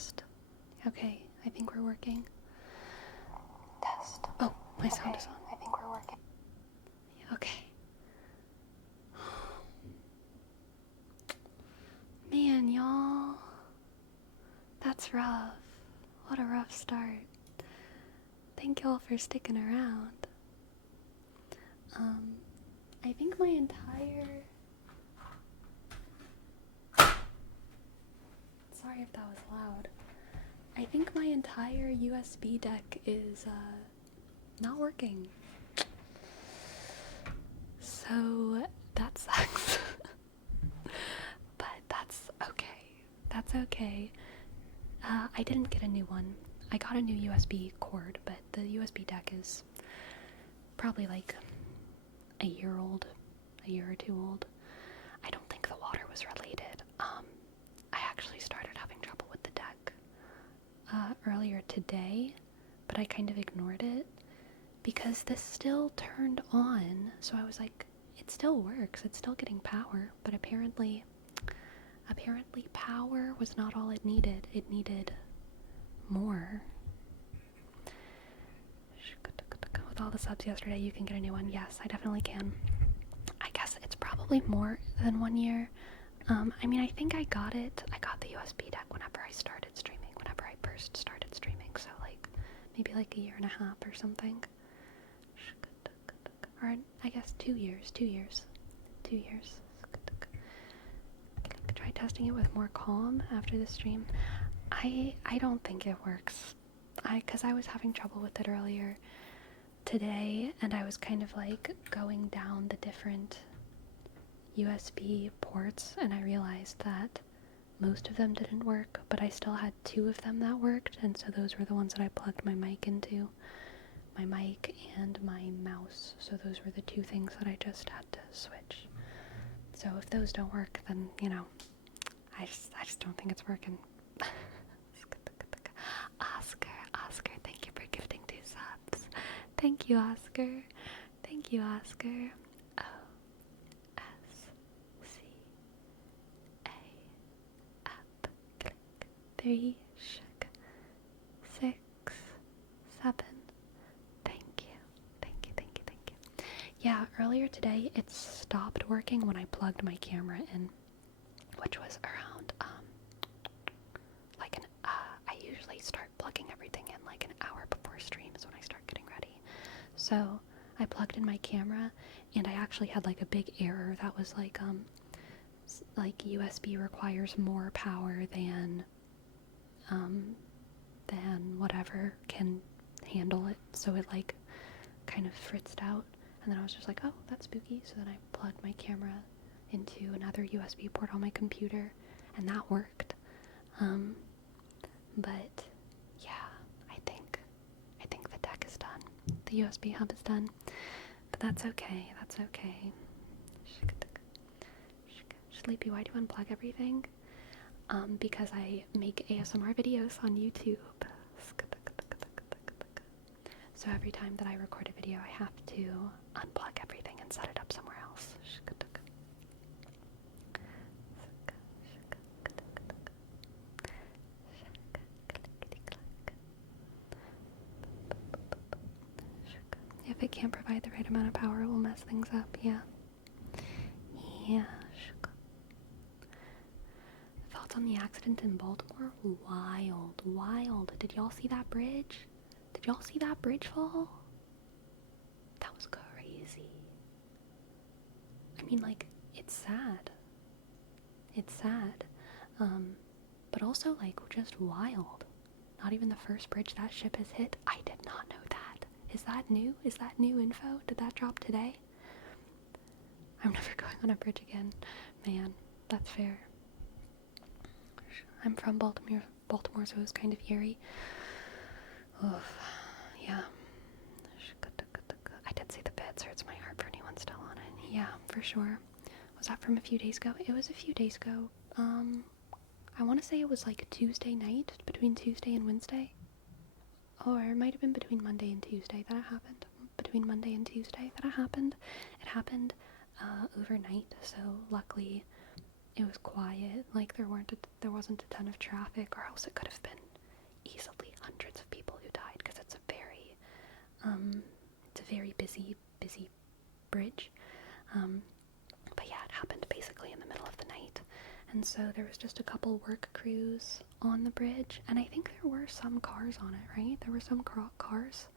Test. Okay, I think we're working. Test. Oh, my sound is on. I think we're working. Okay. Man, y'all. That's rough. What a rough start. Thank y'all for sticking around. I think my entire... Sorry if that was loud. I think my entire USB deck is, not working. So, that sucks. But that's okay. That's okay. I didn't get a new one. I got a new USB cord, but the USB deck is probably like a year or two old. I don't think the water was related. I actually started having trouble with the deck earlier today, but I kind of ignored it because this still turned on. So I was like, it still works. It's still getting power, but apparently power was not all it needed. It needed more. With all the subs yesterday, you can get a new one. Yes, I definitely can. I guess it's probably more than 1 year. I mean, I think I got the USB deck whenever I first started streaming, so like, maybe like a year and a half or something. Or, I guess 2 years. Try testing it with more calm after the stream. I don't think it works. Because I was having trouble with it earlier today, and I was kind of like going down the different USB ports, and I realized that most of them didn't work, but I still had 2 of them that worked, and so those were the ones that I plugged my mic into. My mic and my mouse, so those were the 2 things that I just had to switch. So if those don't work, then, you know, I just don't think it's working. Oscar, thank you for gifting 2 subs. Thank you, Oscar. O-S-C-A-F, click, 3, shook, 6, 7. Thank you. Yeah, earlier today it stopped working when I plugged my camera in, which was around, I usually start plugging everything in like an hour before streams when I start getting ready. So I plugged in my camera, and I actually had like a big error that was like USB requires more power than whatever can handle it. So it like kind of fritzed out, and then I was just like, oh, that's spooky. So then I plugged my camera into another USB port on my computer, and that worked. But yeah, I think the deck is done. The USB hub is done. But that's okay. Sleepy, why do you unplug everything? Because I make ASMR videos on YouTube. So every time that I record a video, I have to unplug everything and set it up somewhere else. If it can't provide the right amount of power, it will mess things up, yeah. Thoughts on the accident in Baltimore? Wild. Did y'all see that bridge? Did y'all see that bridge fall? That was crazy. I mean, like, it's sad. But also, like, just wild. Not even the first bridge that ship has hit. I did not know that. Is that new? Is that new info? Did that drop today? I'm never going on a bridge again. Man, that's fair. I'm from Baltimore, so it was kind of eerie. Oof. Yeah. I did see the bits. Hurts my heart for anyone still on it. Yeah, for sure. Was that from a few days ago? It was a few days ago. I want to say it was like Tuesday night, between Tuesday and Wednesday. Or it might have been between Monday and Tuesday that it happened. It happened overnight, so luckily it was quiet. Like there wasn't a ton of traffic, or else it could have been easily hundreds of people who died, because it's a very busy bridge. But yeah, it happened basically in the middle of the night. And so there was just a couple work crews on the bridge, and I think there were some cars on it, right? There were some cars.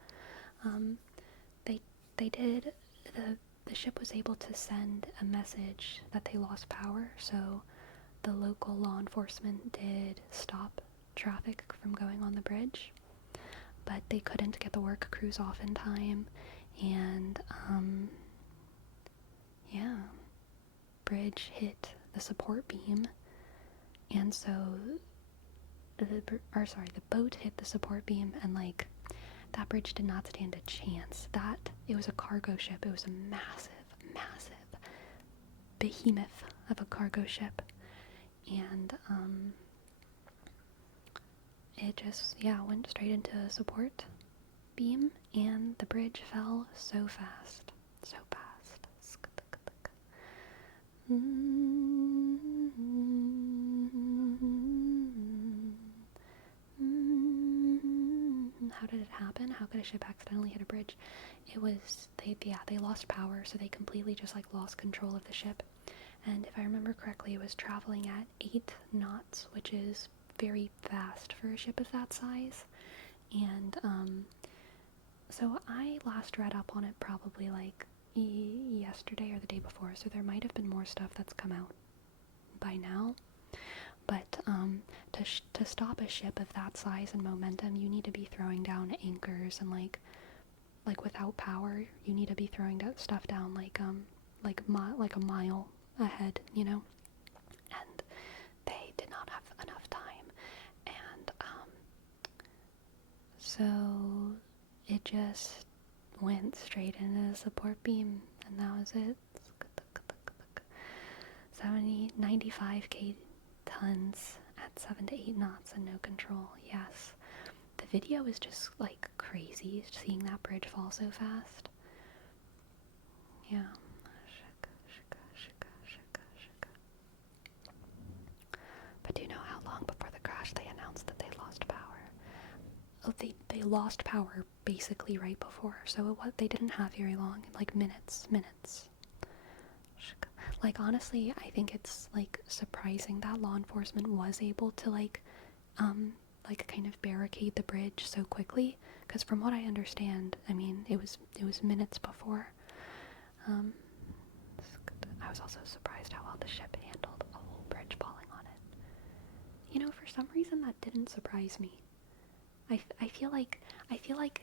They did, the ship was able to send a message that they lost power, so the local law enforcement did stop traffic from going on the bridge, but they couldn't get the work crews off in time, and yeah, bridge hit the support beam, and so the boat hit the support beam, and like that bridge did not stand a chance. It was a cargo ship. It was a massive behemoth of a cargo ship, and it just, yeah, went straight into a support beam, and the bridge fell so fast. How did it happen? How could a ship accidentally hit a bridge? They lost power, so they completely just like lost control of the ship. And if I remember correctly, it was traveling at 8 knots, which is very fast for a ship of that size. And so I last read up on it probably like yesterday or the day before, so there might have been more stuff that's come out by now. But to stop a ship of that size and momentum, you need to be throwing down anchors, and like without power, you need to be throwing stuff down like a mile ahead, you know. And they did not have enough time, and so it just went straight into the support beam, and that was it. 95 tons at 7 to 8 knots and no control. Yes, the video is just like crazy, seeing that bridge fall so fast. Yeah. But do you know how long before the crash they announced that they lost power? Oh, they lost power basically right before, so they didn't have very long, like minutes. Like, honestly, I think it's like surprising that law enforcement was able to like kind of barricade the bridge so quickly, because from what I understand, I mean, it was minutes before. I was also surprised how well the ship handled a whole bridge falling on it. You know, for some reason that didn't surprise me. I feel like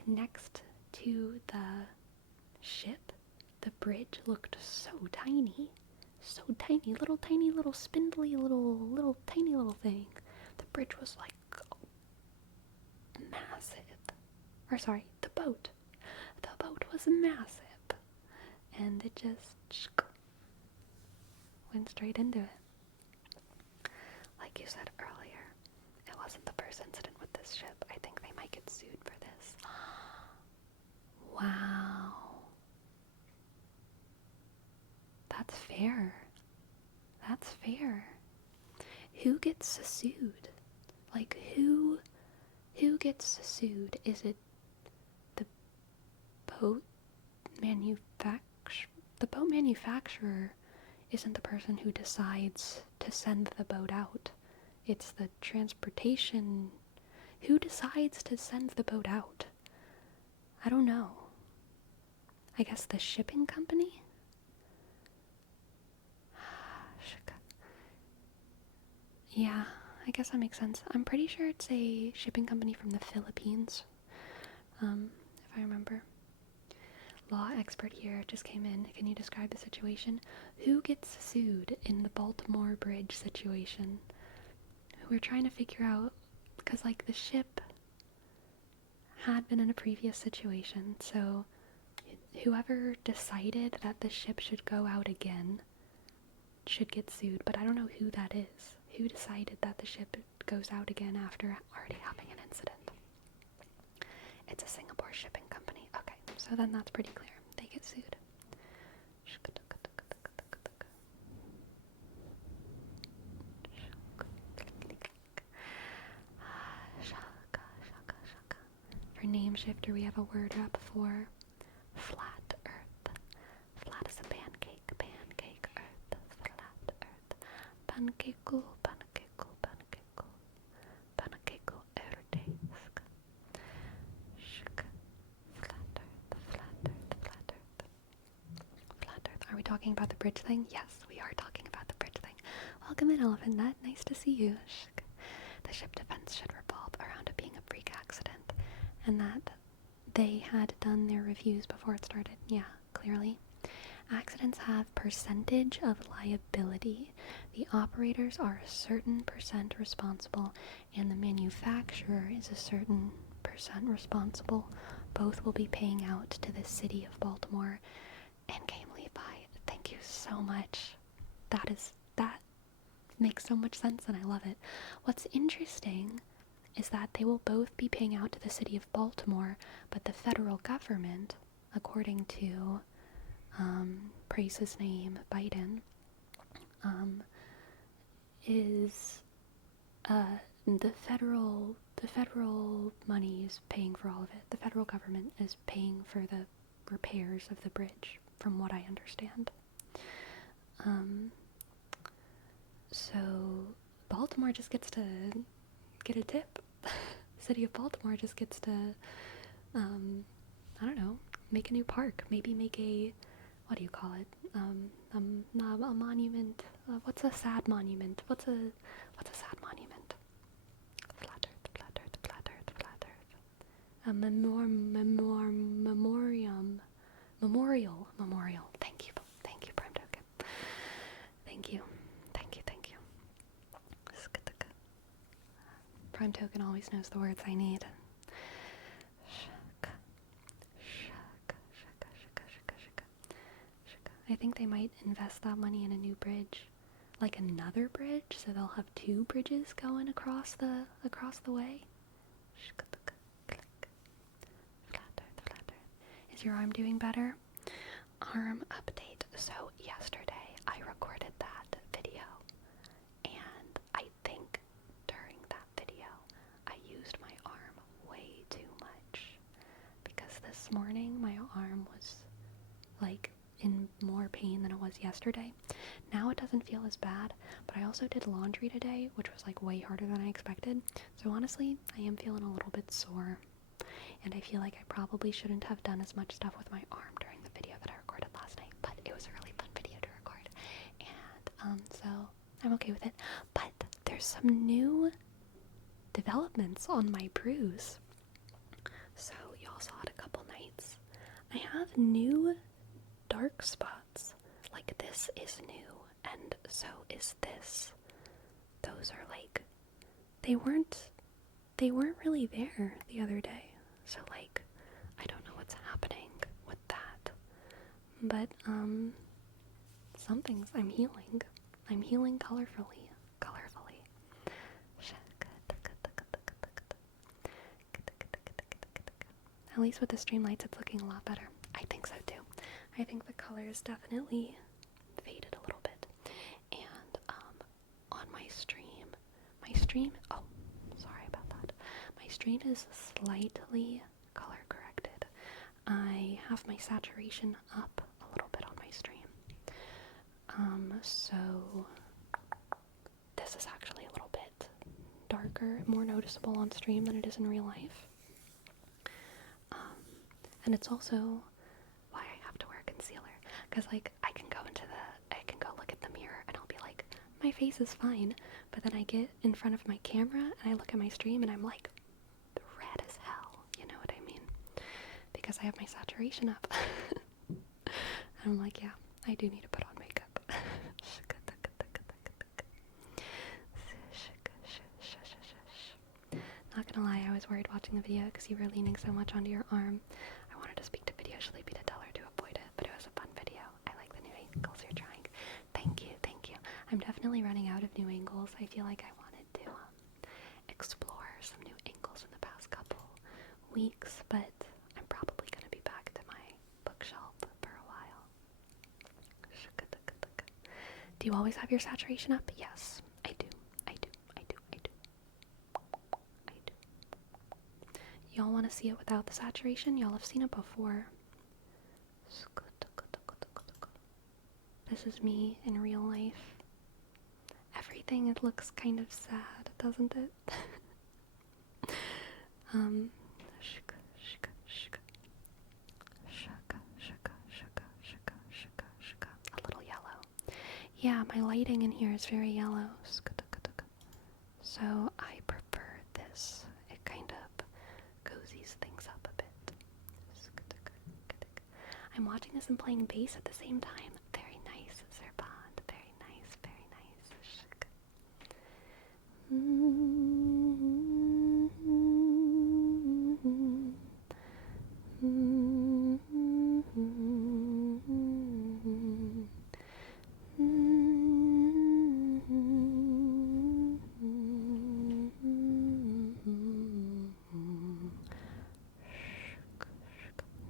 next to the ship, the bridge looked so tiny, tiny little spindly little tiny little thing. The bridge was like massive. Or sorry, the boat was massive, and it just went straight into it. Like you said earlier, it wasn't the first incident with this ship. I think they might get sued for this. Wow. That's fair. Who gets sued? Like, who gets sued? Is it the boat manufacturer? The boat manufacturer isn't the person who decides to send the boat out. It's the transportation. Who decides to send the boat out? I don't know. I guess the shipping company? Yeah, I guess that makes sense. I'm pretty sure it's a shipping company from the Philippines, if I remember. Law expert here just came in. Can you describe the situation? Who gets sued in the Baltimore bridge situation? We're trying to figure out, because like the ship had been in a previous situation, so whoever decided that the ship should go out again should get sued, but I don't know who that is. Who decided that the ship goes out again after already having an incident? It's a Singapore shipping company. Okay, so then that's pretty clear. They get sued. name shifter, we have a word up for flat earth. Flat as a pancake, pancake earth, flat earth. Pancake-u, pancake-u, pancake-u, pancake-u earth. Shuk. Flat earth, flat earth, flat earth. Flat earth. Are we talking about the bridge thing? Yes, we are talking about the bridge thing. Welcome in, Elephant Nut. Nice to see you. Shuk. The ship defense should revolve around it being a freak accident, and that they had done their reviews before it started. Yeah, clearly. Accidents have percentage of liability. The operators are a certain percent responsible, and the manufacturer is a certain percent responsible. Both will be paying out to the city of Baltimore. And Game Levi, thank you so much. That makes so much sense, and I love it. What's interesting is that they will both be paying out to the city of Baltimore, but the federal government, according to praise his name, Biden, is the federal money is paying for all of it. The federal government is paying for the repairs of the bridge, from what I understand. So Baltimore just gets to get a tip. City of Baltimore just gets to, I don't know, make a new park. Maybe make a, what do you call it? Not a monument. What's a sad monument? What's a sad monument? Flat Earth, flat Earth, flat Earth, flat Earth. A memorial. Thank you, Prime Token. Thank you. Prime Token always knows the words I need. I think they might invest that money in a new bridge, like another bridge, so they'll have two bridges going across the way. Flat Earth. Is your arm doing better? Arm update. So yesterday I recorded that video, and I think during that video I used my arm way too much, because this morning my arm was like in more pain than it was yesterday. Now it doesn't feel as bad, but I also did laundry today, which was like way harder than I expected. So honestly, I am feeling a little bit sore, and I feel like I probably shouldn't have done as much stuff with my arm during the video that I recorded last night, but it was a really fun video to record, and so I'm okay with it. But there's some new developments on my bruise. So y'all saw it a couple nights. I have new dark spots. Like, this is new, and so is this. Those are like, they weren't really there the other day. So like, I don't know what's happening with that. But I'm healing. I'm healing colorfully. At least with the streamlights, it's looking a lot better. I think so too. I think the colors definitely faded a little bit. And on my stream, oh, sorry about that. My stream is slightly color corrected. I have my saturation up a little bit on my stream. So this is actually a little bit darker, more noticeable on stream than it is in real life. And it's also why I have to wear concealer, because like I can go look at the mirror and I'll be like, my face is fine, but then I get in front of my camera and I look at my stream and I'm like red as hell, you know what I mean? Because I have my saturation up. And I'm like, yeah, I do need to put on makeup. Not gonna lie, I was worried watching the video because you were leaning so much onto your arm. I wanted to speak to Video Sleepy to tell her to avoid it, but it was a fun video. I like the new angles you're trying. Thank you. I'm definitely running out of new angles. I feel like I wanted to explore some new angles in the past couple weeks, but I'm probably gonna be back to my bookshelf for a while. Do you always have your saturation up? Yes, I do. Y'all want to see it without the saturation? Y'all have seen it before. This is me in real life. Everything, it looks kind of sad, doesn't it? um, a little yellow. Yeah, my lighting in here is very yellow. So I prefer this. It kind of cozies things up a bit. I'm watching this and playing bass at the same time. Very nice, Zerbond. Very nice, very nice.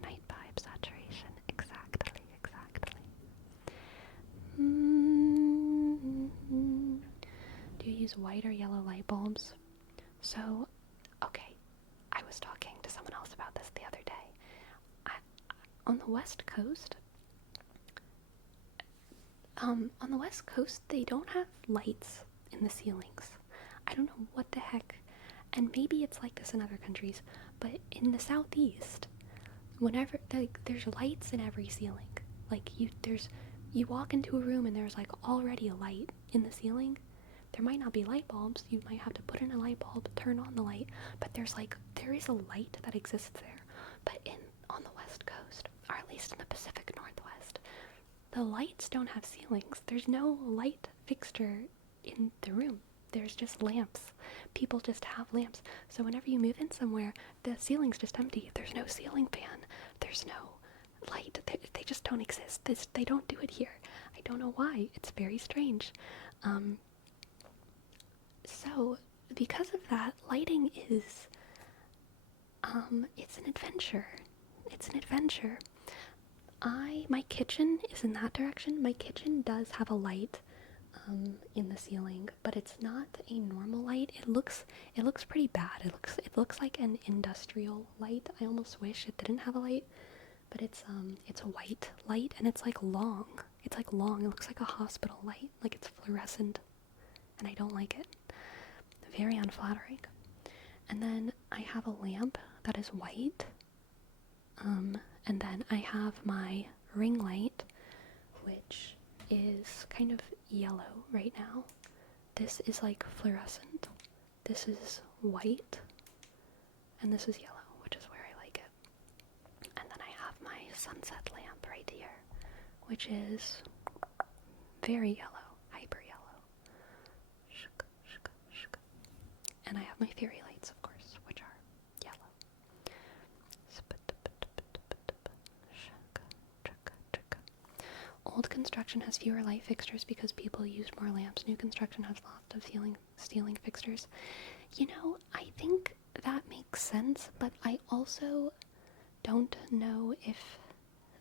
Night vibe saturation. Exactly, exactly. Do you use white or yellow light bulbs? So, okay, I was talking to someone else about this the other day. On the West Coast, they don't have lights in the ceilings. I don't know what the heck, and maybe it's like this in other countries, but in the Southeast, whenever there's lights in every ceiling. Like you walk into a room and there's like already a light in the ceiling. There might not be light bulbs. You might have to put in a light bulb, turn on the light, but there is a light that exists there. But on the West Coast, or at least in the Pacific Northwest, the lights don't have ceilings. There's no light fixture in the room. There's just lamps. People just have lamps. So whenever you move in somewhere, the ceiling's just empty. There's no ceiling fan. There's no light. They just don't exist. They don't do it here. I don't know why. It's very strange. So because of that, lighting is, it's an adventure. It's an adventure. My kitchen is in that direction. My kitchen does have a light in the ceiling, but it's not a normal light. It looks pretty bad. It looks like an industrial light. I almost wish it didn't have a light, but it's a white light, and it's like long. It's like long. It looks like a hospital light, like it's fluorescent, and I don't like it. Very unflattering. And then I have a lamp that is white, and then I have my ring light, which is kind of yellow right now. This is like fluorescent. This is white, and this is yellow, which is where I like it. And then I have my sunset lamp right here, which is very yellow, hyper yellow. And I have my fairy lights, of course, which are yellow. Old construction has fewer light fixtures because people used more lamps. New construction has lots of ceiling fixtures. You know, I think that makes sense, but I also don't know if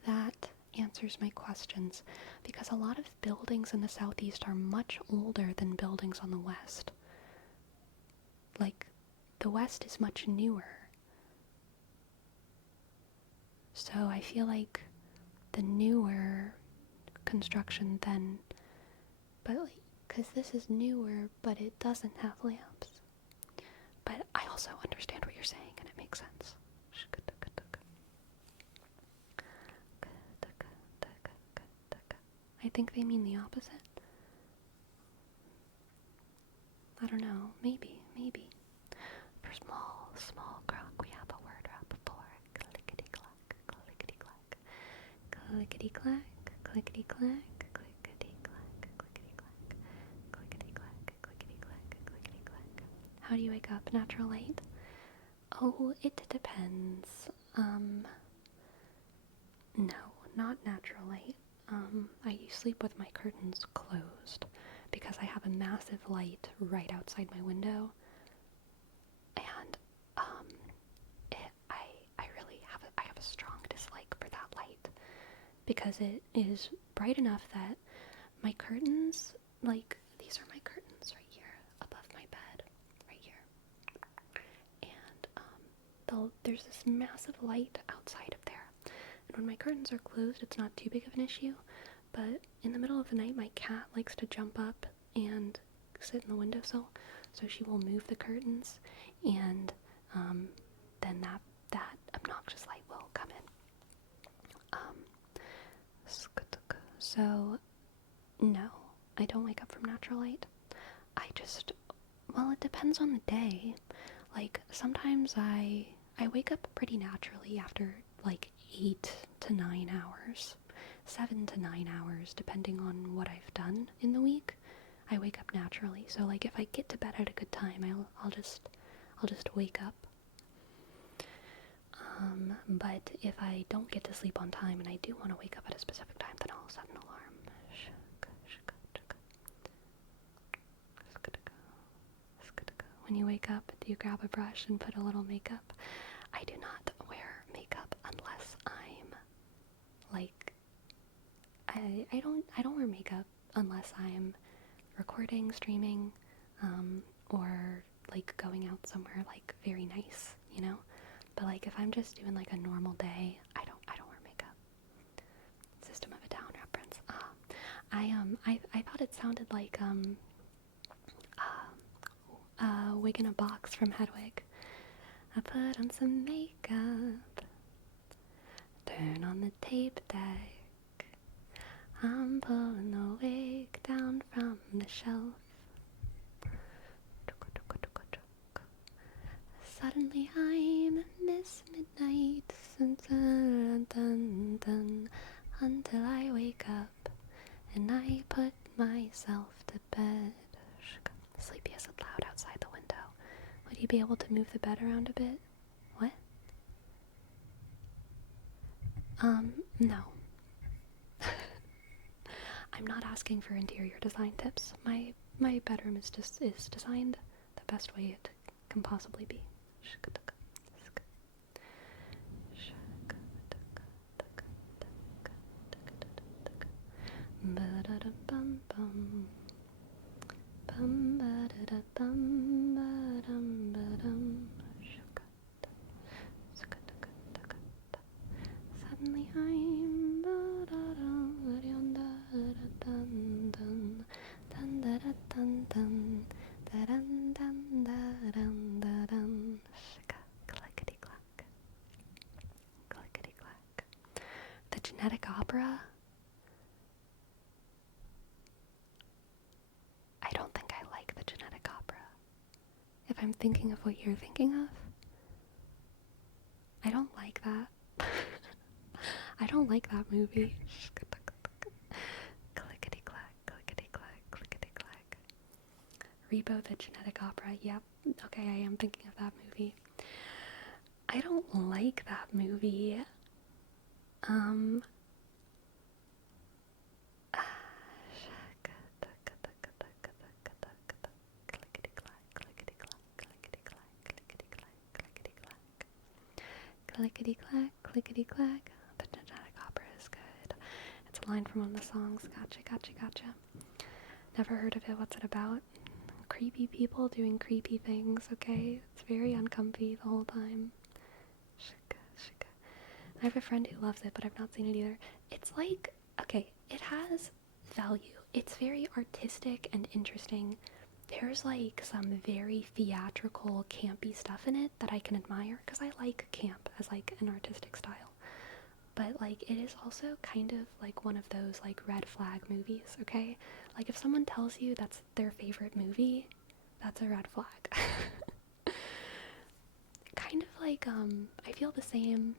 that answers my questions, because a lot of buildings in the Southeast are much older than buildings on the West. Like, the West is much newer. So I feel like the newer construction then, but like, because this is newer, but it doesn't have lamps. But I also understand what you're saying, and it makes sense. I think they mean the opposite. I don't know. Maybe. For small crock, we have a word wrap for clickety-clack, clickety-clack, clickety-clack, clickety-clack, clickety-clack, clickety-clack, clickety-clack, clickety-clack, clickety-clack. How do you wake up? Natural light? Oh, it depends. No, not natural light. I sleep with my curtains closed because I have a massive light right outside my window, and I have a strong dislike for that light because it is bright enough that my curtains, like, these are my curtains right here above my bed, right here, and there's this massive light outside of there. And when my curtains are closed, it's not too big of an issue. But in the middle of the night, my cat likes to jump up and sit in the windowsill. So she will move the curtains, and then that obnoxious light will come in. So, no, I don't wake up from natural light. Well, it depends on the day. Like, sometimes I wake up pretty naturally after, like, 8 to 9 hours. 7 to 9 hours, depending on what I've done in the week. I wake up naturally. So, like, if I get to bed at a good time, I'll just wake up. But if I don't get to sleep on time and I do want to wake up at a specific time, then I'll set an alarm. When you wake up, do you grab a brush and put a little makeup? I do not wear makeup unless I'm like I don't wear makeup unless I'm recording, streaming, or like going out somewhere like very nice, you know? But like if I'm just doing like a normal day, I don't wear makeup. System of a Down reference. I thought it sounded like Wig in a Box from Hedwig. I put on some makeup, turn on the tape deck. I'm pulling the wig down from the shelf. Suddenly I'm Miss Midnight, dun, dun, dun, until I wake up and I put myself to bed. Sleepy as it loud outside the window. Would you be able to move the bed around a bit? What? No. I'm not asking for interior design tips. My bedroom is designed the best way it can possibly be. Suddenly I'm clickety clack, clickety clack. The genetic opera. I don't think I like the genetic opera. If I'm thinking of what you're thinking of, I don't like that. I don't like that movie. Clickety clack, clickety clack, clickety clack. Rebo the Genetic Opera. Yep. Okay, I am thinking of that movie. I don't like that movie. Clickety clack, clickety clack, clickety clack, clickety clack, clickety clack. Clickety clack, clickety clack. The Genetic Opera is good. It's a line from one of the songs. Gotcha, gotcha, gotcha. Never heard of it. What's it about? Creepy people doing creepy things, okay? It's very uncomfy the whole time. Shika, shika. I have a friend who loves it, but I've not seen it either. It's like, okay, it has value. It's very artistic and interesting. There's like some very theatrical, campy stuff in it that I can admire, because I like camp as like an artistic style. But like it is also kind of like one of those like red flag movies, okay? Like if someone tells you that's their favorite movie, that's a red flag. Kind of like I feel the same,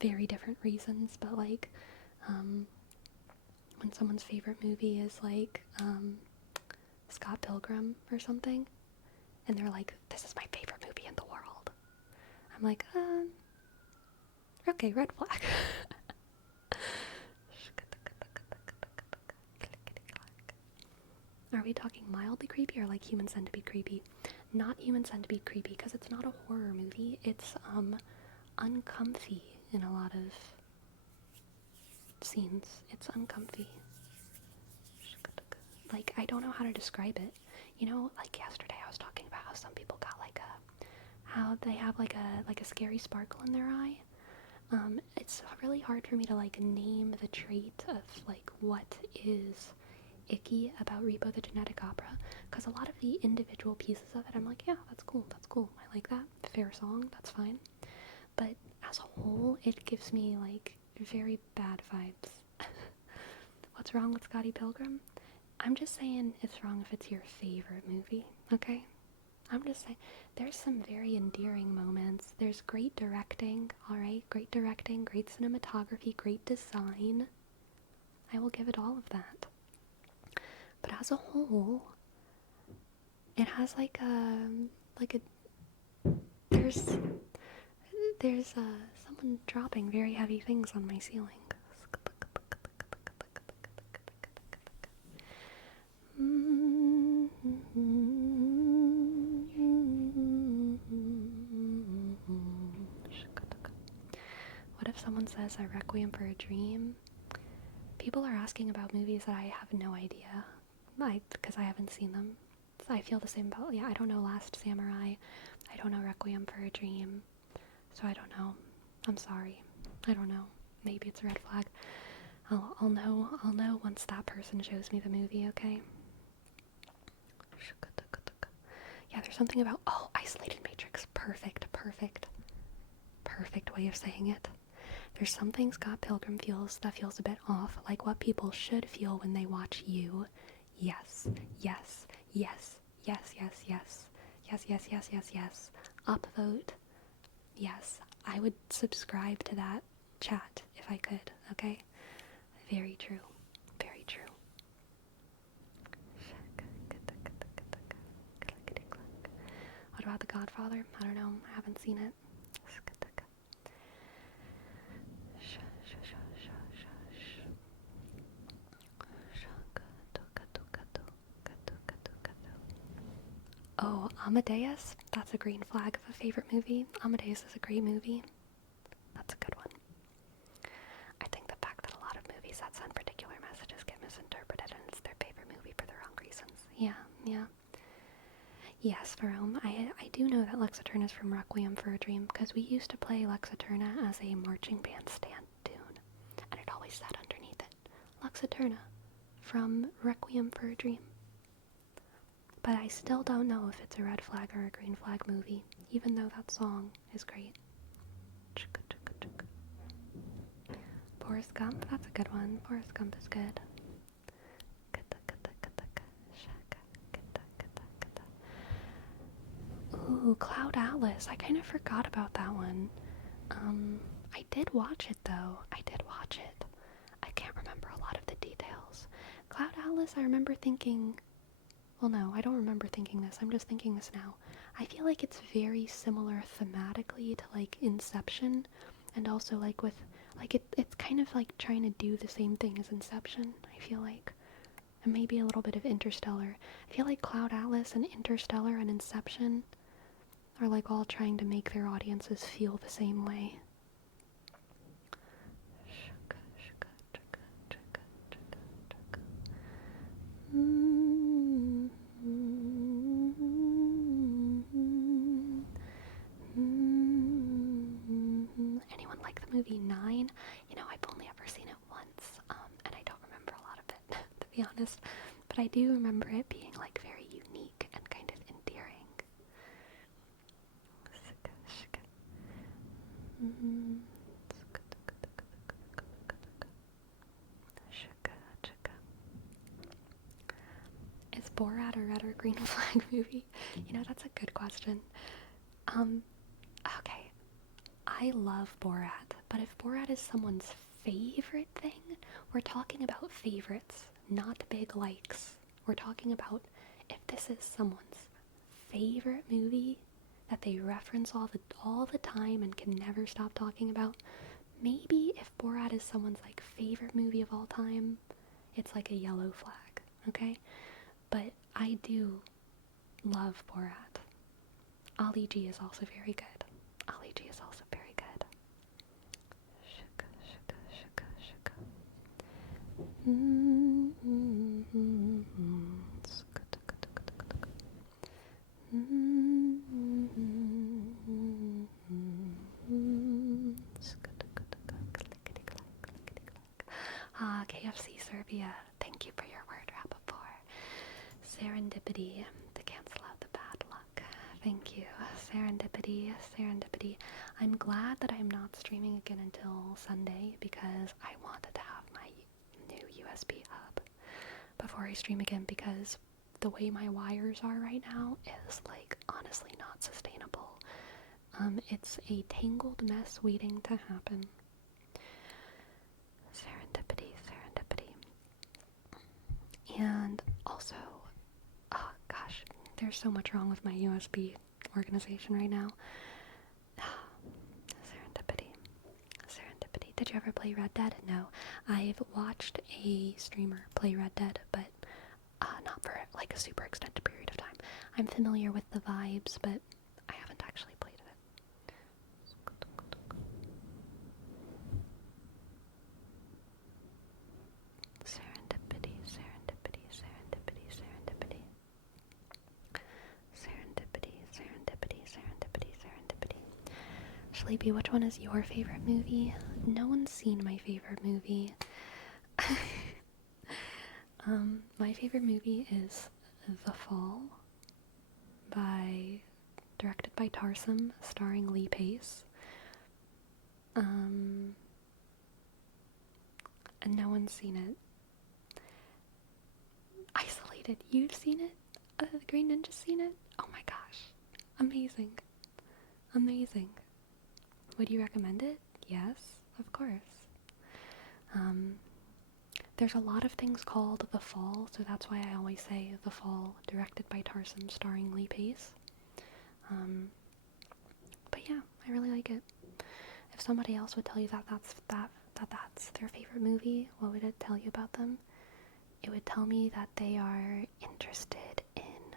very different reasons, but like when someone's favorite movie is like Scott Pilgrim or something, and they're like, this is my favorite movie in the world. I'm like, okay, red flag. Are we talking mildly creepy or like Human Centipede creepy? Not Human Centipede creepy, because it's not a horror movie. It's uncomfy in a lot of scenes. It's uncomfy. Like, I don't know how to describe it. You know, like yesterday I was talking about how some people got like a how they have like a scary sparkle in their eye. It's really hard for me to like name the trait of like what is icky about Repo the Genetic Opera, because a lot of the individual pieces of it I'm like, yeah, that's cool, I like that, fair song, that's fine, but as a whole it gives me like very bad vibes. What's wrong with Scotty Pilgrim? I'm just saying it's wrong if it's your favorite movie, okay? I'm just saying, there's some very endearing moments. There's great directing, alright? Great directing, great cinematography, great design. I will give it all of that. But as a whole, it has like a, there's, someone dropping very heavy things on my ceiling. What if someone says a Requiem for a Dream? People are asking about movies that I have no idea, because I haven't seen them. So I feel the same about, yeah, I don't know Last Samurai, I don't know Requiem for a Dream, so I don't know. I'm sorry. I don't know. Maybe it's a red flag. I'll know once that person shows me the movie, okay? Yeah, there's something about, oh, isolated matrix. Perfect way of saying it. There's something Scott Pilgrim feels that feels a bit off, like what people should feel when they watch You. Yes. Upvote. Yes. I would subscribe to that chat if I could, okay? Very true. What about The Godfather? I don't know. I haven't seen it. Oh, Amadeus? That's a green flag of a favorite movie. Amadeus is a great movie. That's a good one. I think the fact that a lot of movies that send particular messages get misinterpreted and it's their favorite movie for the wrong reasons. Yeah. Yes, Verome, I do know that Lex Eterna is from Requiem for a Dream, because we used to play Lex Eterna as a marching band stand tune, and it always said underneath it, Lex Eterna from Requiem for a Dream. But I still don't know if it's a red flag or a green flag movie, even though that song is great. Forrest Gump, that's a good one. Forrest Gump is good. Ooh, Cloud Atlas. I kind of forgot about that one. I did watch it though. I can't remember a lot of the details. Cloud Atlas, I remember thinking... Well, no, I don't remember thinking this. I'm just thinking this now. I feel like it's very similar thematically to, like, Inception. And also, like, with... Like, it's kind of, like, trying to do the same thing as Inception, I feel like. And maybe a little bit of Interstellar. I feel like Cloud Atlas and Interstellar and Inception are like all trying to make their audiences feel the same way. Anyone like the movie 9? You know, I've only ever seen it once, and I don't remember a lot of it, to be honest. But I do remember it being like very unique and kind of endearing. Is Borat a red or green flag movie? You know, that's a good question. Okay. I love Borat, but if Borat is someone's favorite thing, we're talking about favorites, not big likes. We're talking about if this is someone's favorite movie that they reference all the time and can never stop talking about. Maybe if Borat is someone's like favorite movie of all time, it's like a yellow flag, okay? But I do love Borat. Ali G is also very good. Serbia, thank you for your word wrap up. Serendipity, to cancel out the bad luck. Thank you. Serendipity, serendipity. I'm glad that I'm not streaming again until Sunday because I wanted to have my new USB hub before I stream again, because the way my wires are right now is like honestly not sustainable. It's a tangled mess waiting to happen. Serendipity, serendipity. And also, oh gosh, there's so much wrong with my USB organization right now. Serendipity. Serendipity. Did you ever play Red Dead? No. I've watched a streamer play Red Dead, but not for like a super extended period of time. I'm familiar with the vibes, but I haven't actually played it. Serendipity, serendipity, serendipity, serendipity. Serendipity, serendipity, serendipity, serendipity. Sleepy, which one is your favorite movie? No one's seen my favorite movie. My favorite movie is The Fall, directed by Tarsem, starring Lee Pace. And no one's seen it. Isolated, you've seen it? The Green Ninja's seen it? Oh my gosh. Amazing. Amazing. Would you recommend it? Yes, of course. There's a lot of things called The Fall, so that's why I always say The Fall, directed by Tarsem, starring Lee Pace. But yeah, I really like it. If somebody else would tell you that that's their favorite movie, what would it tell you about them? It would tell me that they are interested in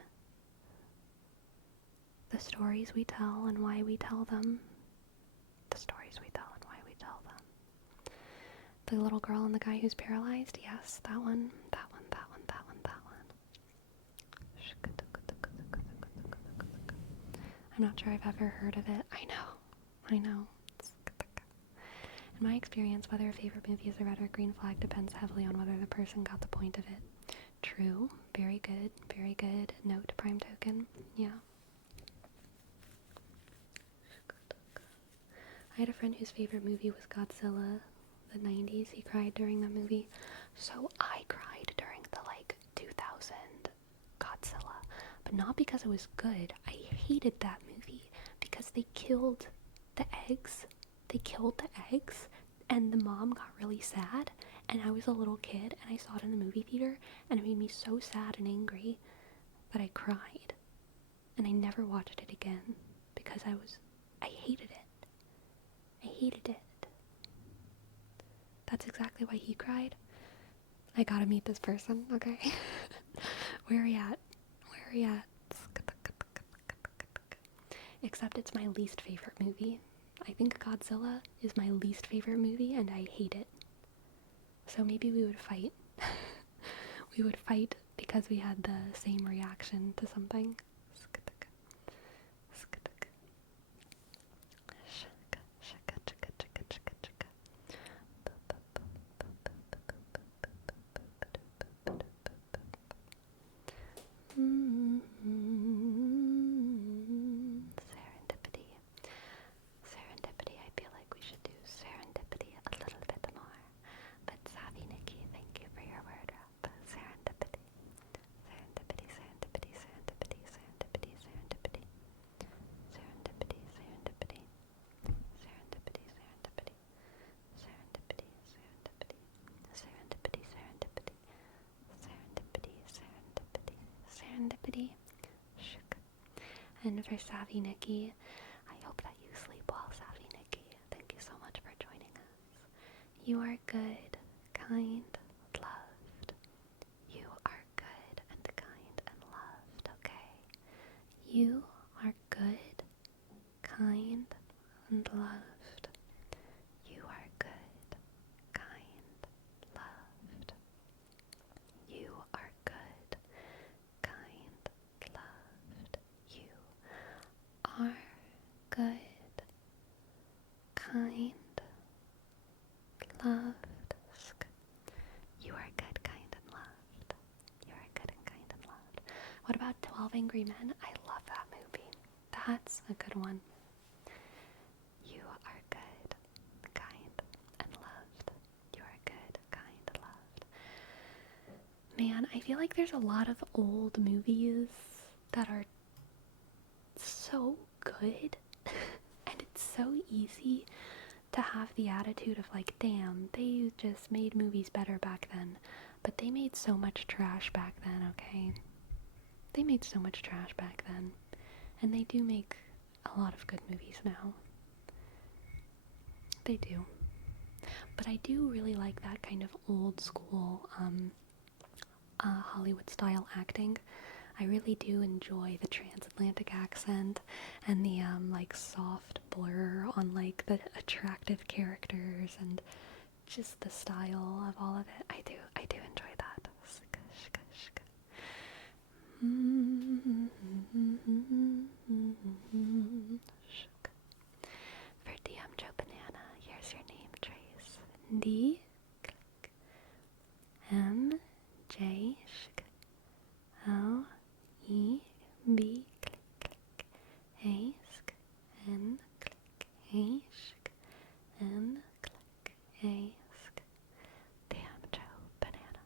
the stories we tell and why we tell them. The stories we tell and why we tell them. The little girl and the guy who's paralyzed? Yes, that one, that one, that one, that one, that one. I'm not sure I've ever heard of it. I know. In my experience, whether a favorite movie is a red or green flag depends heavily on whether the person got the point of it. True. Very good. Very good. Note, prime token. Yeah. I had a friend whose favorite movie was Godzilla, the 90s. He cried during that movie. So I cried during the 2000 Godzilla, but not because it was good. I hated that movie because they killed the eggs. And the mom got really sad, and I was a little kid and I saw it in the movie theater, and it made me so sad and angry that I cried, and I never watched it again because I hated it. I hated it. That's exactly why he cried. I gotta meet this person, okay? Where are you at? Except it's my least favorite movie. I think Godzilla is my least favorite movie, and I hate it. So maybe we would fight. We would fight because we had the same reaction to something. Serendipity. Serendipity. I feel like we should do serendipity a little bit more. But Savvy Nikki, thank you for your word up. Serendipity. Serendipity, serendipity, serendipity, serendipity, serendipity. Serendipity, serendipity. Serendipity, serendipity. Serendipity, serendipity. Serendipity, serendipity. Serendipity, serendipity. Serendipity. Shook. And for Savvy Nikki, I hope that you sleep well, Savvy Nikki. Thank you so much for joining us. You are good, kind, loved. You are good and kind and loved, okay? You are good, kind, and loved. You are good, kind, loved. You are good, kind, loved. You are good, kind, loved. You are good, What about 12 Angry Men? I love that movie. That's a good one. You are good, kind, and loved. You are good, kind, loved. Man, I feel like there's a lot of old movies that are so good, and it's so easy to have the attitude of like, damn, they just made movies better back then. But they made so much trash back then, okay? They made so much trash back then. And they do make a lot of good movies now. They do. But I do really like that kind of old school Hollywood style acting. I really do enjoy the transatlantic accent and the like soft blur on like the attractive characters and just the style of all of it. I do enjoy that. For DM Joe Banana, here's your name trace. D M J L E B A N A N A Damn Joe Banana.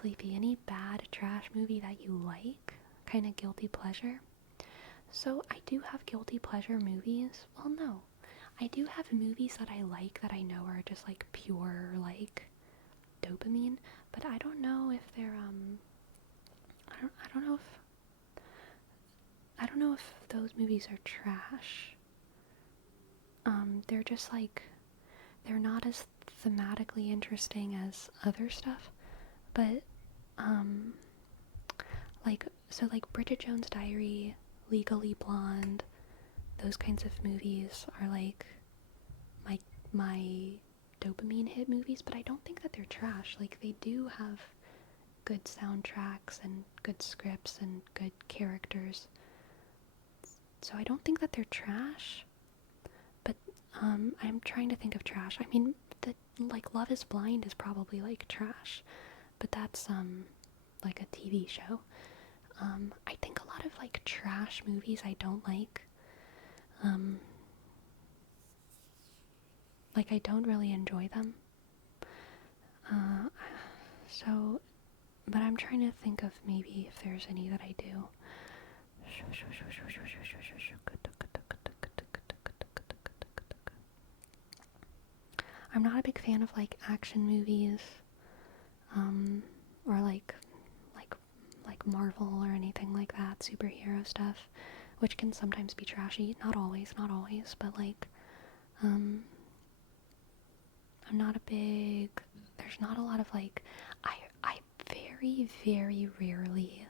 Sleepy, any bad trash movie that you like? Kind of guilty pleasure? So I do have guilty pleasure movies. Well, no. I do have movies that I like that I know are just like pure like dopamine, but I don't know if they're I don't know if those movies are trash. They're just like they're not as thematically interesting as other stuff, but like Bridget Jones' Diary, Legally Blonde, those kinds of movies are like my dopamine hit movies, but I don't think that they're trash. Like they do have good soundtracks and good scripts and good characters. So I don't think that they're trash. But I'm trying to think of trash. I mean, the like Love is Blind is probably like trash, but that's like a TV show. I think a lot of like trash movies I don't like. Like I don't really enjoy them. So, but I'm trying to think of maybe if there's any that I do. I'm not a big fan of like action movies, or like Marvel or anything like that, superhero stuff, which can sometimes be trashy. Not always, but like, I'm not a big. There's not a lot of like. I very very rarely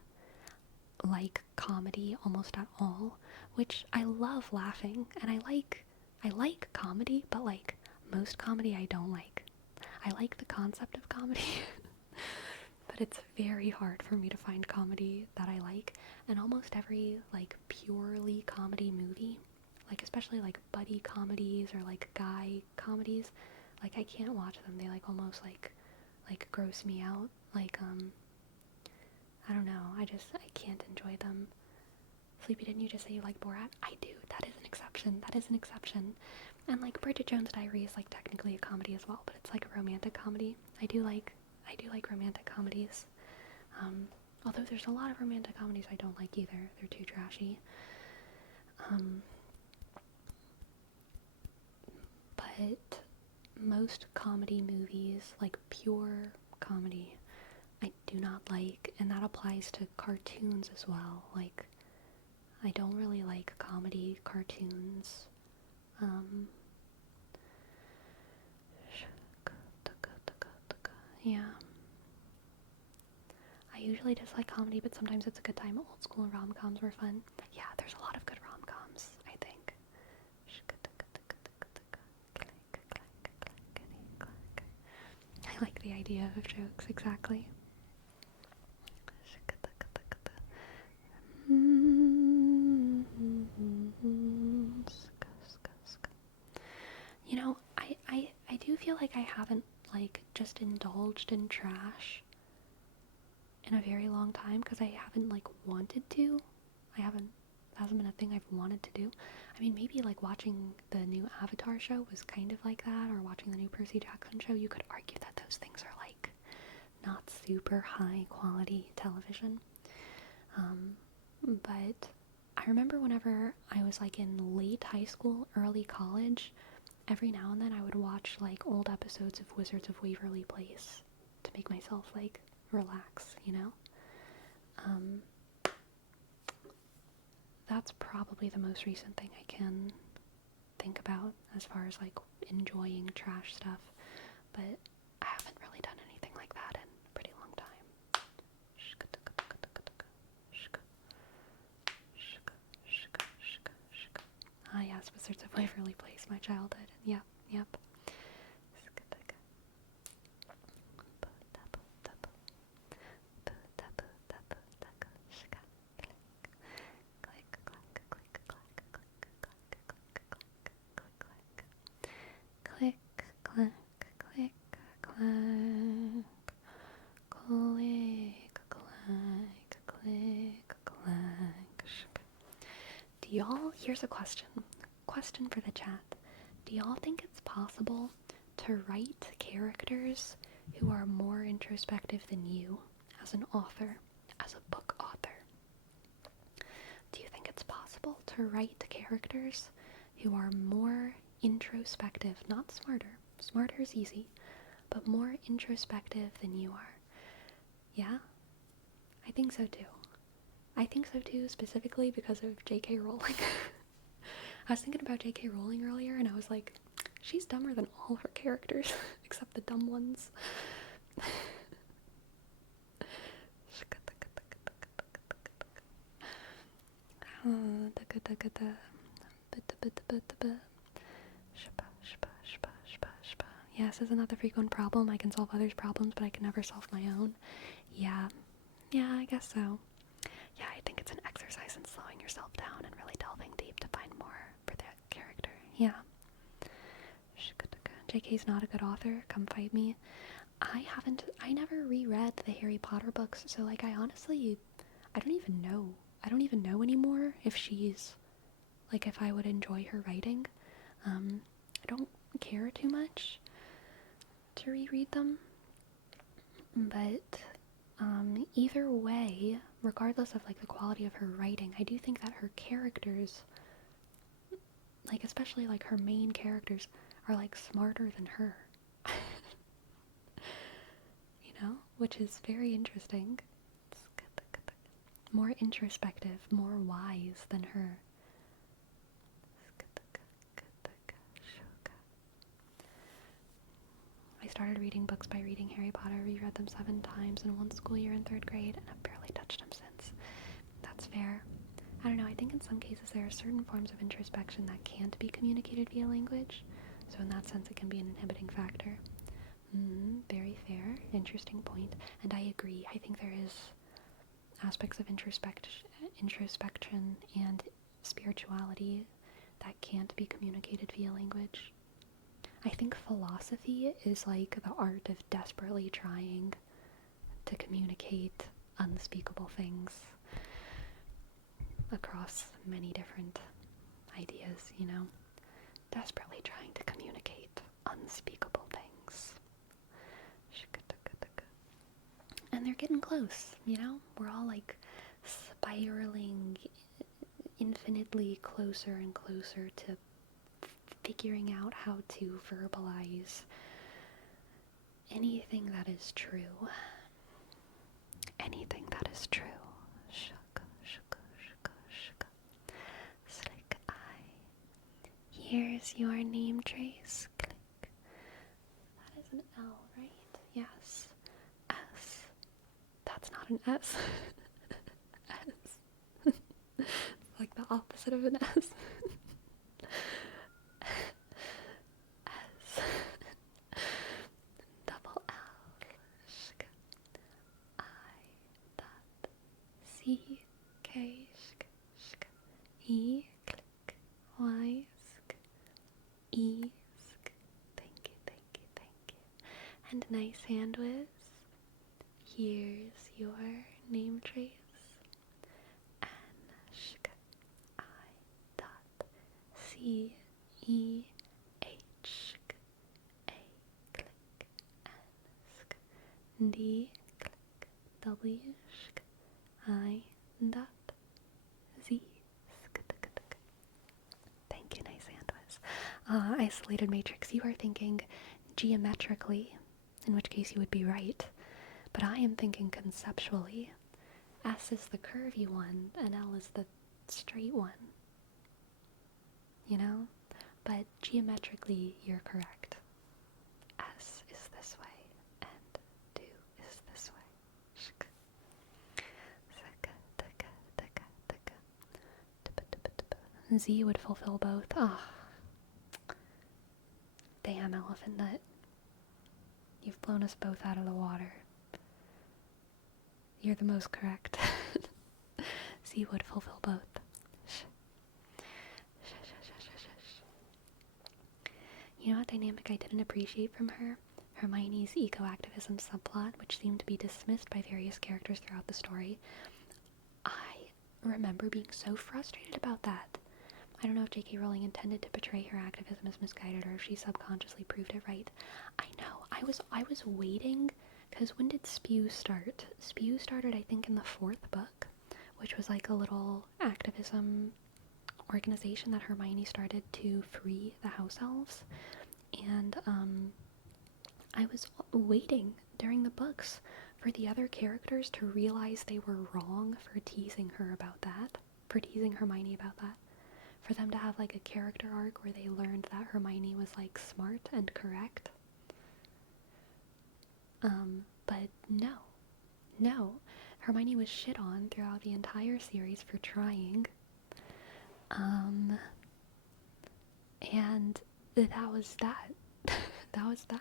like comedy almost at all, which I love laughing and I like comedy, but like most comedy I don't like. I like the concept of comedy, but it's very hard for me to find comedy that I like. And almost every like purely comedy movie, like especially like buddy comedies or like guy comedies, like I can't watch them. They like almost like gross me out. Like I don't know. I can't enjoy them. Sleepy, didn't you just say you like Borat? I do. That is an exception. That is an exception. And like Bridget Jones' Diary is like technically a comedy as well, but it's like a romantic comedy. I do like romantic comedies. Although there's a lot of romantic comedies I don't like either. They're too trashy. But most comedy movies, like pure comedy, I do not like, and that applies to cartoons as well. Like, I don't really like comedy cartoons. Yeah. I usually dislike comedy, but sometimes it's a good time. Old school rom-coms were fun. Yeah, there's a lot of good rom-coms, I think. I like the idea of jokes, exactly. like I haven't, like, just indulged in trash in a very long time because I haven't, like, wanted to. Hasn't been a thing I've wanted to do. I mean, maybe, like, watching the new Avatar show was kind of like that, or watching the new Percy Jackson show. You could argue that those things are, like, not super high quality television. But I remember whenever I was, like, in late high school, early college, every now and then I would watch, like, old episodes of Wizards of Waverly Place to make myself, like, relax, you know? That's probably the most recent thing I can think about as far as, like, enjoying trash stuff. But I haven't really done anything like that in a pretty long time. Ah, yes, Wizards of Waverly Place, my childhood. Yep, yep. Click, clack, click, clack. Click, clack, click, clack. Do y'all, here's a question. Question for the chat. Do y'all think it's possible to write characters who are more introspective than you as an author, as a book author? Do you think it's possible to write characters who are more introspective, not smarter? Smarter is easy, but more introspective than you are. Yeah? I think so too. I think so too, specifically because of J.K. Rowling. I was thinking about J.K. Rowling earlier, and I was like, she's dumber than all her characters, except the dumb ones. Yes, is another frequent problem. I can solve others' problems, but I can never solve my own. Yeah, I guess so. Yeah, I think it's an exercise in slowing yourself down and really delving deep to find more for that character. Yeah. JK's not a good author. Come fight me. I never reread the Harry Potter books, so, like, I don't even know. I don't even know anymore if she's, like, if I would enjoy her writing. I don't care too much to reread them. But, either way, regardless of, like, the quality of her writing, I do think that her characters, like, especially, like, her main characters, are, like, smarter than her. You know? Which is very interesting. More introspective, more wise than her. I started reading books by reading Harry Potter, reread them 7 times in one school year in 3rd grade, and I've barely touched them since. That's fair. I don't know, I think in some cases there are certain forms of introspection that can't be communicated via language, so in that sense it can be an inhibiting factor. Very fair, interesting point, and I agree. I think there is aspects of introspection and spirituality that can't be communicated via language. I think philosophy is like the art of desperately trying to communicate unspeakable things across many different ideas, you know? Desperately trying to communicate unspeakable things. And they're getting close, you know? We're all, like, spiraling infinitely closer and closer to figuring out how to verbalize anything that is true. Anything that is true. Slick eye. Here's your name trace. Click. That is an L, right? Yes. S. That's not an S. S. Like the opposite of an S. S. Double L. Shk. I. Dot. C. K. Shk. Shk. E. Click. Y. Sk. E. Sk. Thank you, thank you, thank Sandwich, here's your name trace. N-sh-k-I dot C-E-H-A-D W-I dot Z. Thank you, nice Sandwich. Isolated matrix, you are thinking geometrically, in which case you would be right, but I am thinking conceptually. S is the curvy one, and L is the straight one. You know? But geometrically, you're correct. S is this way, and do is this way. Z would fulfill both. Ah, oh. Damn, elephant nut. You've blown us both out of the water. You're the most correct. Z would fulfill both. You know what dynamic I didn't appreciate from her? Hermione's eco-activism subplot, which seemed to be dismissed by various characters throughout the story. I remember being so frustrated about that. I don't know if J.K. Rowling intended to portray her activism as misguided or if she subconsciously proved it right. I know. I was waiting, because when did Spew start? Spew started, I think, in the 4th book, which was like a little activism organization that Hermione started to free the house elves. And I was waiting during the books for the other characters to realize they were wrong for teasing her about that, for teasing Hermione about that. For them to have like a character arc where they learned that Hermione was like smart and correct. But no. Hermione was shit on throughout the entire series for trying. And that was that. That was that.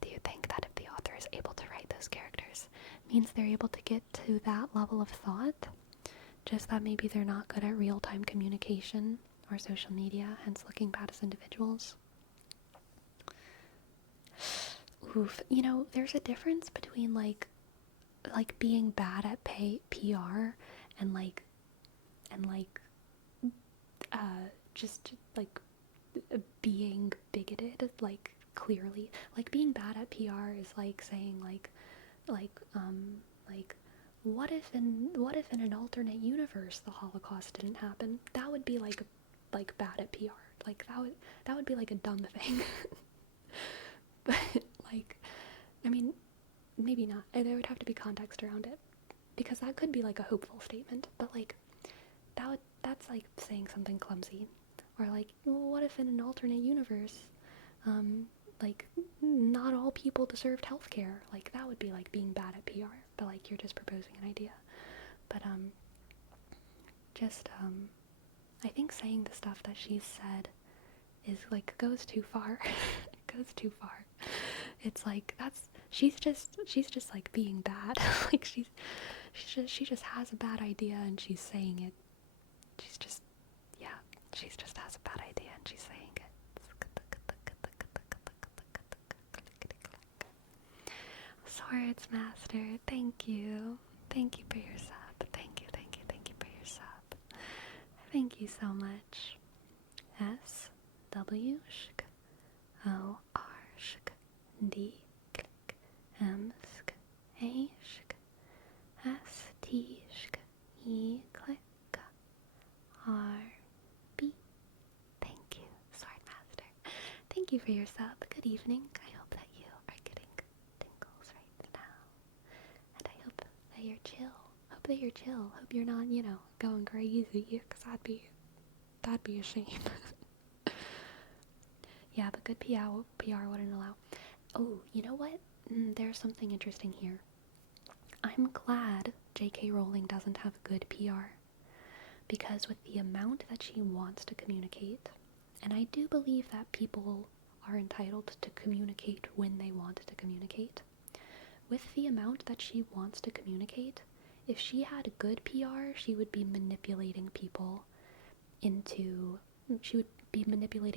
Do you think that if the author is able to write those characters, means they're able to get to that level of thought? Just that maybe they're not good at real-time communication or social media, hence looking bad as individuals? Oof. You know, there's a difference between like being bad at PR and just like being bigoted, like clearly. Like being bad at PR is like saying like what if in an alternate universe the Holocaust didn't happen? That would be like bad at PR. Like that would be like a dumb thing. But like, I mean, maybe not. There would have to be context around it, because that could be like a hopeful statement. But like that's like saying something clumsy, or like, well, what if in an alternate universe, like not all people deserved healthcare? Like that would be like being bad at PR. But like you're just proposing an idea. But I think saying the stuff that she's said is like goes too far. It goes too far. It's like she's just like being bad. Like she just has a bad idea and she's saying it. She just has a bad idea and she's saying it. Swords Master, thank you. Thank you for your sub. Thank you for your sub. Thank you so much. S W shk O R shk D click M shk A shk S T shk E click R B. Thank you, Swordmaster. Thank you for your sub. Good evening. I hope that you are getting tingles right now. And I hope that you're chill. Hope you're not, going crazy, because that'd be a shame. Yeah, but good PR wouldn't allow. Oh, you know what? There's something interesting here. I'm glad J.K. Rowling doesn't have good PR, because with the amount that she wants to communicate, and I do believe that people are entitled to communicate when they want to communicate, with the amount that she wants to communicate, if she had good PR, she would be manipulating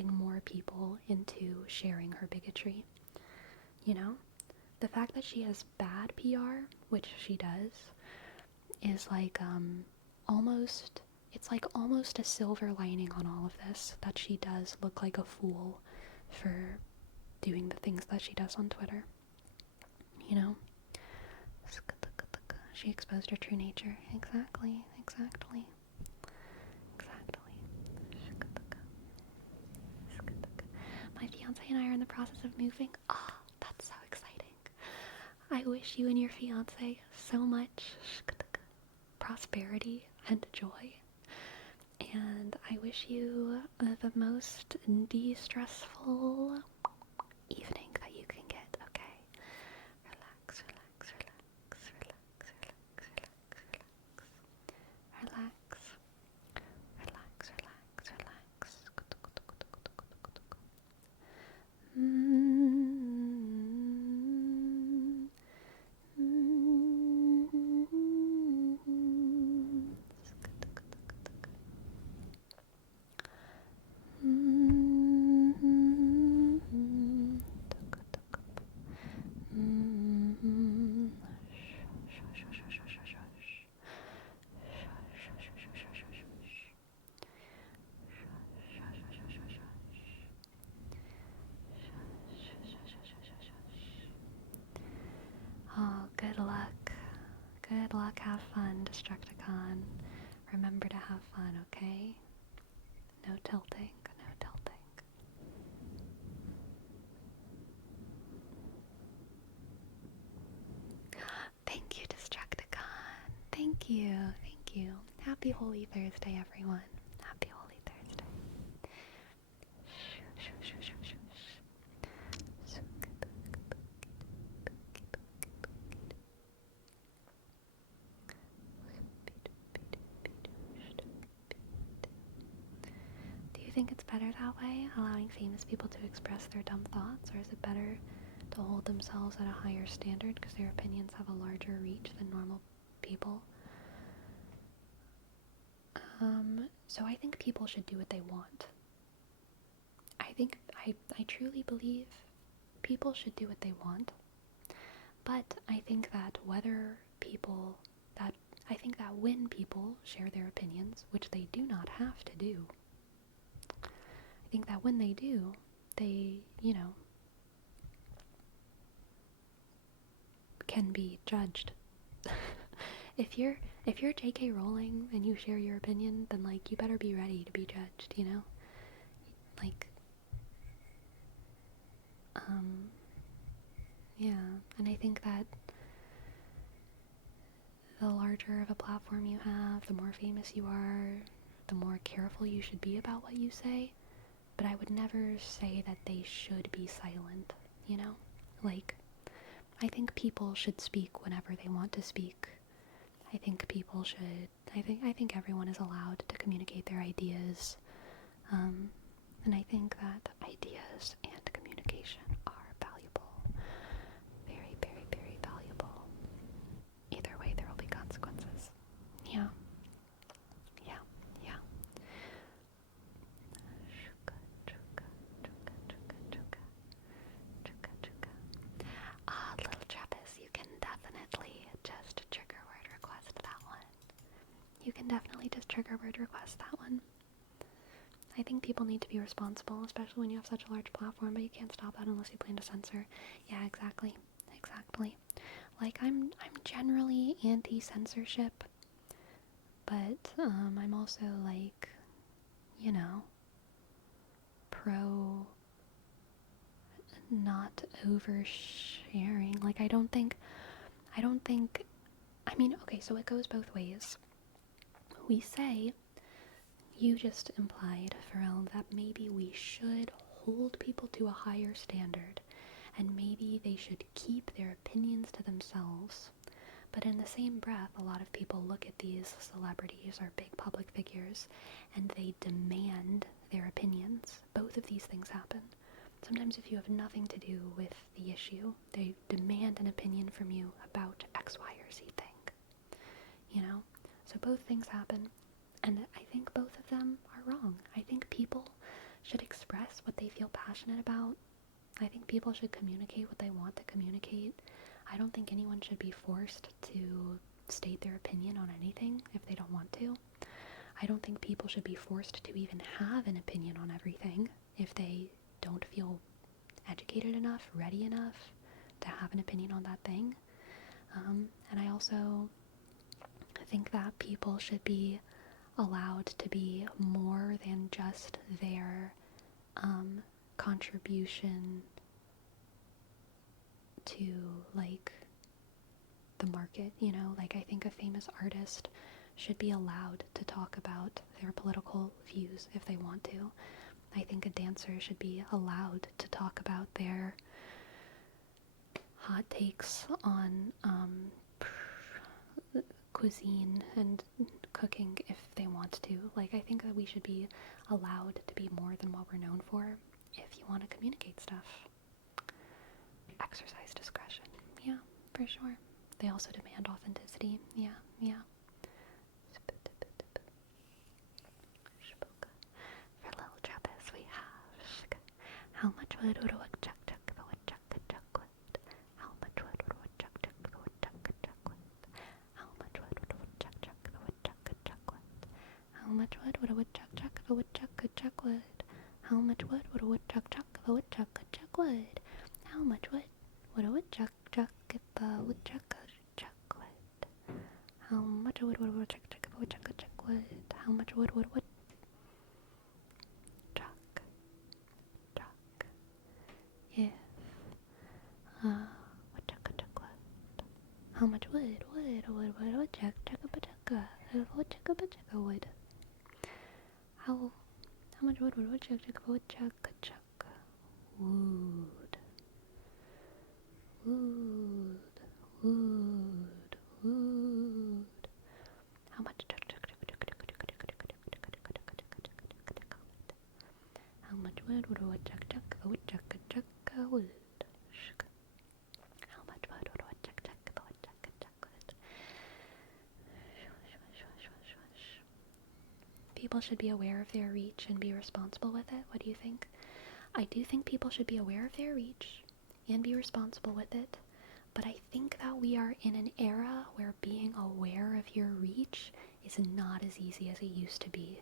more people into sharing her bigotry. you know? The fact that she has bad PR, which she does, is like almost it's like almost a silver lining on all of this, that she does look like a fool for doing the things that she does on Twitter. You know? She exposed her true nature. Exactly. My fiance and I are in the process of moving. Oh, that's so exciting. I wish you and your fiance so much prosperity and joy. And I wish you the most de-stressful evening that you can get, okay? Relax. Oh, good luck. Good luck, have fun, Destructicon. Remember to have fun, okay? No tilting. Thank you, Destructicon. Thank you. Happy Holy Thursday, everyone. Happy Holy Thursday. Do you think it's better that way, allowing famous people to express their dumb thoughts, or is it better to hold themselves at a higher standard because their opinions have a larger reach than normal people? So I think people should do what they want. I truly believe people should do what they want. But I think that when people share their opinions, which they do not have to do, I think that when they do, they, can be judged. If you're J.K. Rowling and you share your opinion, then like you better be ready to be judged, Like, yeah, and I think that the larger of a platform you have, the more famous you are, the more careful you should be about what you say. But I would never say that they should be silent, Like, I think people should speak whenever they want to speak. I think everyone is allowed to communicate their ideas. And I think that ideas and communication are valuable. Very, very, very valuable. Either way, there will be consequences. Yeah. Little Trappist, you can definitely just trigger word request that one. I think people need to be responsible, especially when you have such a large platform, but you can't stop that unless you plan to censor. Yeah, exactly. Like, I'm generally anti-censorship, but I'm also like, pro not oversharing. Like, I don't think, I mean, okay, so it goes both ways. We say, you just implied, Pharrell, that maybe we should hold people to a higher standard, and maybe they should keep their opinions to themselves. But in the same breath, a lot of people look at these celebrities or big public figures, and they demand their opinions. Both of these things happen. Sometimes if you have nothing to do with the issue, they demand an opinion from you about X, Y, or Z thing. So both things happen, and I think both of them are wrong. I think people should express what they feel passionate about I think people should communicate what they want to communicate. I don't think anyone should be forced to state their opinion on anything if they don't want to. I don't think people should be forced to even have an opinion on everything if they don't feel educated enough, ready enough to have an opinion on that thing. And I also think that people should be allowed to be more than just their contribution to like the market, you know, like I think a famous artist should be allowed to talk about their political views if they want to. I think a dancer should be allowed to talk about their hot takes on cuisine and cooking if they want to. Like, I think that we should be allowed to be more than what we're known for if you want to communicate stuff. Exercise discretion. Yeah, for sure. They also demand authenticity. Yeah, yeah. For little Trappist, we have how much wood would a woodchuck chuck the woodchuck could chuck wood? How much wood would a woodchuck chuck the woodchuck could chuck wood? How much wood would a woodchuck chuck the woodchuck could chuck wood? How much wood would a woodchuck chuck the woodchuck could chuck wood? How much wood would a woodchuck chuck the woodchuck could chuck wood? How much wood would a woodchuck chuck if the woodchuck could chuck wood? How much wood would a woodchuck chuck if a woodchuck could chuck wood? How much wood would a woodchuck chuck if woodchuck could chuck wood? How much wood would a woodchuck chuck a woodchuck if a woodchuck a woodchuck would? How much wood would a woodchuck chuck if a woodchuck could chuck wood? Wood, wood, wood. How much chuck chuck chuck chuck chuck chuck chuck chuck chuck chuck chuck? How much wood would a woodchuck chuck if a woodchuck could chuck wood? How much wood would a woodchuck chuck if a woodchuck could chuck wood? People should be aware of their reach and be responsible with it. What do you think? I do think people should be aware of their reach and be responsible with it, but I think that we are in an era where being aware of your reach is not as easy as it used to be.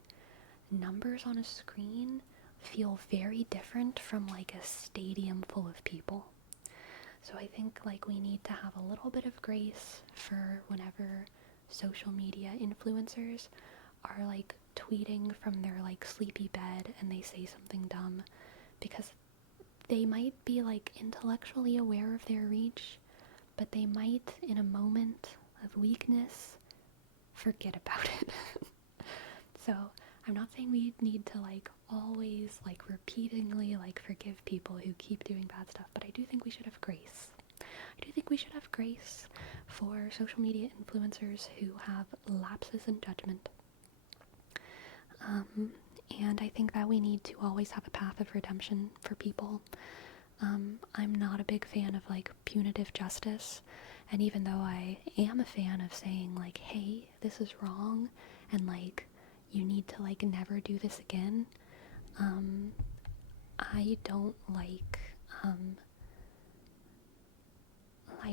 Numbers on a screen feel very different from like a stadium full of people. So I think like we need to have a little bit of grace for whenever social media influencers are like tweeting from their like sleepy bed and they say something dumb, because they might be like intellectually aware of their reach, but they might in a moment of weakness forget about it. So I'm not saying we need to like always like repeatedly like forgive people who keep doing bad stuff, but I do think we should have grace. I do think we should have grace for social media influencers who have lapses in judgment. And I think that we need to always have a path of redemption for people. I'm not a big fan of like punitive justice, and even though I am a fan of saying like, hey, this is wrong, and like, you need to like never do this again, I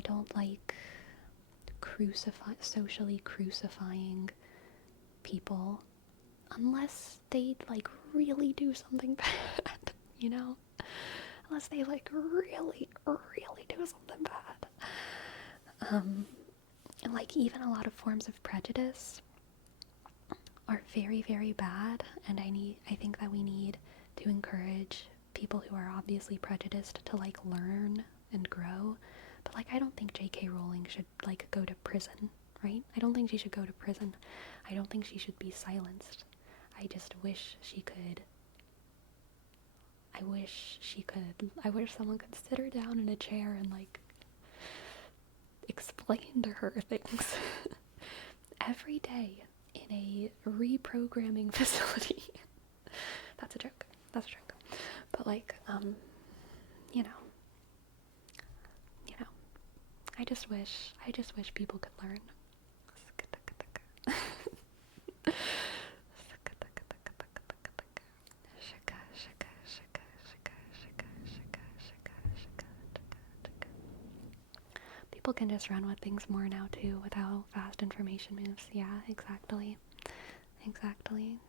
don't like socially crucifying people unless they like really do something bad, you know? Unless they like really, really do something bad. And like even a lot of forms of prejudice are very, very bad, and I think that we need to encourage people who are obviously prejudiced to like learn and grow. But like I don't think J.K. Rowling should like go to prison, right? I don't think she should go to prison. I don't think she should be silenced. I just wish she could. I wish someone could sit her down in a chair and like explain to her things every day in a reprogramming facility. That's a joke. But like, you know, I just wish people could learn. people can just run with things more now too with how fast information moves. Yeah, exactly. Exactly.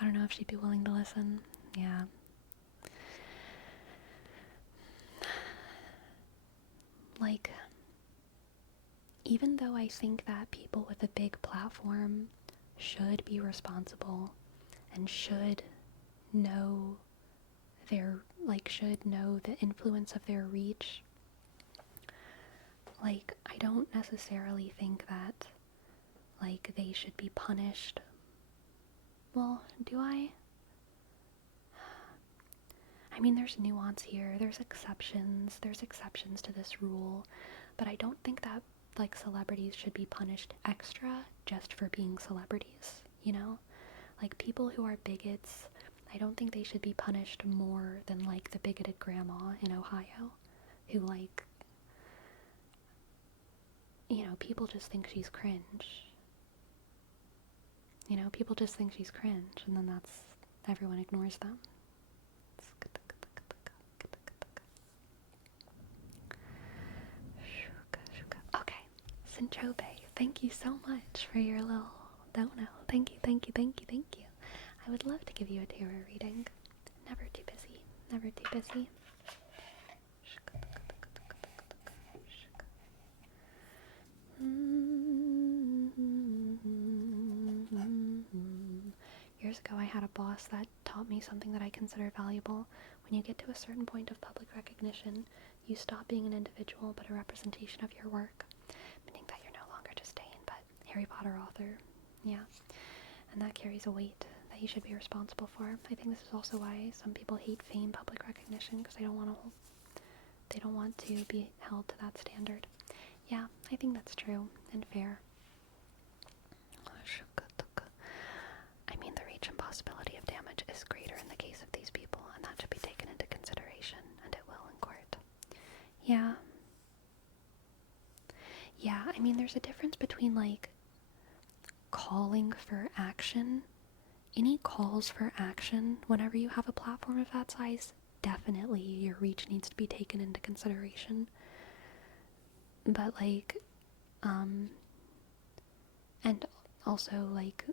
I don't know if she'd be willing to listen. Yeah. Like, even though I think that people with a big platform should be responsible and should know should know the influence of their reach, like, I don't necessarily think that, like, they should be punished. Well, do I? I mean, there's nuance here. There's exceptions. There's exceptions to this rule. But I don't think that, like, celebrities should be punished extra just for being celebrities, you know? Like, people who are bigots, I don't think they should be punished more than, like, the bigoted grandma in Ohio who, like, you know, people just think she's cringe. You know, people just think she's cringe, and then everyone ignores them. Okay, Sinchobe, thank you so much for your little dono. Thank you. I would love to give you a tarot reading. Never too busy. Years ago, I had a boss that taught me something that I consider valuable. When you get to a certain point of public recognition, you stop being an individual but a representation of your work, meaning that you're no longer just Dane, but Harry Potter author. Yeah, and that carries a weight that you should be responsible for. I think this is also why some people hate fame, public recognition, because they don't want to be held to that standard. Yeah, I think that's true and fair. I mean, the reach and possibility of damage is greater in the case of these people, and that should be taken into consideration, and it will in court. Yeah. Yeah, I mean, there's a difference between, like, calling for action. Any calls for action, whenever you have a platform of that size, definitely your reach needs to be taken into consideration. But, like, and also, like,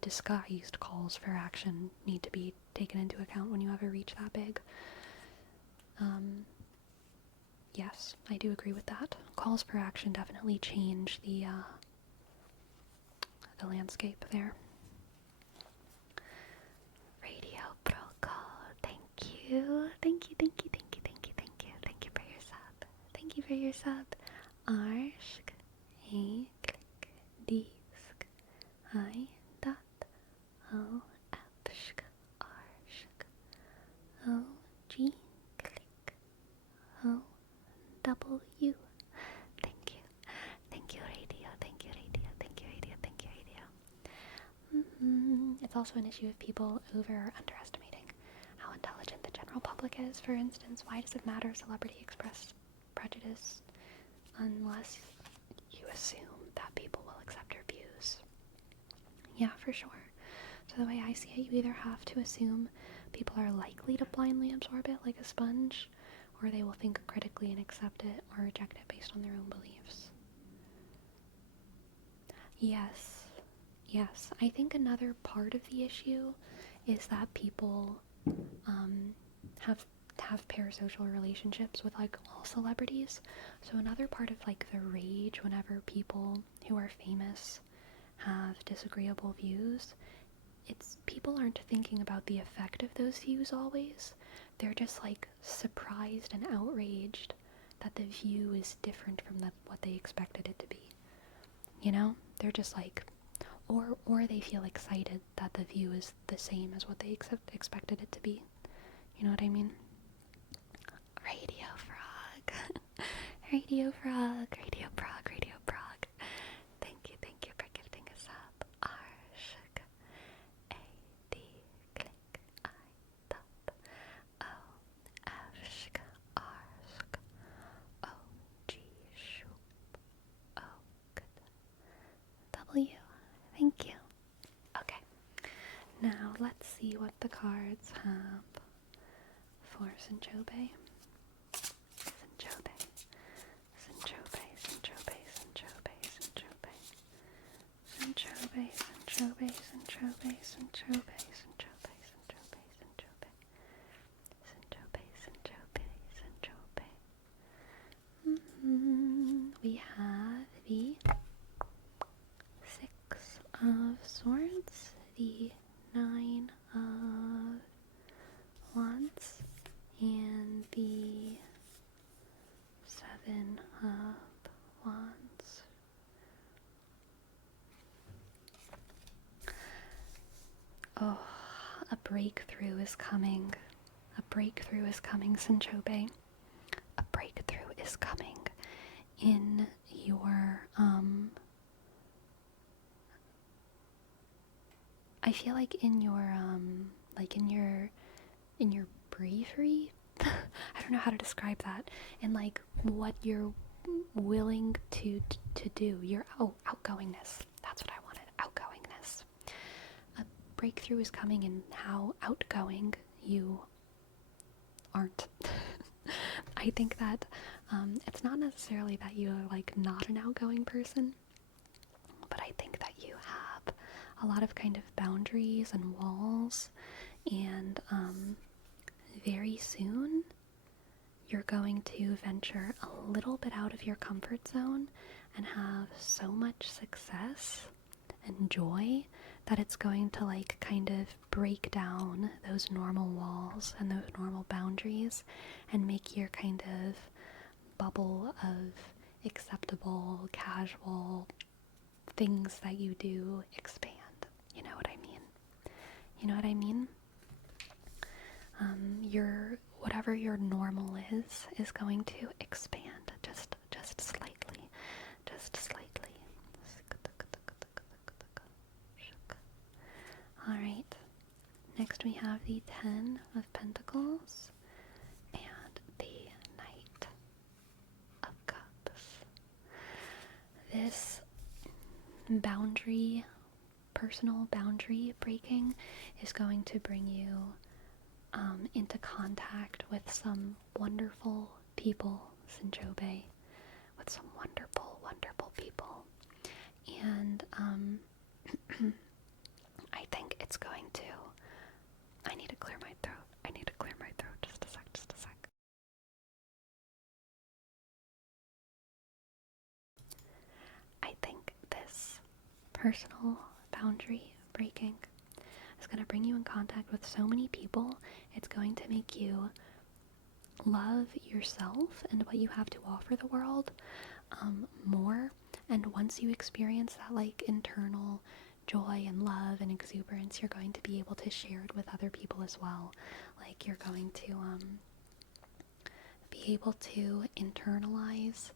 disguised calls for action need to be taken into account when you have a reach that big. Yes, I do agree with that. Calls for action definitely change the landscape there. Radio Proco, thank you for your sub. Arsk, a click, disk, I dot, o, fsk, arsk, o, g, click, o, w. Thank you, radio. It's also an issue of people over or underestimating how intelligent the general public is. For instance, why does it matter if celebrity express prejudice unless you assume that people will accept your views? Yeah, for sure. So the way I see it, you either have to assume people are likely to blindly absorb it like a sponge, or they will think critically and accept it or reject it based on their own beliefs. Yes. I think another part of the issue is that people have parasocial relationships with, like, all celebrities. So another part of, like, the rage whenever people who are famous have disagreeable views, it's people aren't thinking about the effect of those views always. They're just, like, surprised and outraged that the view is different from what they expected it to be. You know? They're just like, or they feel excited that the view is the same as what they expected it to be. You know what I mean? Radio Frog. Radio Frog. Thank you for gifting us up. Arshk. A-D. Click. I-top. O-F-shk. Arshk. O-G. Shoop. O-K. W. Thank you. Okay. Now let's see what the cards have for Sinchobe. Syntrope, syntrope, syntrope, syntrope. Syntrope, syntrope, syntrope. We have the Six of Swords, the Nine of Wands, and the Seven of Wands. Oh, a breakthrough is coming. A breakthrough is coming, Synchope. A breakthrough is coming in your, I feel like in your, in your bravery. I don't know how to describe that. And like what you're willing to do. Your outgoingness. That's what I wanted. Outgoingness. A breakthrough is coming in how outgoing you aren't. I think that it's not necessarily that you're like not an outgoing person, but I think that you have a lot of kind of boundaries and walls, and very soon you're going to venture a little bit out of your comfort zone and have so much success and joy that it's going to like kind of break down those normal walls and those normal boundaries and make your kind of bubble of acceptable, casual things that you do expand. You know what I mean? You know what I mean? Your whatever your normal is going to expand just slightly, just slightly. All right. Next we have the Ten of Pentacles and the Knight of Cups. This personal boundary breaking is going to bring you into contact with some wonderful people, Synchope, with some wonderful, wonderful people. And I think it's going to, I need to clear my throat. Just a sec. I think this personal boundary breaking is going to bring you in contact with so many people. It's going to make you love yourself and what you have to offer the world more. And once you experience that like internal joy and love and exuberance, you're going to be able to share it with other people as well. Like you're going to be able to internalize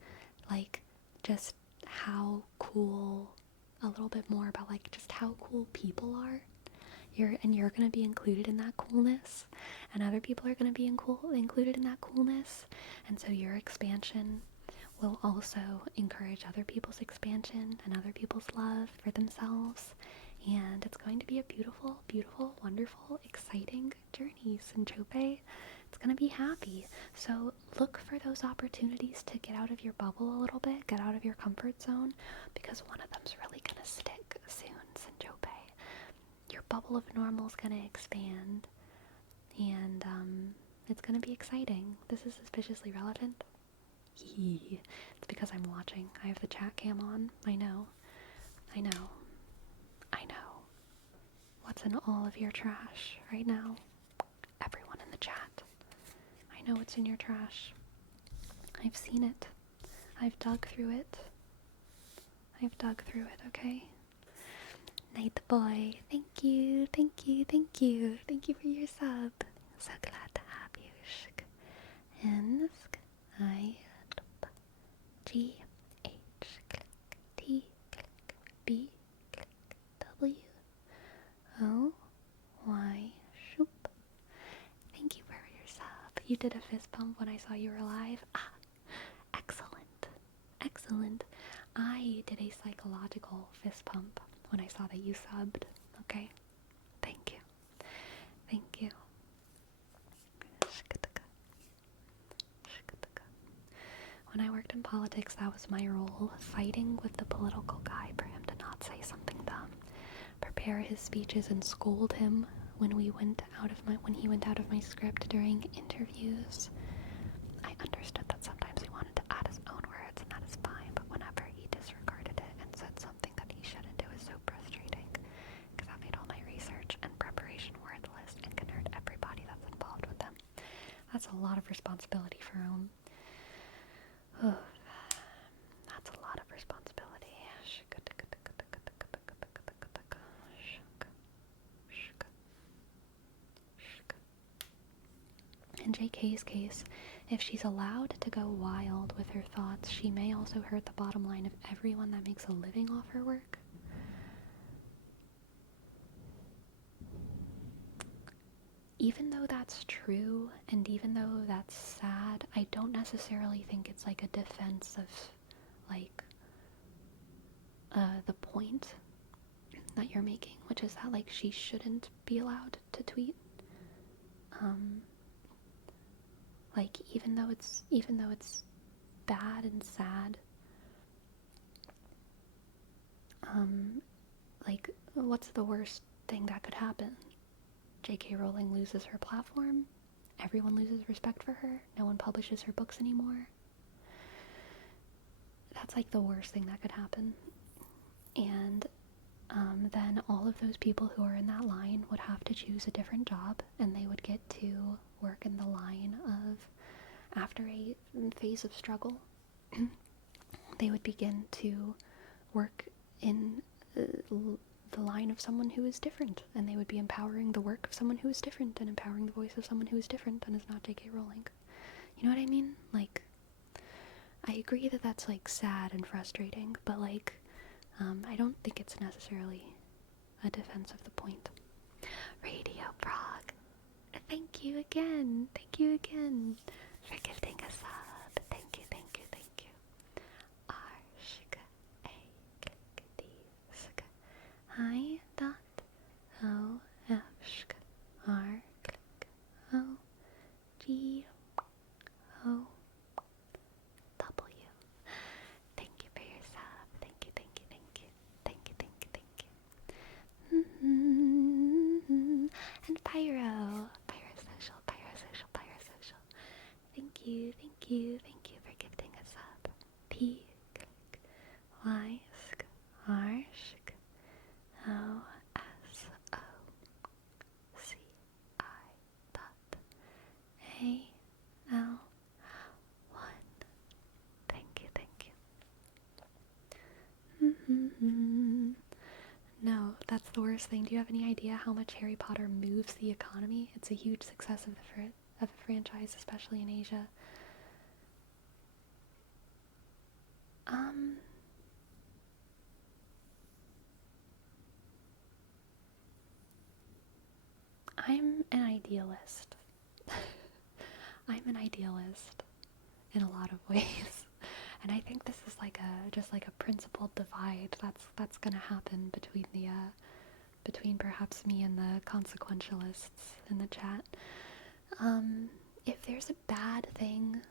like just how cool, a little bit more about like just how cool people are. You're going to be included in that coolness, and other people are going to be included in that coolness, and so your expansion will also encourage other people's expansion and other people's love for themselves, and it's going to be a beautiful, beautiful, wonderful, exciting journey, Synchope. It's going to be happy. So look for those opportunities to get out of your bubble a little bit, get out of your comfort zone, because one of them's really going to stick soon, Synchope. Your bubble of normal is going to expand, and it's going to be exciting. This is suspiciously relevant. It's because I'm watching. I have the chat cam on. I know. What's in all of your trash right now? Everyone in the chat. I know what's in your trash. I've seen it. I've dug through it. Okay? Night boy, thank you for your sub. So glad to have you. N I G H click T click B click W O Y shoop. Thank you for your sub. You did a fist bump when I saw you were live. Excellent. I did a psychological fist pump when I saw that you subbed. Okay? Thank you. When I worked in politics, that was my role, fighting with the political guy for him to not say something dumb. prepare his speeches and scold him when he went out of my script during interviews. I understood that sometimes he wanted to add his own words, and that is fine, but whenever he disregarded it and said something that he shouldn't, it was so frustrating, because that made all my research and preparation worthless and can hurt everybody that's involved with them. That's a lot of responsibility for him. That's a lot of responsibility. In JK's case, if she's allowed to go wild with her thoughts, she may also hurt the bottom line of everyone that makes a living off her work. Even though that's true, and even though that's sad, I don't necessarily think it's like a defense of, like, the point that you're making, which is that, like, she shouldn't be allowed to tweet. Like, even though it's bad and sad, like, what's the worst thing that could happen? J.K. Rowling loses her platform, everyone loses respect for her, no one publishes her books anymore. That's like the worst thing that could happen. And then all of those people who are in that line would have to choose a different job, and they would get to work in the line of, after a phase of struggle, they would begin to work in the line of someone who is different, and they would be empowering the work of someone who is different, and empowering the voice of someone who is different and is not J.K. Rowling. You know what I mean? Like, I agree that that's, like, sad and frustrating, but, like, I don't think it's necessarily a defense of the point. Radio Frog, thank you again for gifting a sub. Thank you. Arshka, Aikdisk, Hi dot O Fshk, R click O G O W. Thank you for your sub. Thank you. And Pyrosocial. Thank you for gifting us up. P click Y sk R shk O S O C I dot A L 1. Thank you. No, that's the worst thing. Do you have any idea how much Harry Potter moves the economy? It's a huge success of the franchise, especially in Asia. I'm an idealist. I'm an idealist in a lot of ways. And I think this is like just like a principled divide that's gonna happen between perhaps me and the consequentialists in the chat. If there's a bad thing,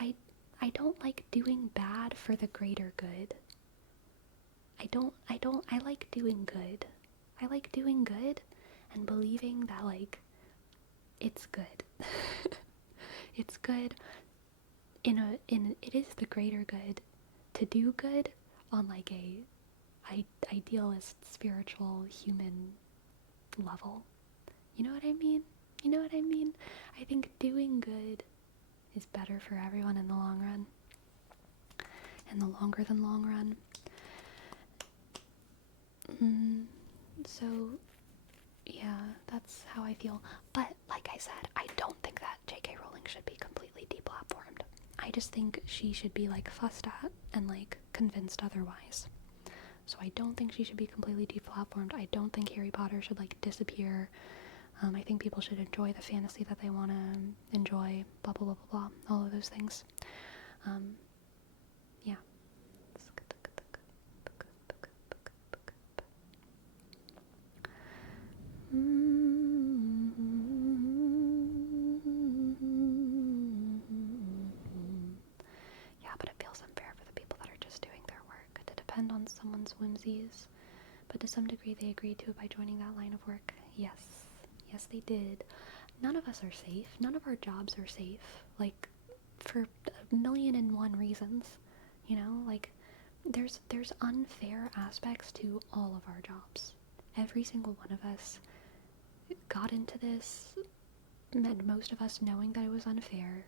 I don't like doing bad for the greater good. I like doing good. I like doing good and believing that, like, it's good. It's good it is the greater good to do good on, like, a idealist, spiritual, human level. You know what I mean? I think doing good is better for everyone in the long run. In the longer than long run. So, yeah, that's how I feel. But, like I said, I don't think that J.K. Rowling should be completely deplatformed. I just think she should be, like, fussed at and, like, convinced otherwise. So I don't think she should be completely deplatformed. I don't think Harry Potter should, like, disappear. I think people should enjoy the fantasy that they want to enjoy, blah, blah, blah, blah, blah, all of those things. Yeah. Yeah, but it feels unfair for the people that are just doing their work to depend on someone's whimsies. but to some degree they agreed to it by joining that line of work. Yes. Yes, they did. None of us are safe. None of our jobs are safe. Like, for a million and one reasons. You know, like, there's unfair aspects to all of our jobs. Every single one of us got into this, and most of us knowing that it was unfair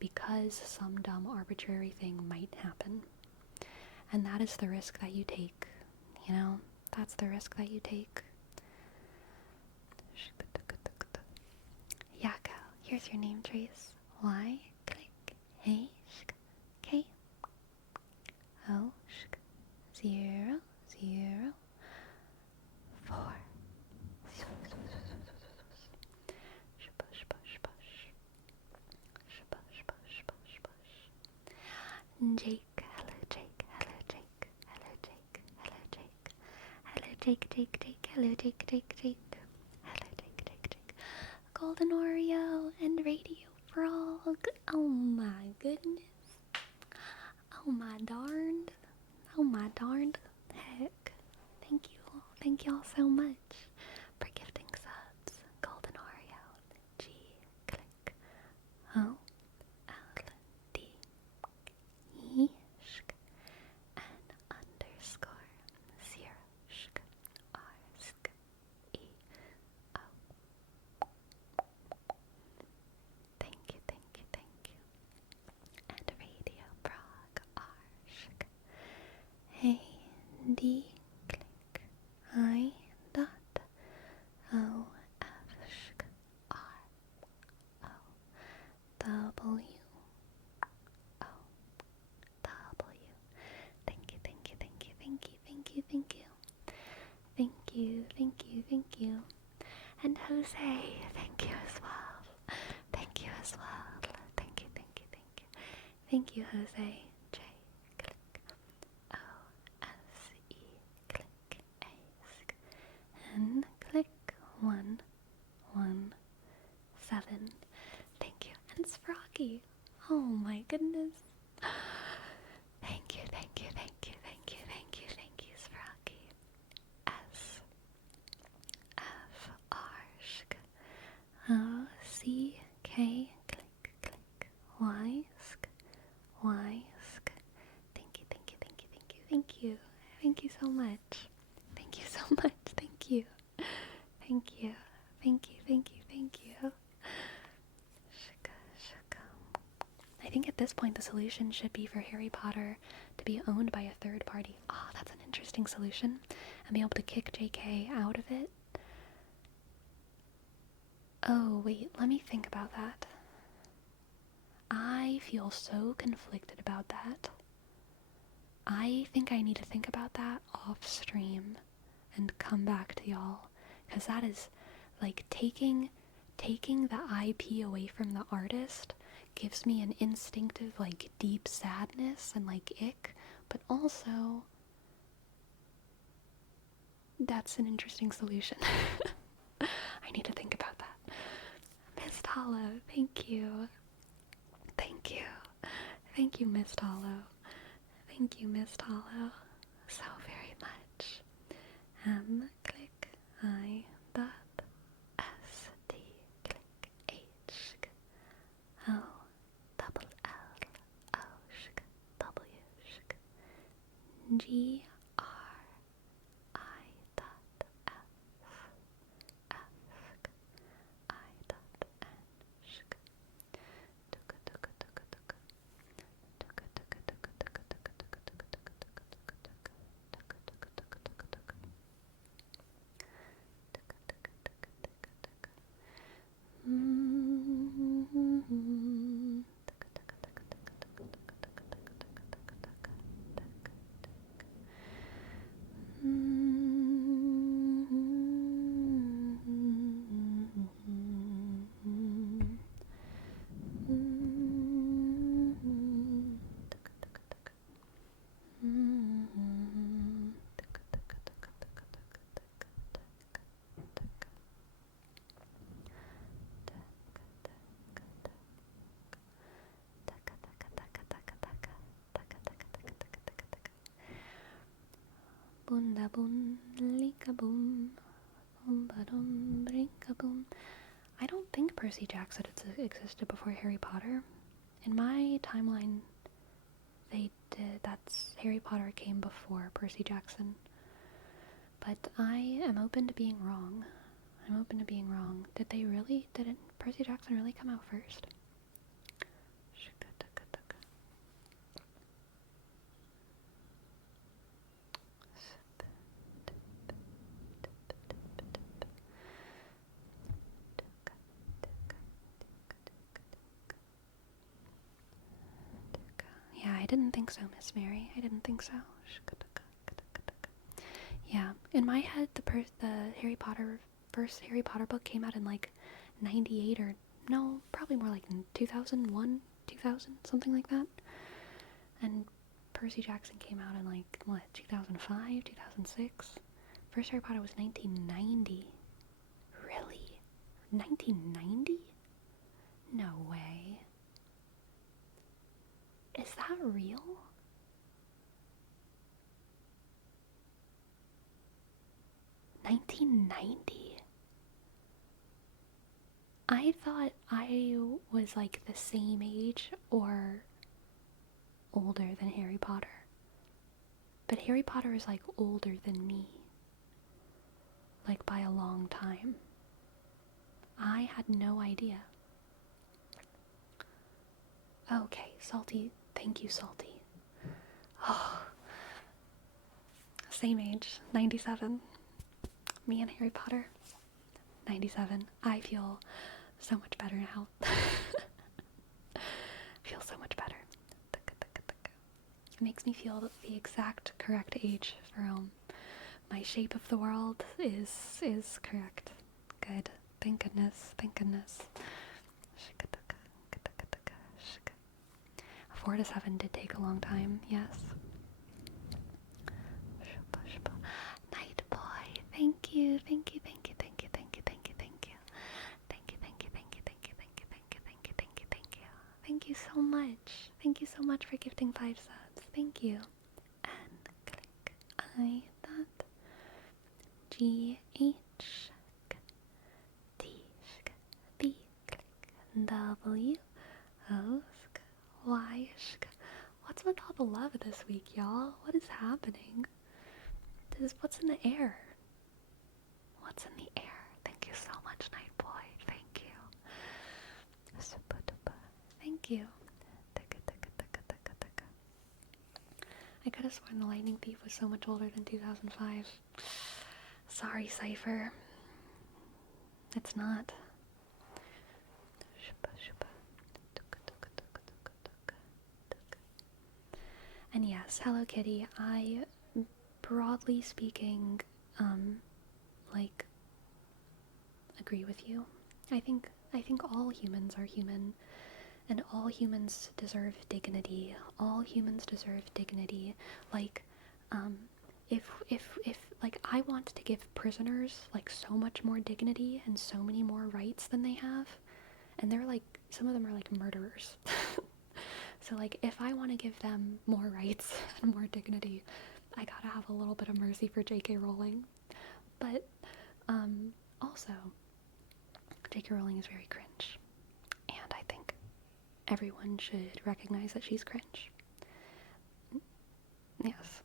because some dumb arbitrary thing might happen. And that is the risk that you take, you know? That's the risk that you take. Yako, here's your name trace. Y, click, A, K, O, 0, 0, 4. Jake, hello Jake, hello Jake, hello Jake, hello Jake, hello Jake, hello Jake, hello Jake, Golden Oreo and Radio Frog. Oh my goodness. Oh my darned heck. Thank y'all so much for gifting subs. Golden Oreo, G, click, O, L, D, E, sh, N, underscore, 0, sh, R, sk, E, O. Thank you. And Radio Frog, R, sh, A, D, click, I, dot, O, F, sh, R, O, W, O, W. Thank you. And Jose, thank you as well. Thank you, Jose. J, click, O, S, E, click, A, sk, N, click, 1, 1, 7. Thank you. And Sproggy. Oh my goodness. Thank you, Sproggy. S, F, R, sk, O, C, K, click, Y, sk, Y, sk. Thank you. Thank you so much. Thank you. I think at this point the solution should be for Harry Potter to be owned by a third party. Oh, that's an interesting solution. And be able to kick JK out of it. Oh, wait, let me think about that. I feel so conflicted about that. I think I need to think about that off stream and come back to y'all. Because that is, like, taking the IP away from the artist gives me an instinctive, like, deep sadness and, like, ick. But also, that's an interesting solution. I need to think about that. Miss Hollow, thank you. Thank you, Miss Hollow. So very much. M, click, I, dot, S, T, click, H, O, double L, O, sh, W, sh, G, R, I, dot, F, F, I, dot, N, sh, Bunda boom, lika boom, boom ba dum, brinka boom. I don't think Percy Jackson existed before Harry Potter. In my timeline, they did. That's Harry Potter came before Percy Jackson. But I am open to being wrong. I'm open to being wrong. Didn't Percy Jackson really come out first? Yeah, I didn't think so, Miss Mary. I didn't think so. Yeah, in my head, the Harry Potter first Harry Potter book came out in like 98 or no, probably more like 2001, 2000, something like that. And Percy Jackson came out in like what, 2005, 2006. First Harry Potter was 1990. Really? 1990? No way. Is that real? $19.90. I thought I was like the same age or older than Harry Potter. But Harry Potter is like older than me. Like by a long time. I had no idea. Okay, Salty. Thank you, Salty. Oh, same age, 97. Me and Harry Potter, 97. I feel so much better now. Feel so much better. It makes me feel the exact correct age for my shape of the world is correct. Good. Thank goodness. Thank goodness. 4 to 7 did take a long time, yes. Night boy, thank you, thank you, thank you, thank you, thank you, thank you, thank you. Thank you, thank you, thank you, thank you, thank you, thank you, thank you, thank you, thank you. Thank you so much. Thank you so much for gifting 5 subs. Thank you. And click I dot G H T B click W O Y. What's with all the love this week, y'all? What is happening? What's in the air? What's in the air? Thank you so much, Night Boy. Thank you. Thank you. I could have sworn the Lightning Thief was so much older than 2005. Sorry, Cypher. It's not. And yes, Hello Kitty, I, broadly speaking, like, agree with you. I think all humans are human, and all humans deserve dignity. All humans deserve dignity. Like, if like, I want to give prisoners like so much more dignity and so many more rights than they have, and they're like, some of them are like murderers. So like, if I want to give them more rights and more dignity, I gotta have a little bit of mercy for J.K. Rowling. But also, J.K. Rowling is very cringe, and I think everyone should recognize that she's cringe. Yes.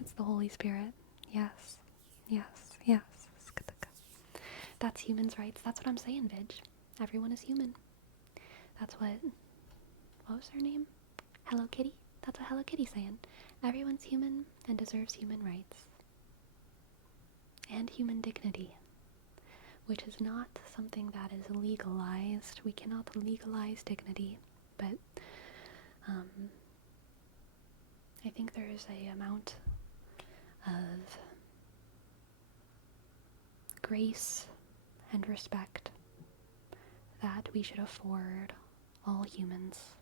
It's the Holy Spirit. Yes. Yes. Yes. That's humans' rights. That's what I'm saying, Vidge. Everyone is human. That's what was her name? Hello Kitty? That's what Hello Kitty's saying. Everyone's human and deserves human rights. And human dignity. Which is not something that is legalized. We cannot legalize dignity. But, I think there is a amount of grace and respect that we should afford all humans.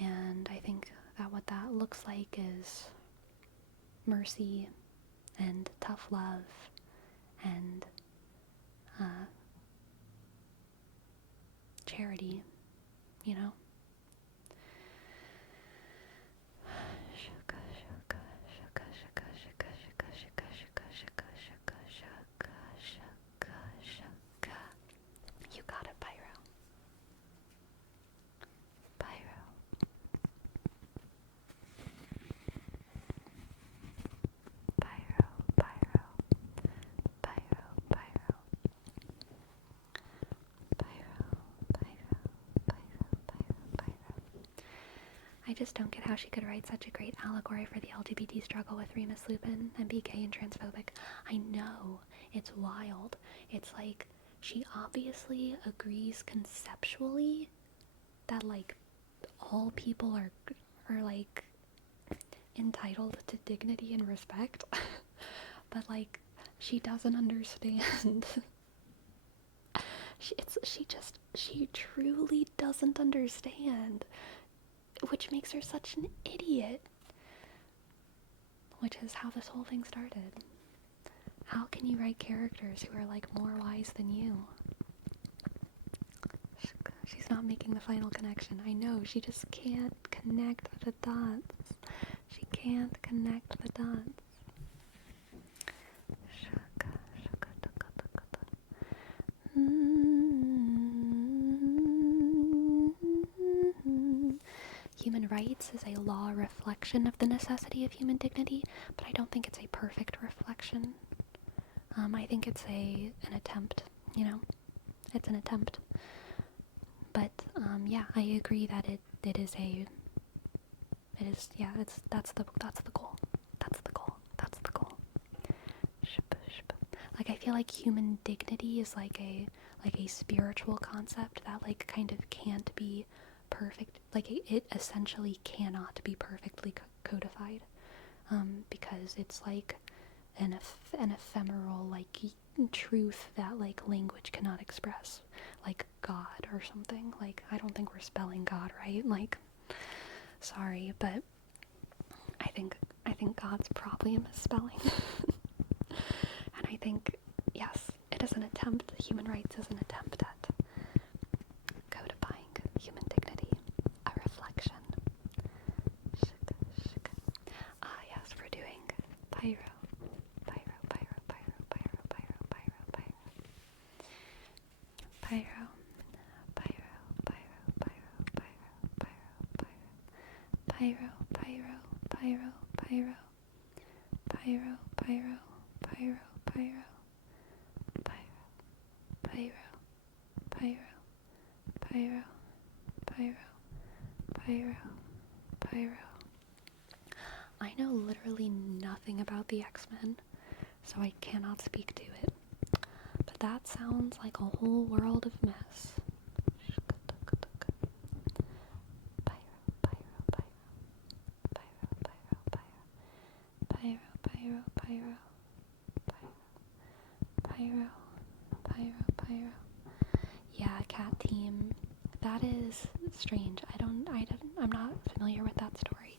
And I think that what that looks like is mercy and tough love and charity you know? You got it, Pyro. Pyro. Pyro. Pyro. Pyro. Pyro. I just don't get how she could write such a great allegory for the LGBT struggle with Remus Lupin and be gay and transphobic. I know, it's wild. It's like, she obviously agrees conceptually that, like, all people are like, entitled to dignity and respect. But, like, she doesn't understand. She truly doesn't understand, which makes her such an idiot. Which is how this whole thing started. How can you write characters who are like more wise than you? She's not making the final connection. I know, she just can't connect the dots. She can't connect the dots. Human rights is a law reflection of the necessity of human dignity, but I don't think it's a perfect reflection. I think it's an attempt, you know? It's an attempt. But, yeah, I agree that that's the goal. That's the goal. Like, I feel like human dignity is like a spiritual concept that, like, kind of can't be perfect. Like, it essentially cannot be perfectly codified, because it's like an ephemeral, like, truth that, like, language cannot express, like God or something. Like, I don't think we're spelling God right. Like, sorry, but I think God's probably a misspelling. And I think, yes, it is an attempt. Human rights is an attempt at codifying human dignity, a reflection. Yes, we're doing Pyro. Pyro, Pyro, Pyro, Pyro, Pyro, Pyro, Pyro. Pyro. Pyro, Pyro, Pyro, Pyro, Pyro, Pyro. Pyro, Pyro, Pyro, Pyro. Pyro, Pyro, Pyro, Pyro. Pyro, Pyro, Pyro, Pyro, Pyro, Pyro. I know literally nothing about the X-Men, so I cannot speak to it. But that sounds like a whole world of mess. Pyro, Pyro, Pyro, Pyro, Pyro, Pyro, Pyro, Pyro, Pyro, Pyro, Pyro. Yeah, cat team. That is strange. I'm not familiar with that story,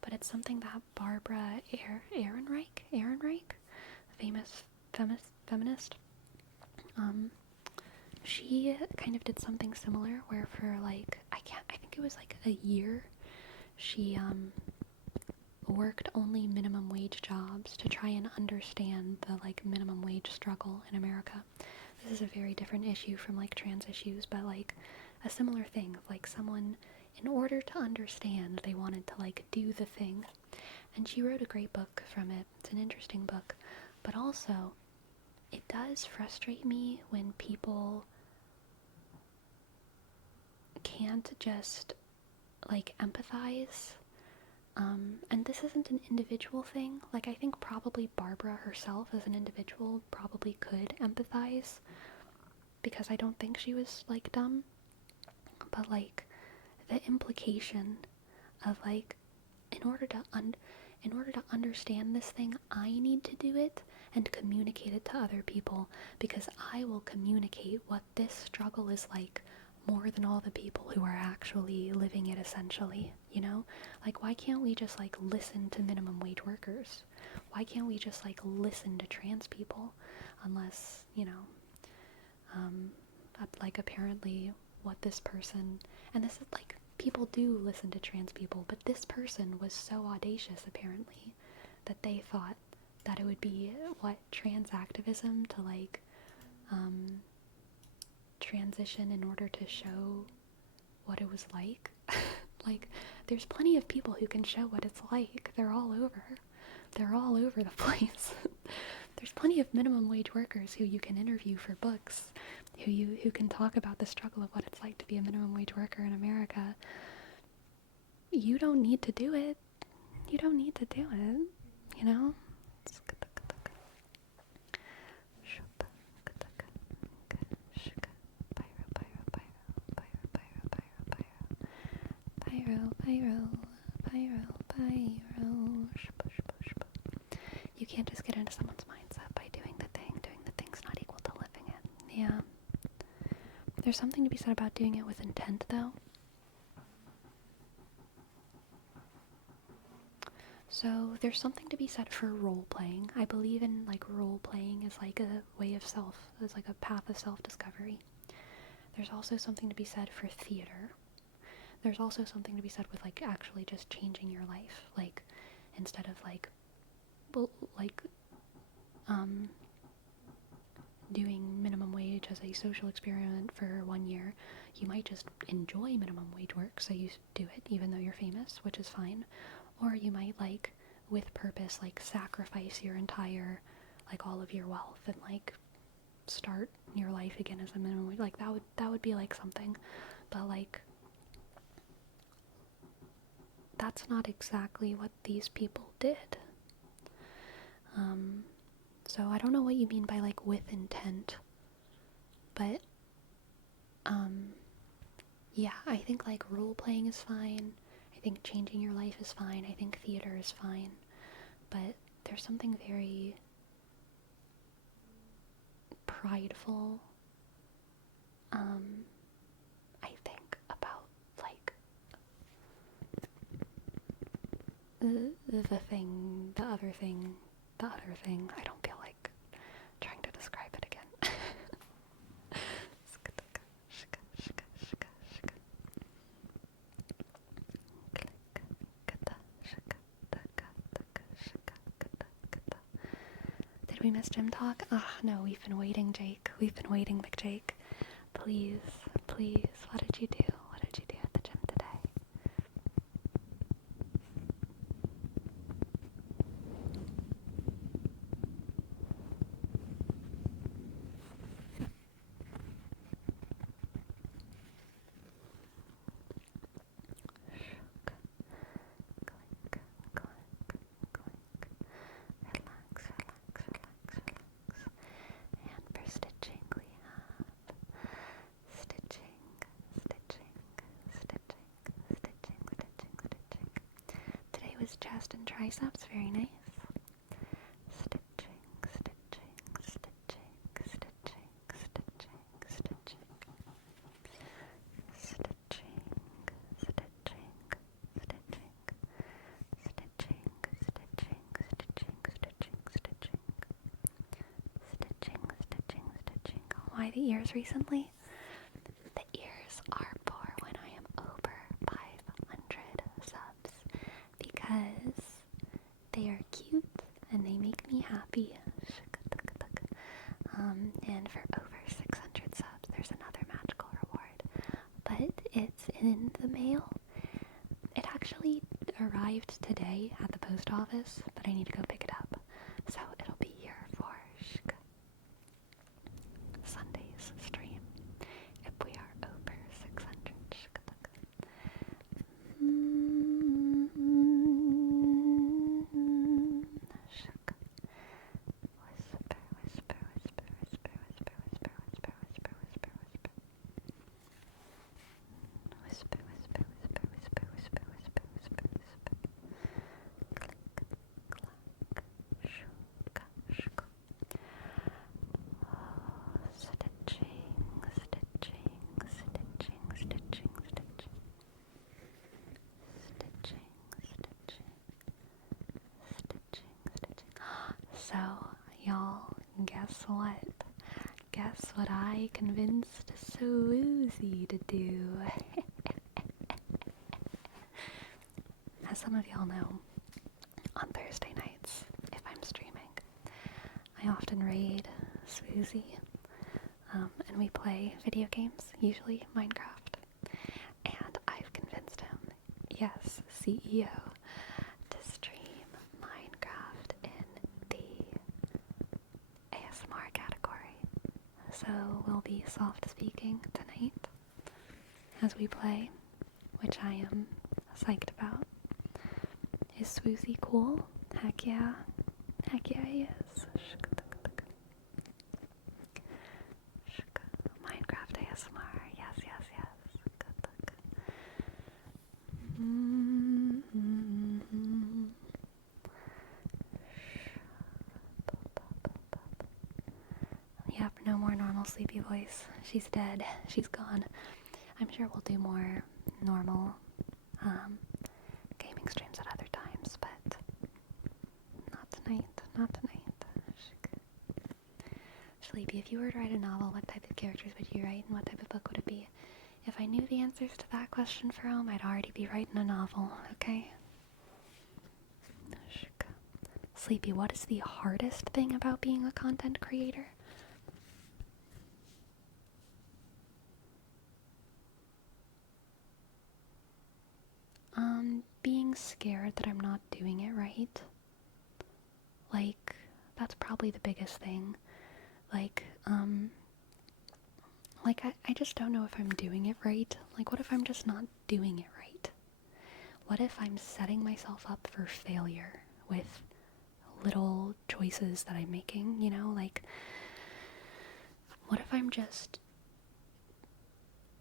but it's something that Barbara Ehrenreich, famous feminist, she kind of did something similar where for like, I think it was like a year, she worked only minimum wage jobs to try and understand the like minimum wage struggle in America. This is a very different issue from like trans issues, but like a similar thing of like someone, in order to understand, they wanted to like do the thing. And she wrote a great book from it. It's an interesting book. But also, it does frustrate me when people can't just like empathize. And this isn't an individual thing. Like, I think probably Barbara herself as an individual probably could empathize, because I don't think she was like dumb. But like, the implication of like, in order to understand this thing, I need to do it and communicate it to other people, because I will communicate what this struggle is like more than all the people who are actually living it, essentially, you know? Like, why can't we just like listen to minimum wage workers? Why can't we just like listen to trans people? Unless, you know, that like apparently what this person, and this is like, people do listen to trans people, but this person was so audacious apparently that they thought that it would be what, trans activism to like transition in order to show what it was like. Like, there's plenty of people who can show what it's like. They're all over. They're all over the place. There's plenty of minimum wage workers who you can interview for books, who can talk about the struggle of what it's like to be a minimum wage worker in America. You don't need to do it. You don't need to do it, you know? You can't just get into someone's mindset by doing the thing. Doing the thing's not equal to living it. Yeah. There's something to be said about doing it with intent, though. So there's something to be said for role playing. I believe in like role playing as like a way of as like a path of self-discovery. There's also something to be said for theater. There's also something to be said with like actually just changing your life. Like, instead of like, well, like, doing minimum wage as a social experiment for 1 year, you might just enjoy minimum wage work, so you do it even though you're famous, which is fine. Or you might, like, with purpose, like, sacrifice your entire, like, all of your wealth and, like, start your life again as a minimum wage. Like, that would be, like, something. But, like, that's not exactly what these people did. So I don't know what you mean by, like, with intent. But, yeah, I think, like, role-playing is fine. I think changing your life is fine. I think theater is fine. But there's something very prideful, I think, about, like, the other thing. I don't feel like trying to describe it again. Did we miss gym talk? No, we've been waiting, Jake. We've been waiting, Big Jake. Please, please, what did you do? What did you do at the gym today? And for stitching, we have stitching. Today was chest and triceps, very nice. Stitching. Why the ears recently? The ears are for when I am over 500 subs, because they are cute and they make me happy. And for over 600 subs, there's another magical reward, but it's in the mail. It actually arrived today at the post office, but I need to go pick it up, so it'll be here for Sunday's stream if we are over 600. So, y'all, guess what? Guess what I convinced woozy to do. As some of y'all know, on Thursday nights, if I'm streaming, I often raid Swoozy, and we play video games, usually Minecraft. And I've convinced him, yes, CEO, to stream Minecraft in the ASMR category. So we'll be soft speaking tonight as we play, which I am psyched about. Is Swoozy cool? Heck yeah. Heck yeah, he is. Minecraft ASMR. Yes, yes, yes. Yep, no more normal sleepy voice. She's dead. She's gone. I'm sure we'll do more normal gaming streams at other times, but not tonight. Not tonight. Sleepy, if you were to write a novel, what type of characters would you write and what type of book would it be? If I knew the answers to that question, Jerome, I'd already be writing a novel, okay? Sleepy, what is the hardest thing about being a content creator? Being scared that I'm not doing it right. Like, that's probably the biggest thing. Like, I just don't know if I'm doing it right. Like, what if I'm just not doing it right? What if I'm setting myself up for failure with little choices that I'm making, you know? Like, what if I'm just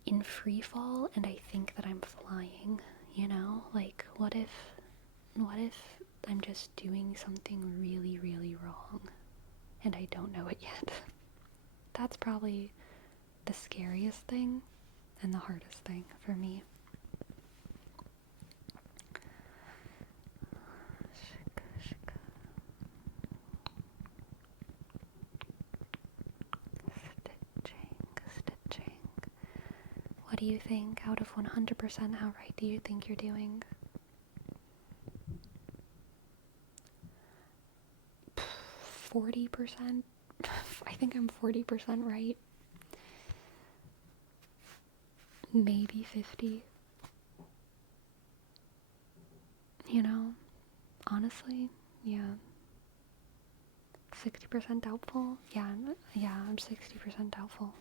in free fall and I think that I'm flying, you know? Like, what if I'm just doing something really, really wrong and I don't know it yet? That's probably the scariest thing and the hardest thing for me. Stitching. What do you think? Out of 100%, how right do you think you're doing? 40%? I think I'm 40% right. Maybe 50. You know? Honestly, yeah. 60% doubtful? Yeah, I'm 60% doubtful.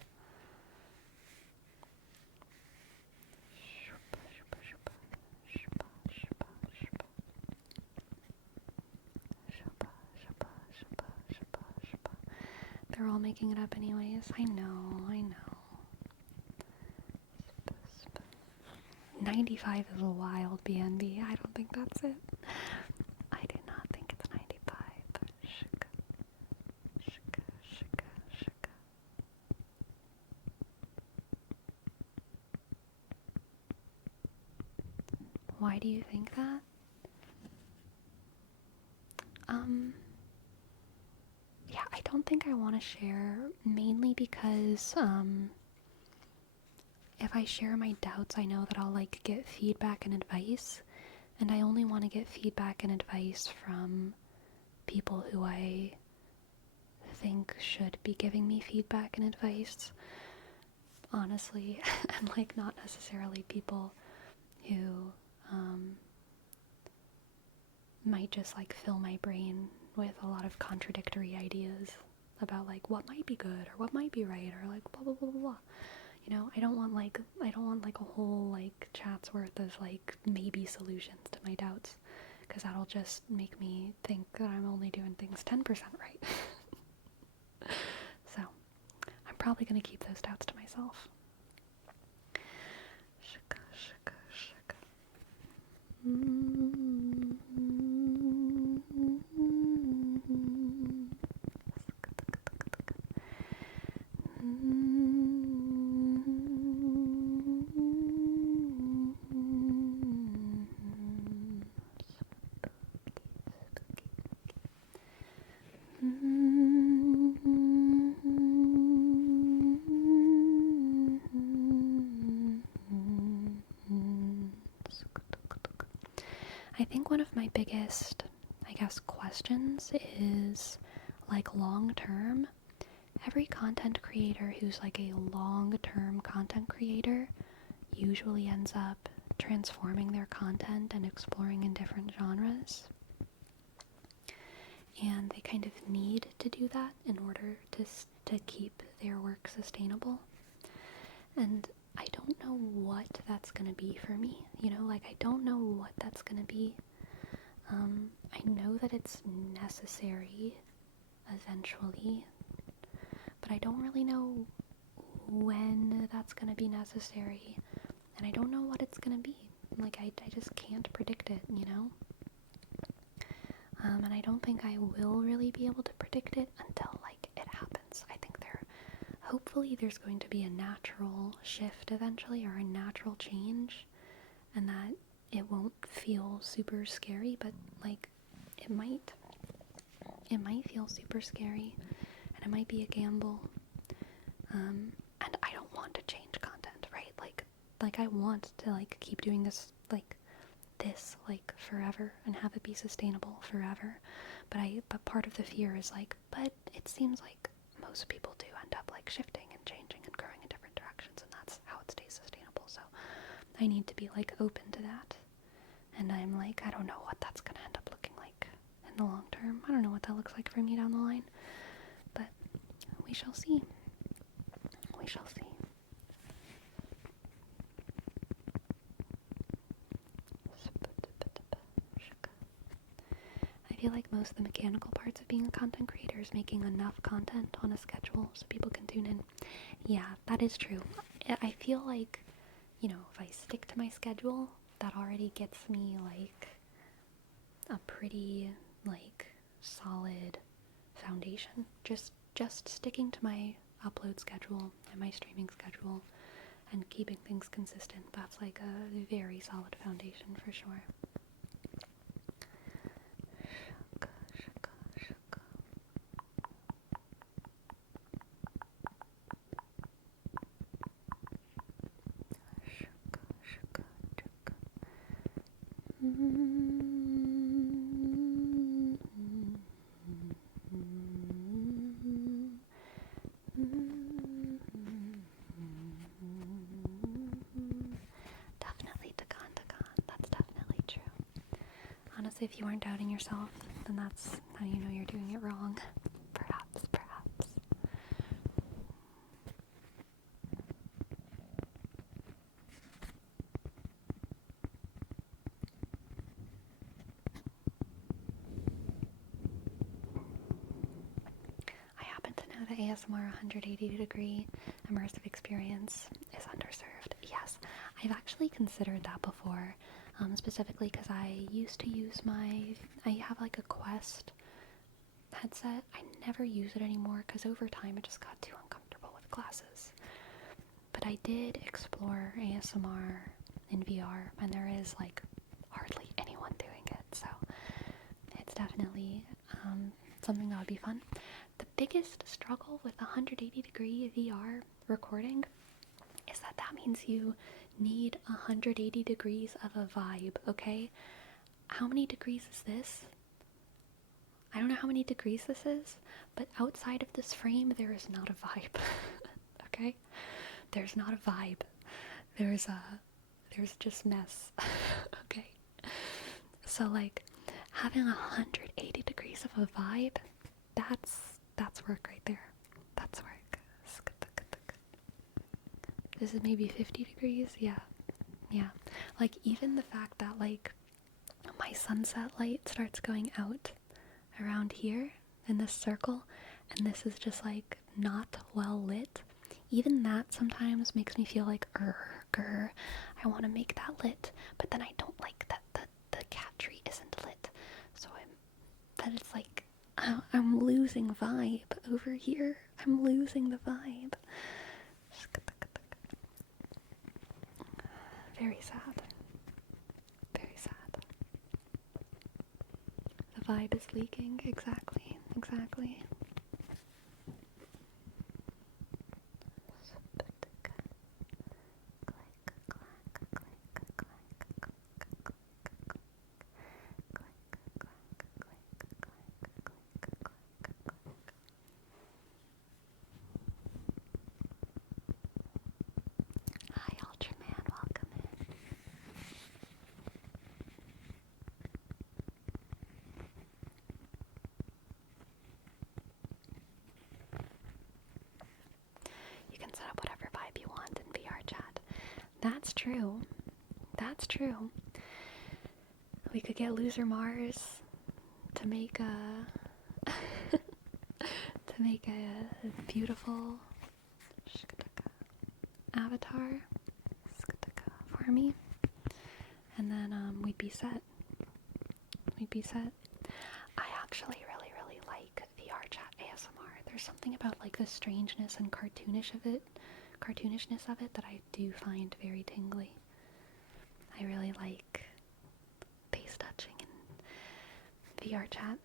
They're all making it up anyways. I know. 95 is a wild BNB. I don't think that's it. I do not think it's 95. Why do you think that? Yeah, I don't think I want to share, mainly because, if I share my doubts, I know that I'll, like, get feedback and advice, and I only want to get feedback and advice from people who I think should be giving me feedback and advice, honestly, and, like, not necessarily people who, might just, like, fill my brain with a lot of contradictory ideas about, like, what might be good or what might be right or, like, blah blah blah blah blah. You know, I don't want like a whole, like, chat's worth of, like, maybe solutions to my doubts, because that'll just make me think that I'm only doing things 10% right. So I'm probably gonna keep those doubts to myself. I think one of my biggest, I guess, questions is like long term. Every content creator who's like a long term content creator usually ends up transforming their content and exploring in different genres. And they kind of need to do that in order to keep their work sustainable. And I don't know what that's going to be for me. Like I don't know what that's going to be. I know that it's necessary eventually, but I don't really know when that's going to be necessary, and I don't know what it's going to be. Like, I just can't predict it, and I don't think I will really be able to predict it until, like, it happens. I think hopefully there's going to be a natural shift eventually, or a natural change, and that it won't feel super scary, but, like, it might feel super scary, and it might be a gamble, and I don't want to change content, right? Like I want to, like, keep doing this forever and have it be sustainable forever, but part of the fear is, like, but it seems like most people do end up, like, shifting and changing and growing in different directions, and that's how it stays sustainable, so I need to be, like, open to that, and I'm like, I don't know what that's gonna end up looking like in the long term. I don't know what that looks like for me down the line, but we shall see. We shall see. I feel like most of the mechanical parts of being a content creator is making enough content on a schedule so people can tune in. Yeah, that is true. I feel like, if I stick to my schedule, that already gets me, like, a pretty, like, solid foundation. Just sticking to my upload schedule and my streaming schedule and keeping things consistent, that's, like, a very solid foundation for sure. Definitely Takan. That's definitely true. Honestly, if you aren't doubting yourself, then that's how you know you're doing it wrong. Perhaps. I happen to know that ASMR 180-degree immersive experience is underserved. Yes, I've actually considered that before, specifically because I used to use I have, like, a Quest headset. I never use it anymore because over time it just got too uncomfortable with glasses. But I did explore ASMR in VR, and there is, like, hardly anyone doing it, so it's definitely something that would be fun. The biggest struggle with 180-degree VR recording is that means you need 180 degrees of a vibe, okay? How many degrees is this? I don't know how many degrees this is, but outside of this frame, there is not a vibe, okay? There's not a vibe. There's just mess, okay? So, like, having 180 degrees of a vibe, that's work right there. That's work. This is maybe 50 degrees? Yeah. Like, even the fact that, like, my sunset light starts going out around here in this circle, and this is just, like, not well lit, even that sometimes makes me feel like, I want to make that lit, but then I don't like that the cat tree isn't lit, so it's like, I'm losing vibe over here. I'm losing the vibe. Very sad. Very sad. The vibe is leaking. Exactly. That's true. That's true. We could get Loser Mars to make a to make a beautiful avatar for me, and then we'd be set. We'd be set. I actually really like VR chat ASMR. There's something about like the strangeness and cartoonishness of it that I do find very tingly. I really like face touching in VR chat.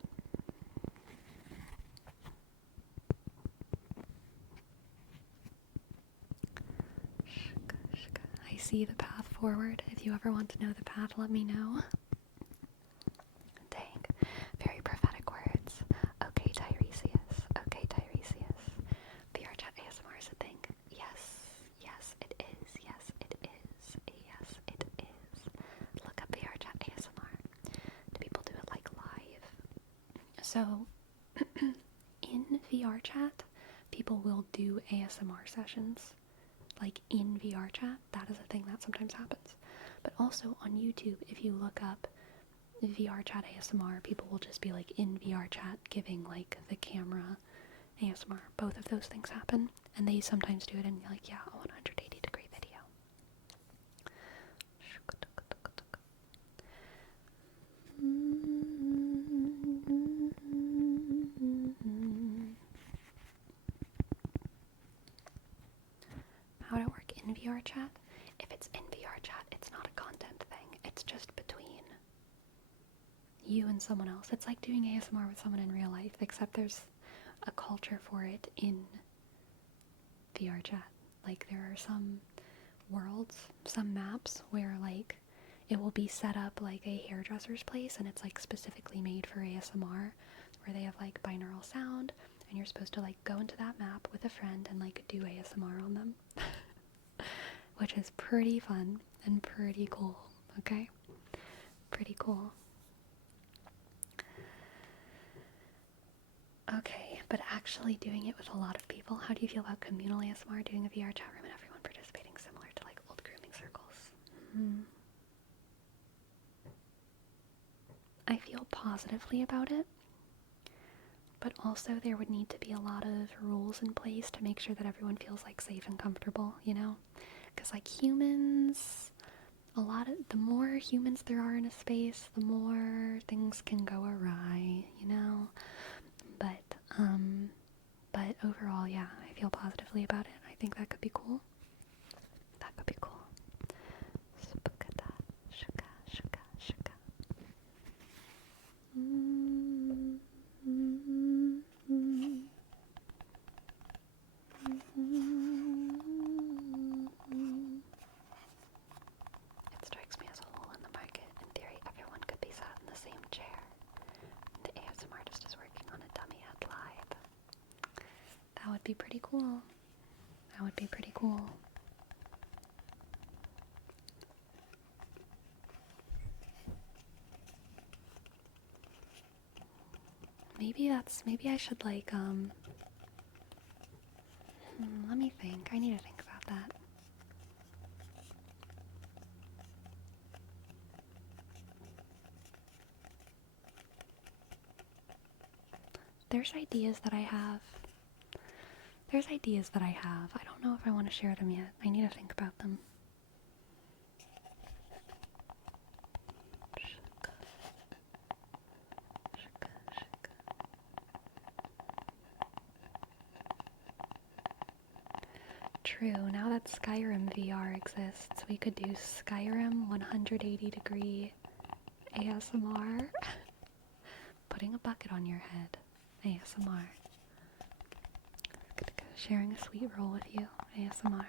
I see the path forward. If you ever want to know the path, let me know. Dang. Very prophetic words. Okay, Tiresias. Okay, Tiresias. VR chat ASMR is a thing. Yes. Yes, it is. Yes, it is. Yes, it is. Look up VR chat ASMR. Do people do it like live? So, in VR chat, people will do ASMR sessions. Like in VR chat, that is a thing that sometimes happens. But also on YouTube, if you look up VR chat ASMR, people will just be like in VR chat giving like the camera ASMR. Both of those things happen, and they sometimes do it in like, yeah, a 180-degree video. How to work in VR chat? If it's in VR chat, it's not a content thing. It's just between you and someone else. It's like doing ASMR with someone in real life, except there's a culture for it in VR chat. Like there are some worlds, some maps where like it will be set up like a hairdresser's place, and it's like specifically made for ASMR, where they have like binaural sound, and you're supposed to like go into that map with a friend and like do ASMR on them. Which is pretty fun and pretty cool, okay? Pretty cool. Okay, but actually doing it with a lot of people, how do you feel about communal ASMR, doing a VR chat room and everyone participating, similar to like old grooming circles? I feel positively about it, but also there would need to be a lot of rules in place to make sure that everyone feels like safe and comfortable, you know? Because like humans, the more humans there are in a space, the more things can go awry, you know? But overall, yeah, I feel positively about it. I think that could be cool. That could be cool. It strikes me as a hole in the market. In theory, everyone could be sat in the same chair. The ASM artist is working on a dummy head live. That would be pretty cool. That would be pretty cool. Maybe I should like, let me think. I need to think about that. There's ideas that I have. I don't know if I want to share them yet. I need to think about them. True, now that Skyrim VR exists, we could do Skyrim 180-degree ASMR. Putting a bucket on your head. ASMR. Sharing a sweet roll with you. ASMR.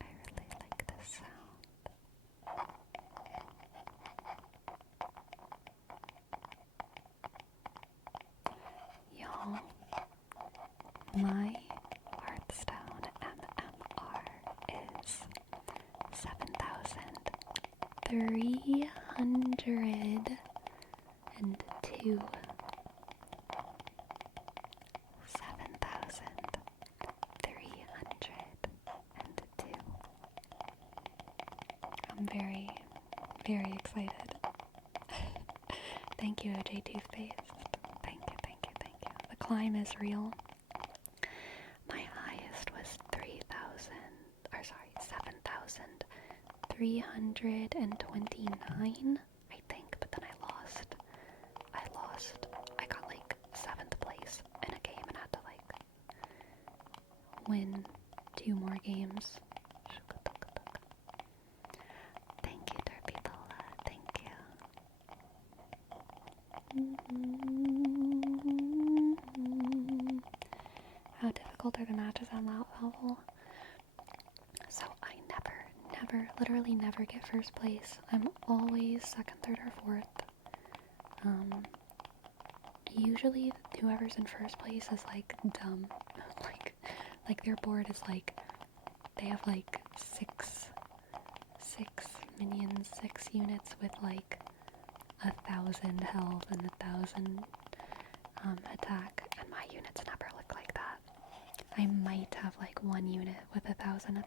I really like this sound. my Hearthstone MMR is 7,302. 7,302. I'm very, very excited. Thank you, OJ Toothpaste. Thank you, thank you, thank you. The climb is real. My highest was 7,329, I think, but then I lost. I got like 7th place in a game and had to like win 2 more games. Thank you, Derpy Bola. Thank you. How difficult are the matches on that level? So I literally never get first place. I'm always second, third, or fourth. Usually whoever's in first place is like dumb. like their board is like, they have like six minions, 6 units with like 1,000 health and 1,000 attack, and my units never look like that. I might have like 1 unit with 1,000,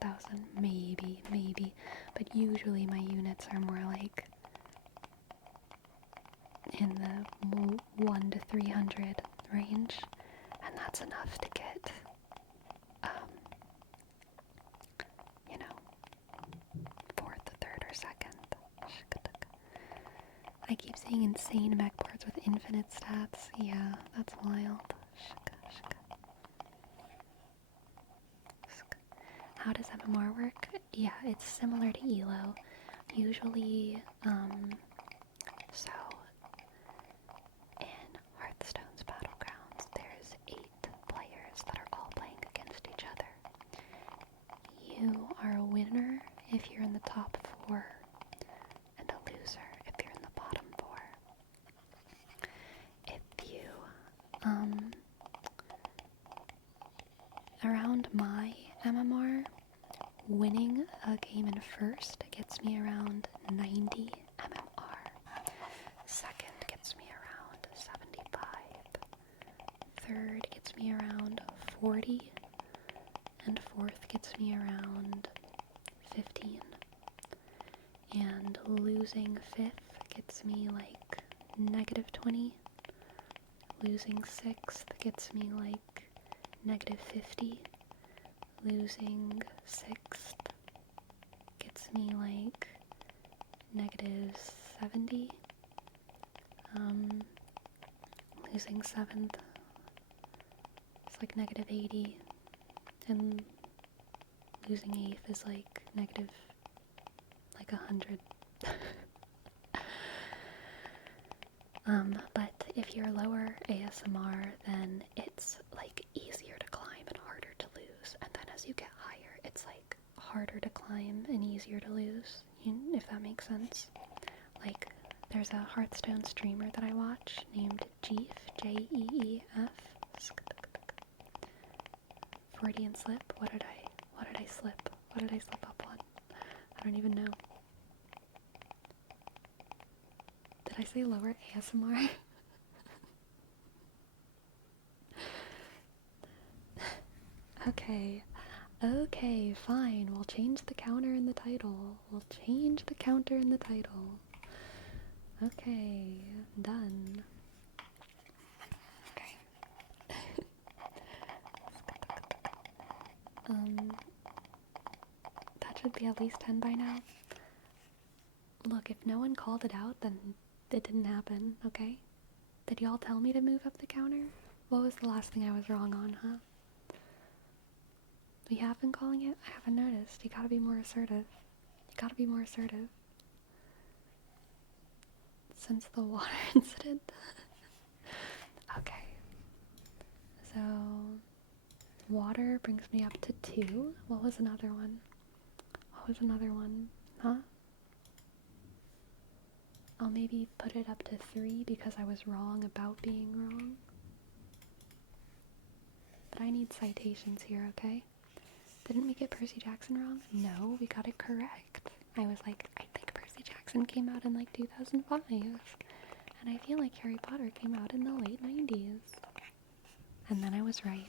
maybe, but usually my units are more like in the 1 to 300 range, and that's enough to get, you know, 4th, 3rd, or 2nd. I keep seeing insane mech boards with infinite stats. Yeah, that's wild. How does MMR work? Yeah, it's similar to ELO. Usually, so in Hearthstone's Battlegrounds, there's 8 players that are all playing against each other. You are a winner if you're in the top 4, and a loser if you're in the bottom 4. If you, around my MMR, winning a game in first gets me around 90 MMR. Second gets me around 75. Third gets me around 40. And fourth gets me around 15. And losing 5th gets me like -20. Losing 6th gets me like -50. Losing 6th gets me like -70. Losing 7th is like -80. And losing 8th is like -100. But if you're lower ASMR, then it's like easier to climb and harder to lose. And then as you get higher, it's like harder to climb and easier to lose, if that makes sense. Like, there's a Hearthstone streamer that I watch named Jeef, Jeef. Freudian slip. What did I slip? What did I slip up on? I don't even know. Did I say lower ASMR? Okay, fine. We'll change the counter in the title. Okay, done. Okay. That should be at least 10 by now. Look, if no one called it out, then it didn't happen, okay? Did y'all tell me to move up the counter? What was the last thing I was wrong on, huh? We have been calling it? I haven't noticed. You gotta be more assertive. Since the water incident. Okay. So, water brings me up to 2. What was another one? Huh? I'll maybe put it up to 3 because I was wrong about being wrong. I need citations here, okay? Didn't we get Percy Jackson wrong? No, we got it correct. I was like, I think Percy Jackson came out in like 2005. And I feel like Harry Potter came out in the late 90s. And then I was right.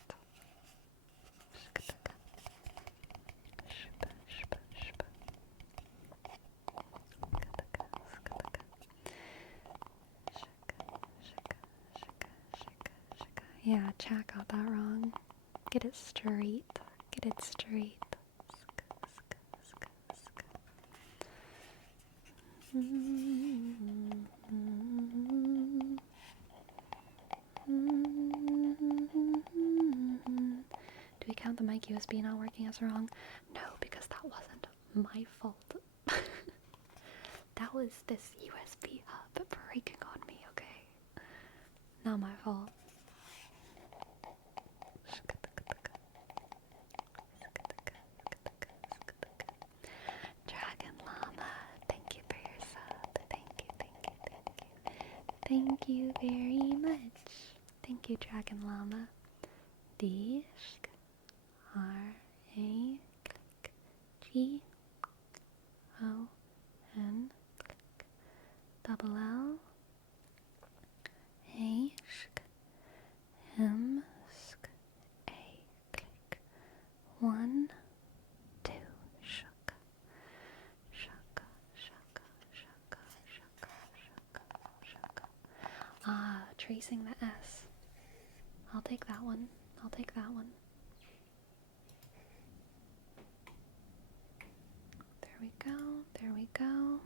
Yeah, chat got that wrong. Get it straight. Get it straight. Do we count the mic USB not working as wrong? No, because that wasn't my fault. That was this USB hub breaking on me, okay? Not my fault. Dragon Llama, thank you for your sub. Thank you, thank you, thank you. Thank you very much. Thank you, Dragon Llama. D R A G O N double L A M A click 1 2 shuck shuck shuck shuck shuck shuck shuck. Ah, tracing the S. I'll take that one. I'll take that one. There we go. There we go.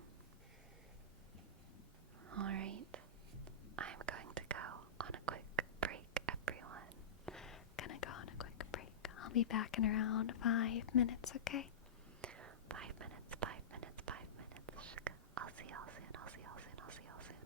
Alright. I'm going to go on a quick break, everyone. Gonna go on a quick break. I'll be back in around 5 minutes, okay? 5 minutes, 5 minutes, 5 minutes. I'll see y'all soon. I'll see y'all soon. I'll see y'all soon.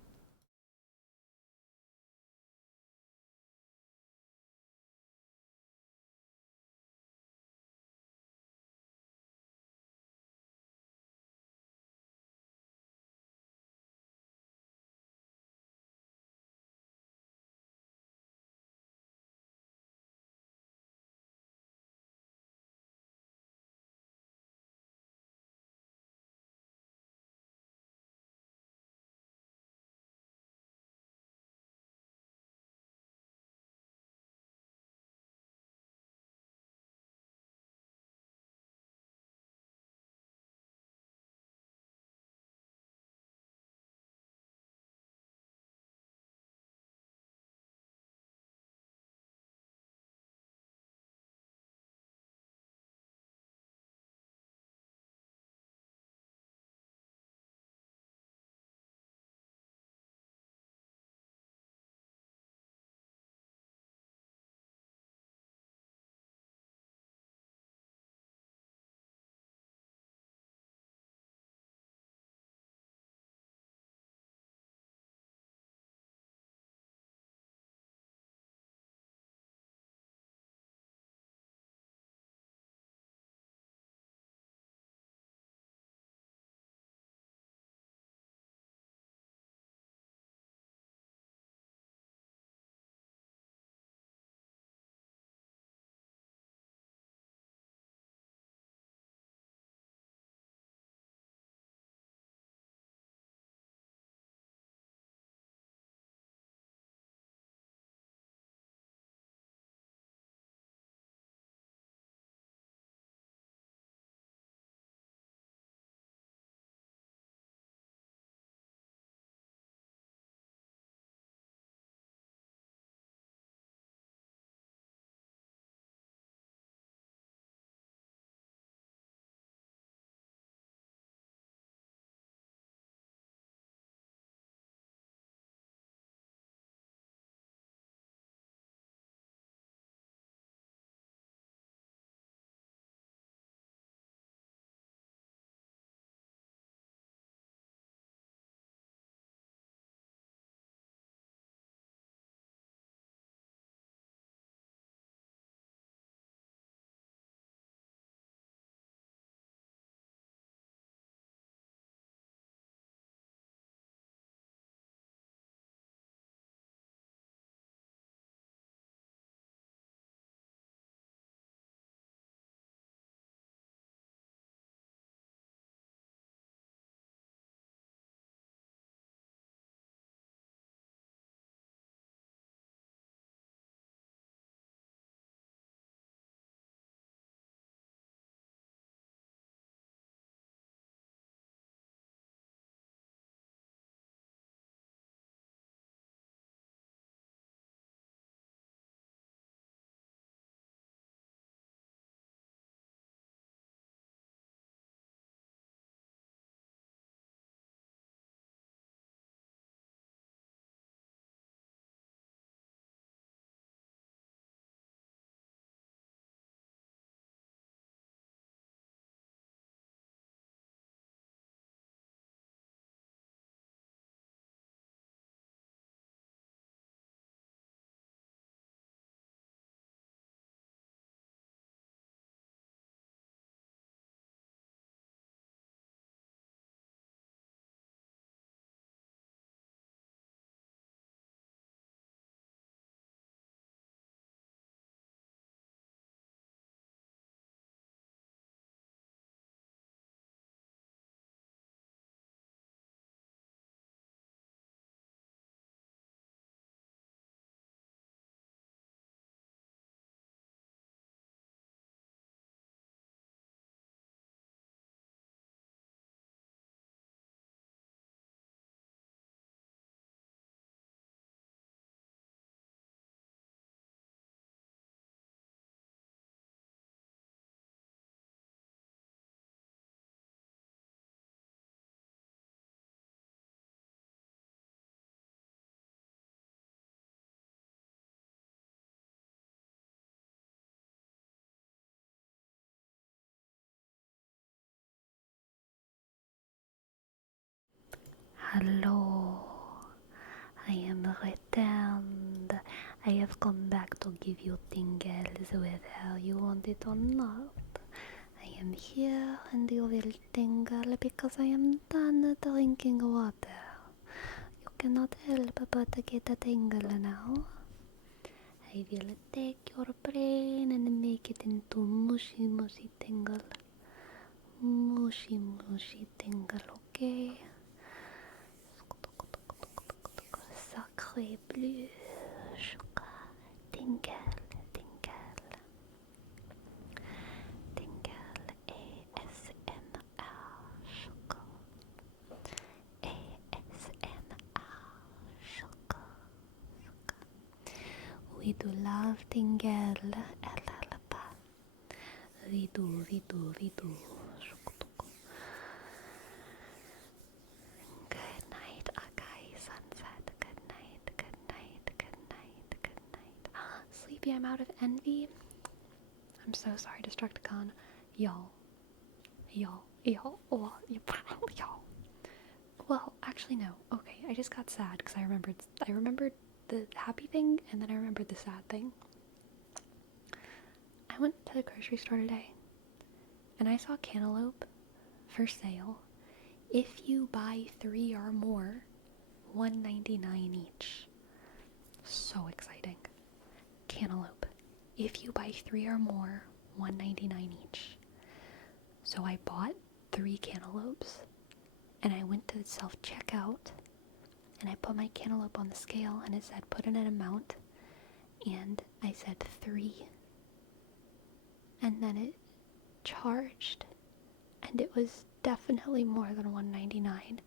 Hello. I am returned. I have come back to give you tingles whether you want it or not. I am here and you will tingle because I am done drinking water. You cannot help but get a tingle now. I will take your brain and make it into mushy mushy tingle. Mushy mushy tingle, okay? Sacré bleu, chocolat, tingle, tingle, tingle, ASMR, chocolat, ASMR, chocolat. We do love tingle, we do. Good night, Akai sunset. Good night, good night, good night, good night. Sleepy, I'm out of envy. I'm so sorry, Destructicon. Y'all. Well, actually no. Okay, I just got sad because I remembered the happy thing and then I remembered the sad thing. I went to the grocery store today and I saw cantaloupe for sale. If you buy 3 or more, $1.99 each. So exciting. Cantaloupe. If you buy 3 or more, $1.99 each. So I bought 3 cantaloupes and I went to the self-checkout and I put my cantaloupe on the scale and it said put in an amount and I said 3 and then it charged and it was definitely more than $1.99.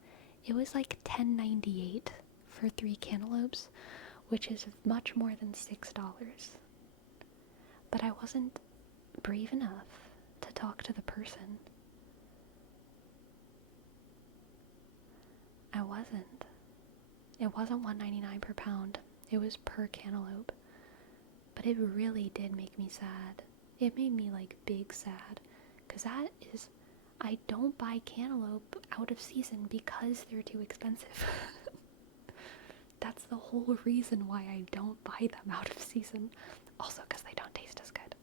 It was like $10.98 for 3 cantaloupes, which is much more than $6. But I wasn't brave enough to talk to the person. I wasn't. It wasn't $1.99 per pound. It was per cantaloupe. But it really did make me sad. It made me like big sad. Because I don't buy cantaloupe out of season because they're too expensive. That's the whole reason why I don't buy them out of season. Also because they don't taste as good.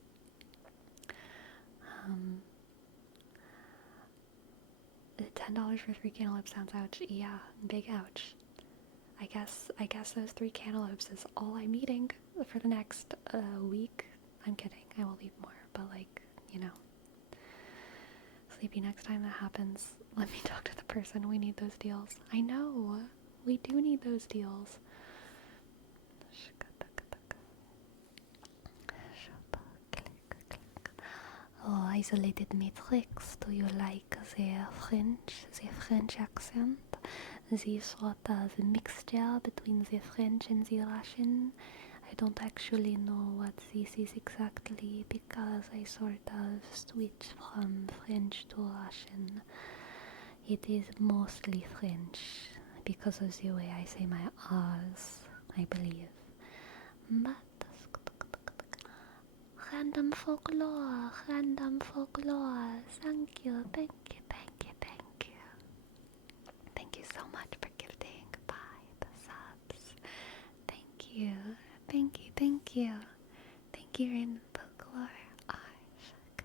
$10 for 3 cantaloupes sounds ouch. Yeah, big ouch. I guess those 3 cantaloupes is all I'm eating for the next week. I'm kidding. I will eat more, but like, Sleepy, next time that happens, let me talk to the person. We need those deals. I know. We do need those deals. Oh, isolated matrix. Do you like the French accent? The sort of mixture between the French and the Russian? I don't actually know what this is exactly because I sort of switch from French to Russian. It is mostly French because of the way I say my R's, I believe. But random folklore. Thank you. Thank you so much for gifting by the subs. Thank you. Thank you in folklore. Ashk.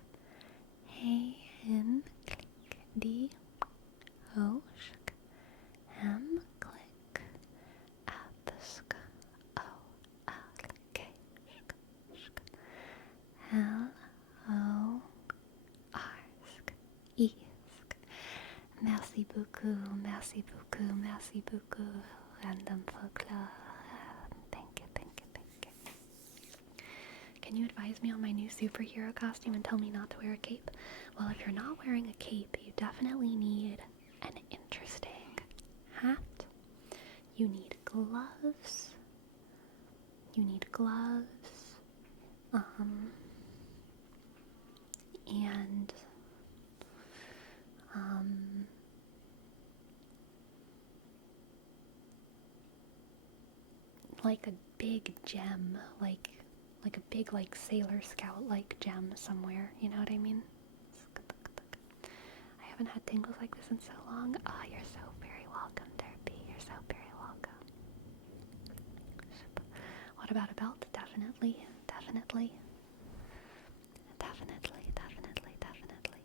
Hey, and click D. O. Shk. M. Click. Apsk. O. L. K. Shk. Shk. L. O. Arsk. Isk. Merci beaucoup. Random folklore. Thank you. Can you advise me on my new superhero costume and tell me not to wear a cape? Well, if you're not wearing a cape, you definitely need an interesting hat. You need gloves. And like a big gem, like a big like Sailor Scout like gem somewhere. You know what I mean? I haven't had tingles like this in so long. Oh, you're so very welcome, Derpy. What about a belt? Definitely, definitely. Definitely, definitely, definitely.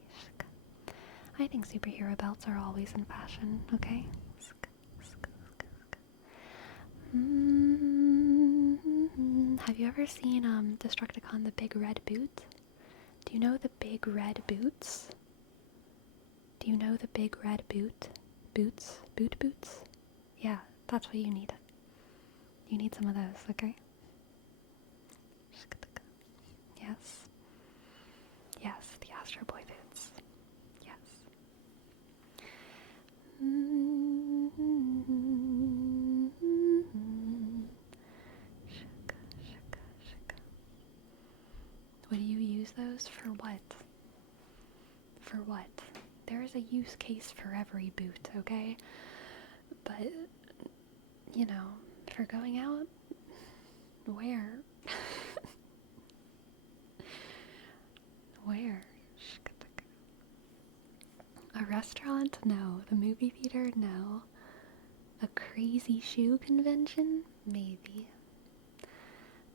I think superhero belts are always in fashion, okay? Have you ever seen Destructicon the Big Red Boot? Do you know the Big Red Boots? Do you know the Big Red Boot? Boots? Boot boots? Yeah, that's what you need. You need some of those, okay? Yes. Yes, the Astro Boy boots. Yes. What do you use those for? What? For what? There is a use case for every boot, okay? But, you know, for going out, where? Where? A restaurant? No. The movie theater? No. A crazy shoe convention? Maybe.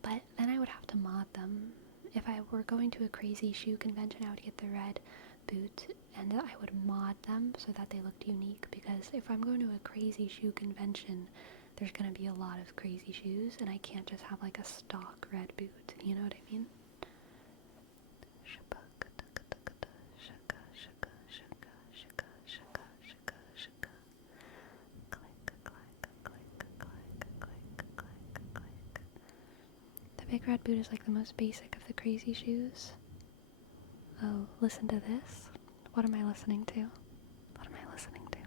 But then I would have to mod them. If I were going to a crazy shoe convention, I would get the red boot and I would mod them so that they looked unique, because if I'm going to a crazy shoe convention, there's going to be a lot of crazy shoes and I can't just have like a stock red boot, you know what I mean? The big red boot is like the most basic of the crazy shoes. Oh, listen to this. What am I listening to? What am I listening to?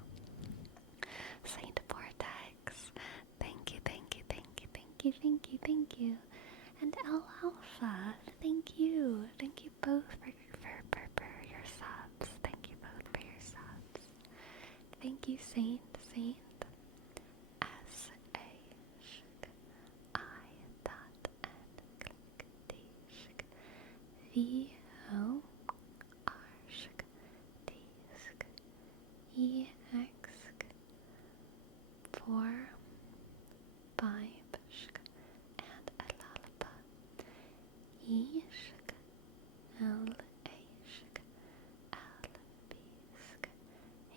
Saint Vortex. Thank you, thank you, thank you, thank you, thank you, thank you. And L Alpha. Thank you. Thank you both for your subs. Thank you both for your subs. Thank you, Saint. S-A I dot N click D V-O R D E-X 4 5 and Alalpa E L A L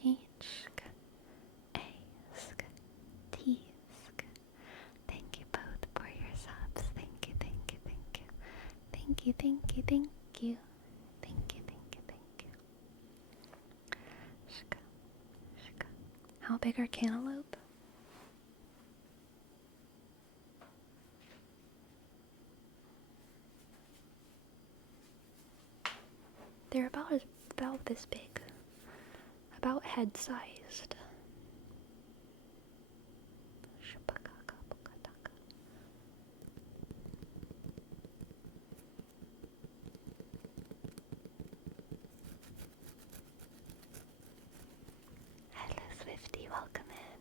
B H A T. Thank you both for your subs. Thank you, thank you, thank you. Thank you, thank you, thank you. Thank you, thank you, thank you. How big are cantaloupe? They're about this big. About head sized. Hello Swifty, welcome in.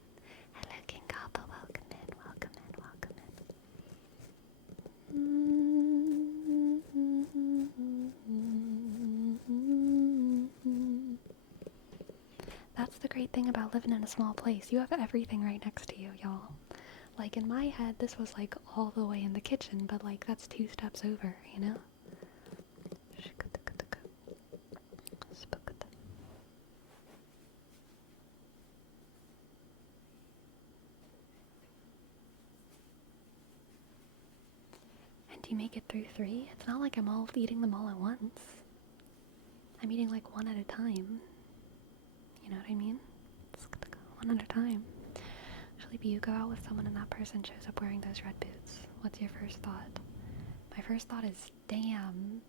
Hello King Kappa, welcome in, welcome in, welcome in. That's the great thing about living in a small place. You have everything right next to you, y'all. Like in my head, this was like all the way in the kitchen, but like that's 2 steps over, you know? And do you make it through 3? It's not like I'm all eating them all at once. I'm eating like 1 at a time. You know what I mean? 1 at a time. Usually you go out with someone and that person shows up wearing those red boots. What's your first thought? My first thought is, damn.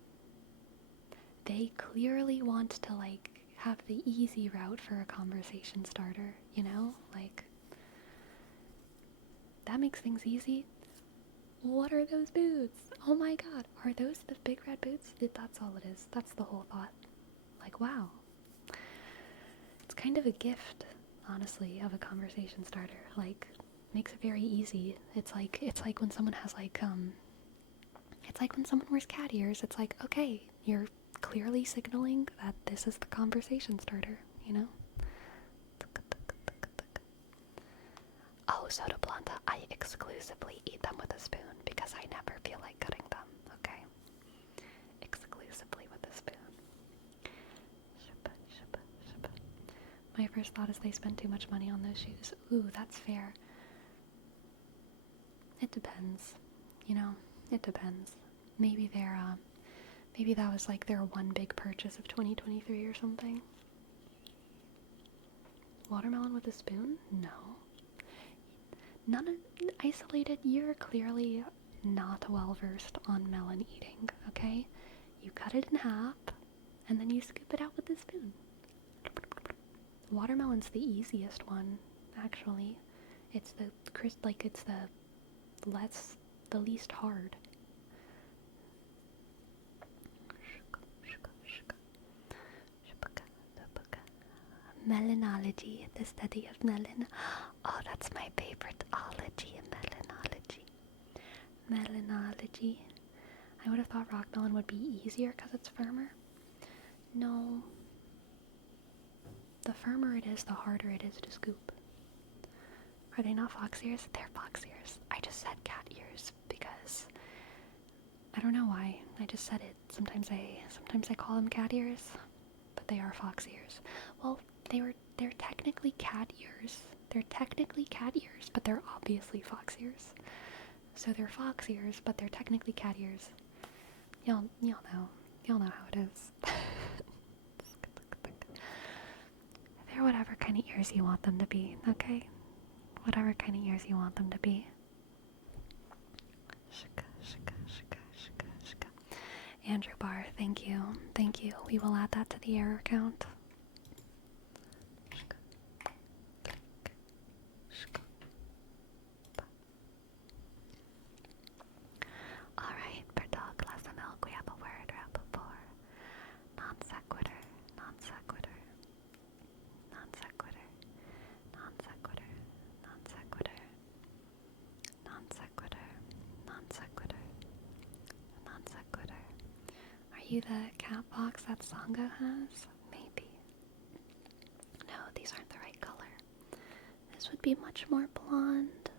They clearly want to like have the easy route for a conversation starter, you know? Like, that makes things easy. What are those boots? Oh my god, are those the big red boots? That's all it is. That's the whole thought. Like, wow. It's kind of a gift, honestly, of a conversation starter. Like, makes it very easy. It's like when someone has like it's like when someone wears cat ears. It's like, okay, you're clearly signaling that this is the conversation starter, you know? Oh, soda blonda, I exclusively eat them with a spoon because because I never feel like cutting them, okay? Exclusively with a spoon. My first thought is they spent too much money on those shoes. Ooh, that's fair. It depends. You know, it depends. Maybe maybe that was like their one big purchase of 2023 or something. Watermelon with a spoon? No. None of isolated, you're clearly not well versed on melon eating, okay? You cut it in half, and then you scoop it out with a spoon. Watermelon's the easiest one, actually. It's the the least hard. Melanology, the study of melon. Oh, that's my favorite ology, melanology. Melanology. I would have thought rock melon would be easier because it's firmer. No. The firmer it is, the harder it is to scoop. Are they not fox ears? They're fox ears. I just said cat ears because I don't know why. I just said it. Sometimes I call them cat ears, but they are fox ears. Well, they're technically cat ears. They're technically cat ears, but they're obviously fox ears. So they're fox ears, but they're technically cat ears. Y'all know. Y'all know how it is. They're whatever kind of ears you want them to be, okay? Whatever kind of ears you want them to be. Andrew Barr, thank you. Thank you. We will add that to the error count. Alright, for dog glass of milk, we have a word rapport. Non sequitur, non sequitur, non sequitur, non sequitur, non sequitur, non sequitur, non sequitur, non sequitur. Are you the cat box that Sango has? Maybe. No, these aren't the right color. This would be much more blonde.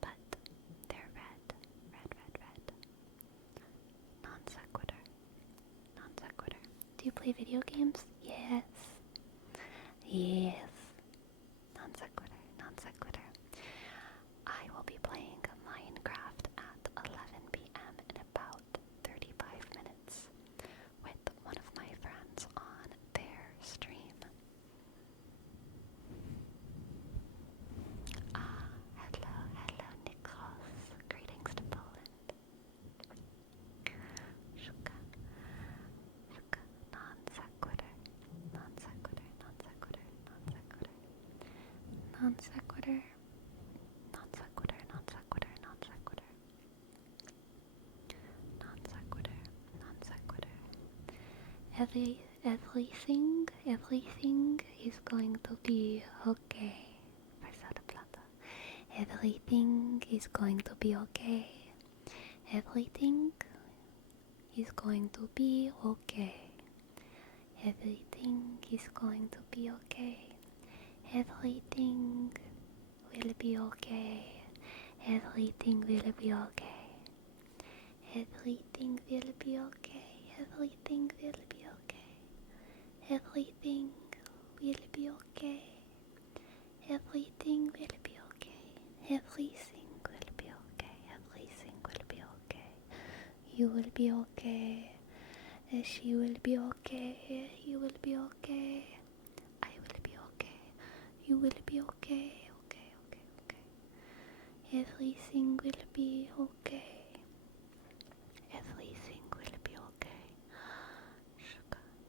But they're red. Red. Non sequitur. Non sequitur. Do you play video games? Yes. Yes. Non sequitur. Non sequitur. I will be playing Minecraft at 11 p.m. in about 35 minutes with one of my friends on their stream. Hello, Nikos. Greetings to Poland. Shuka. Non sequitur. Non sequitur. Non sequitur. Non sequitur. Non sequitur. Non sequitur. Non sequitur. Non sequitur. Non sequitur. Non sequitur. Everything is going to be okay. Persona Plata. Everything is going to be okay. Everything is going to be okay. Everything is going to be okay. Everything will be okay. Everything will be okay. Everything will be okay. Everything will be okay. Everything will be okay. Everything will be okay. Everything will be okay. Everything will be okay. You will be okay. She will be okay. You will be okay. I will be okay. You will be okay. Okay. Everything will be okay. Everything will be okay.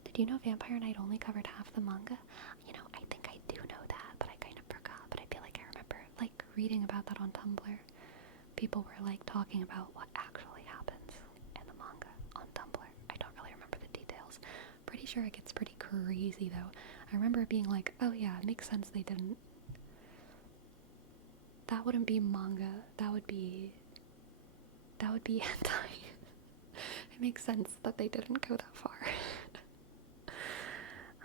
Did you know Vampire Knight only covered half the manga? You know, I think I do know that, but I kind of forgot. But I feel like I remember, like, reading about that on Tumblr. People were, like, talking about what actually happens in the manga on Tumblr. I don't really remember the details. Pretty sure it gets pretty crazy, though. I remember it being like, oh yeah, it makes sense they didn't. That wouldn't be manga. That would be hentai. It makes sense that they didn't go that far.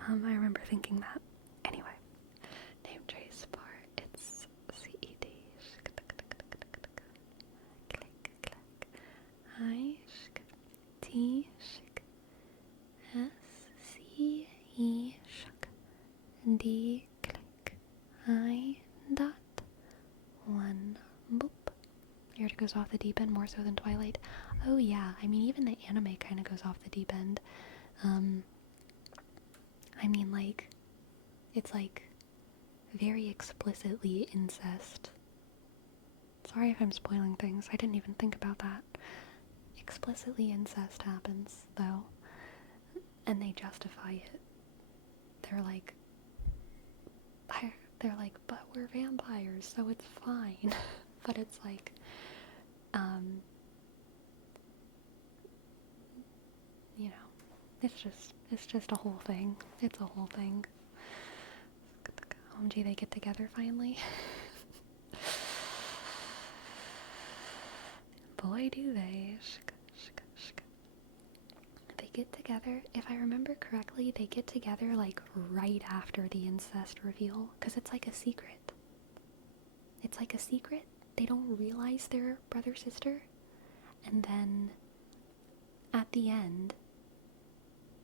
I remember thinking that. Anyway, name trace bar. It's CED. shk, S-C-E, shk, D, click, I, dot, 1, boop. Here it goes off the deep end more so than Twilight. Oh yeah, I mean even the anime kind of goes off the deep end. I mean like, it's like very explicitly incest. Sorry if I'm spoiling things, I didn't even think about that. Explicitly incest happens, though, and they justify it. They're like, but we're vampires, so it's fine. But it's like, you know, it's just a whole thing. It's a whole thing. OMG, they get together finally. Boy, do they. They get together, if I remember correctly, they get together like right after the incest reveal, because it's like a secret. It's like a secret. They don't realize they're brother-sister. And then at the end,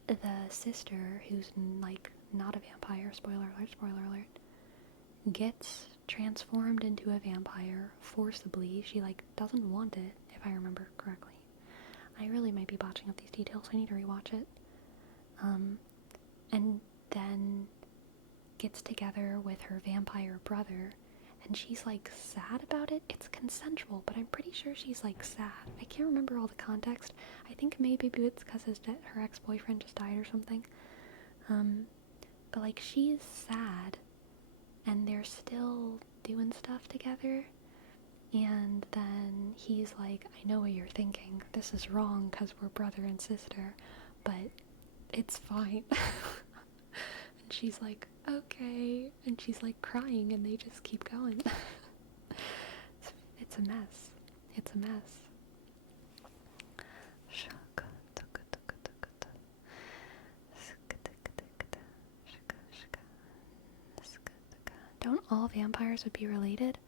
the sister, who's like not a vampire, spoiler alert, gets transformed into a vampire forcibly. She like doesn't want it, if I remember correctly. I really might be botching up these details. I need to rewatch it. And then gets together with her vampire brother, and she's like sad about it. It's consensual, but I'm pretty sure she's like sad. I can't remember all the context. I think maybe it's because her ex-boyfriend just died or something. But like she's sad, and they're still doing stuff together. And then he's like, I know what you're thinking. This is wrong because we're brother and sister, but it's fine. And she's like, okay. And she's like crying, and they just keep going. It's a mess. It's a mess. Don't all vampires would be related?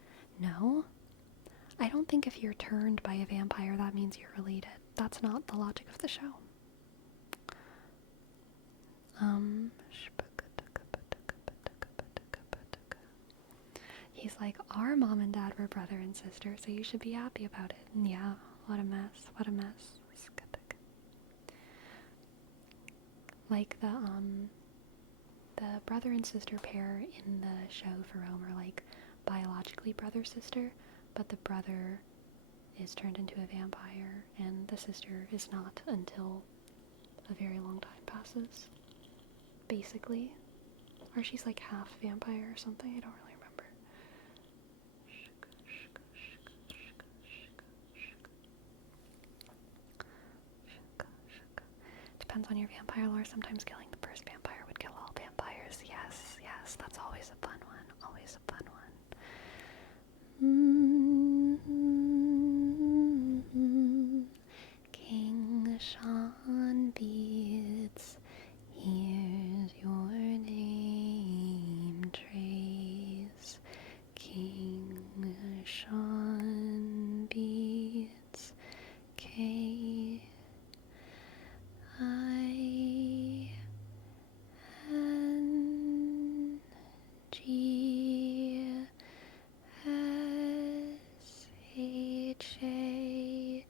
No. I don't think if you're turned by a vampire, that means you're related. That's not the logic of the show. He's like, our mom and dad were brother and sister, so you should be happy about it. And yeah, what a mess, what a mess. Like the brother and sister pair in the show for Rome are like biologically brother-sister, but the brother is turned into a vampire, and the sister is not until a very long time passes, basically. Or she's like half vampire or something, I don't really remember. Depends on your vampire lore. Sometimes killing the first vampire would kill all vampires. Yes, yes, that's always a fun one. Always a fun one. King Sean Beats, here's your name trace. King Sean Beats, K I N G S H A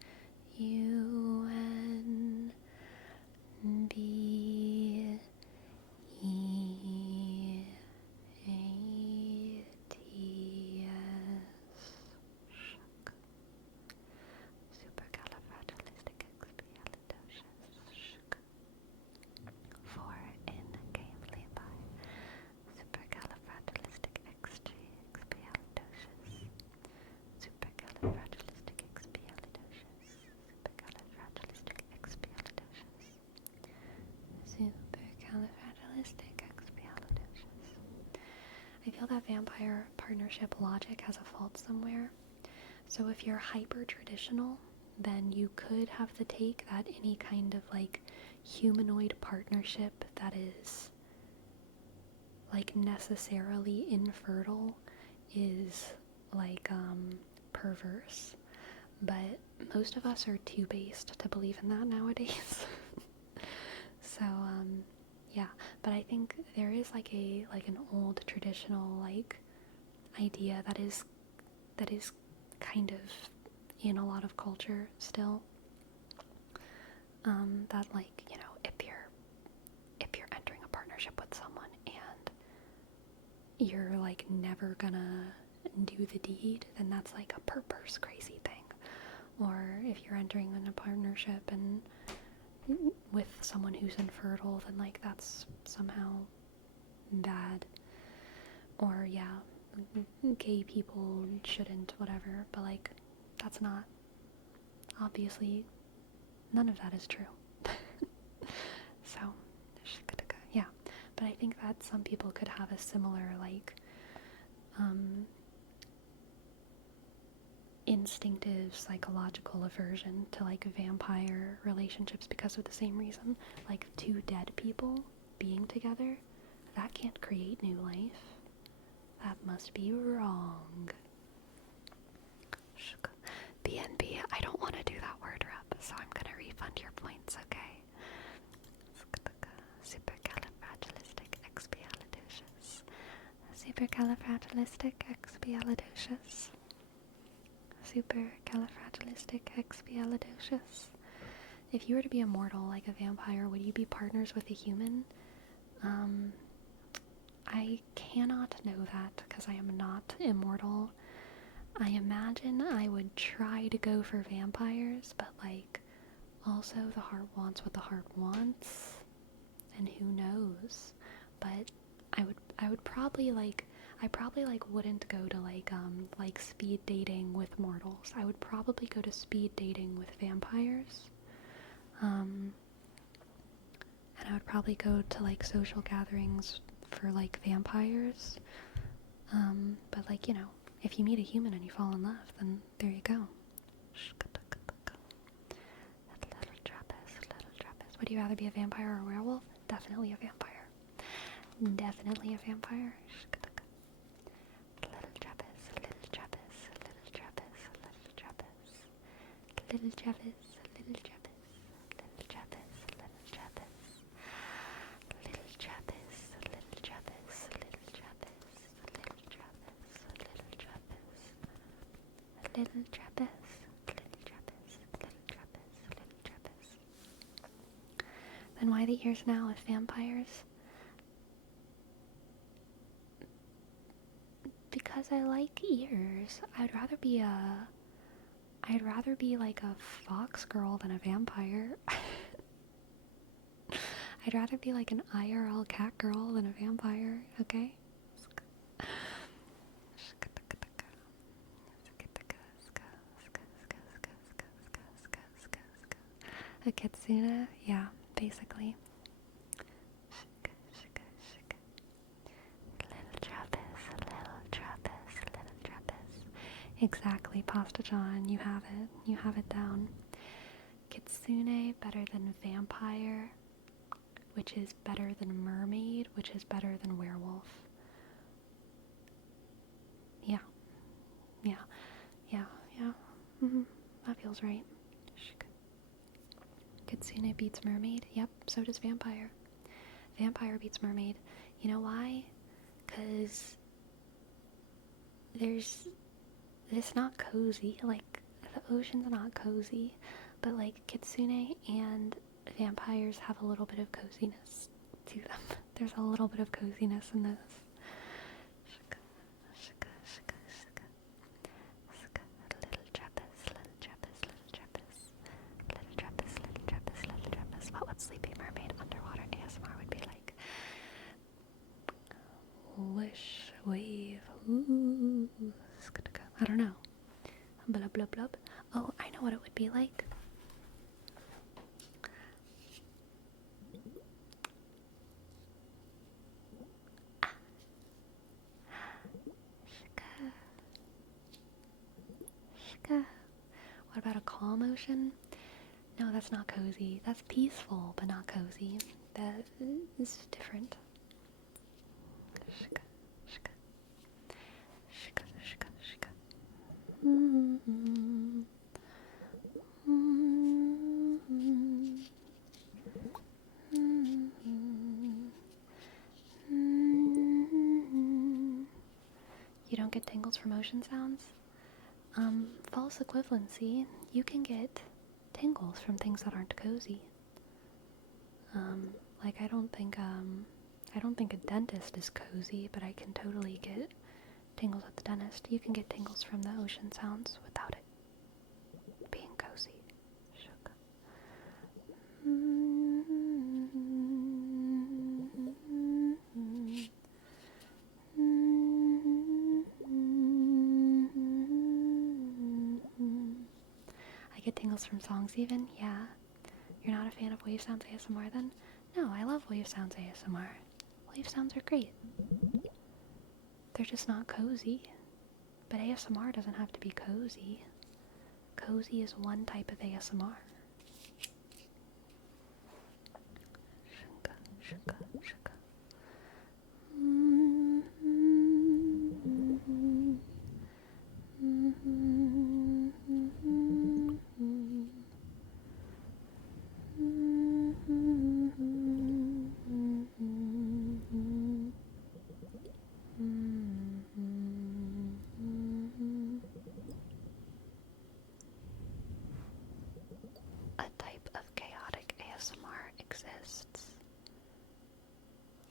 U N B E A T S. Supercalifragilisticexpialidocious. For in gamely by supercalifragilisticexpialidocious. Supercalifragilisticexpialidocious. Supercalifragilisticexpialidocious. I feel that vampire partnership logic has a fault somewhere. So if you're hyper traditional, then you could have the take that any kind of like humanoid partnership that is like necessarily infertile is like perverse. But most of us are too based to believe in that nowadays. So, yeah, but I think there is like an old traditional like idea that is kind of in a lot of culture still. That like, you know, if you're entering a partnership with someone and you're like never gonna do the deed, then that's like a perverse crazy thing. Or if you're entering in a partnership and with someone who's infertile, then like that's somehow bad. Or yeah, gay people shouldn't, whatever, but like that's not, obviously none of that is true. So yeah, but I think that some people could have a similar like instinctive psychological aversion to like vampire relationships because of the same reason. Like two dead people being together, that can't create new life. That must be wrong. BNB, I don't want to do that word rep, so I'm gonna refund your points, okay? Supercalifragilisticexpialidocious. Supercalifragilisticexpialidocious. Supercalifragilisticexpialidocious. If you were to be immortal like a vampire, would you be partners with a human? I cannot know that because I am not immortal. I imagine I would try to go for vampires, but like also the heart wants what the heart wants, and who knows. But I would probably like, I probably like wouldn't go to like speed dating with mortals. I would probably go to speed dating with vampires. And I would probably go to like social gatherings for like vampires. But like, you know, if you meet a human and you fall in love, then there you go. Little Trappist. Would you rather be a vampire or a werewolf? Definitely a vampire. Definitely a vampire. Little Trappist. Little Trappist. Little Trappist. Little Trappist. Little Trappist. Little Trappist. Little Trappist. Little Trappist. Little Trappist. Little Trappist. Little Trappist. Little Trappist. Little Trappist. Little Trappist. Little Trappist. Little Trappist. Little Trappist. Then why the ears now with vampires? Because I like ears. I'd rather be like a fox girl than a vampire. I'd rather be like an IRL cat girl than a vampire, okay? A kitsune? Yeah, basically. Little Trappist, little Trappist, little Trappist. Exactly, Pasta John, you have it. You have it down. Kitsune, better than vampire, which is better than mermaid, which is better than werewolf. Yeah. Yeah. Yeah. Yeah. That feels right. Kitsune beats mermaid. Yep, so does vampire. Vampire beats mermaid. You know why? Because it's not cozy. Like, the ocean's not cozy. But, like, kitsune and vampires have a little bit of coziness to them. There's a little bit of coziness in those. Little Trappist, little Trappist, little Trappist. Little Trappist, little Trappist, little Trappist. What would Sleepy Mermaid underwater ASMR would be like? Wish, wave, ooh. I don't know. Blub, blub, blub. Oh, I know what it would be like. Shika. What about a calm ocean? No, that's not cozy. That's peaceful, but not cozy. That is different. Shika, shika. Shika, shika, shika. don't get tingles from ocean sounds? False equivalency. You can get tingles from things that aren't cozy. Like I don't think a dentist is cozy, but I can totally get tingles at the dentist. You can get tingles from the ocean sounds without it being cozy. Sugar. I get tingles from songs even, yeah. You're not a fan of wave sounds ASMR then? No, I love wave sounds ASMR. Wave sounds are great. They're just not cozy. But ASMR doesn't have to be cozy. Cozy is one type of ASMR. Shuka, shuka, shuka. A type of chaotic ASMR exists.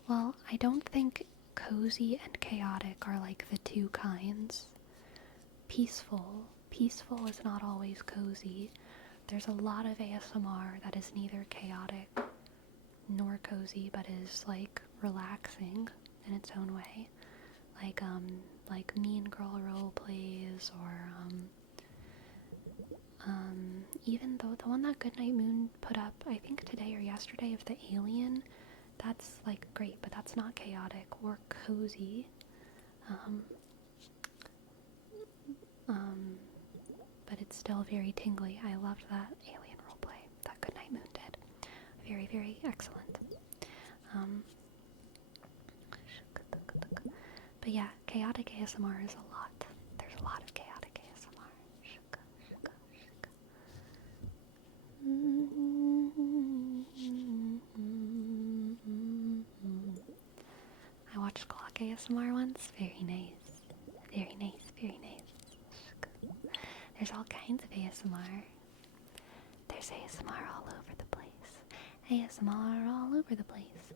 Well, I don't think cozy and chaotic are like the two kinds. Peaceful is not always cozy. There's a lot of ASMR that is neither chaotic nor cozy, but is like relaxing in its own way. Like Mean Girl role plays, or even though the one that Goodnight Moon put up, I think today or yesterday, of the alien, that's like great, but that's not chaotic or cozy. But it's still very tingly. I loved that alien roleplay that Goodnight Moon did. Very, very excellent. But yeah, chaotic ASMR is a lot. There's a lot of chaotic ASMR. I watched clock ASMR once. Very nice. Very nice, very nice. There's all kinds of ASMR. There's ASMR all over the place. ASMR all over the place.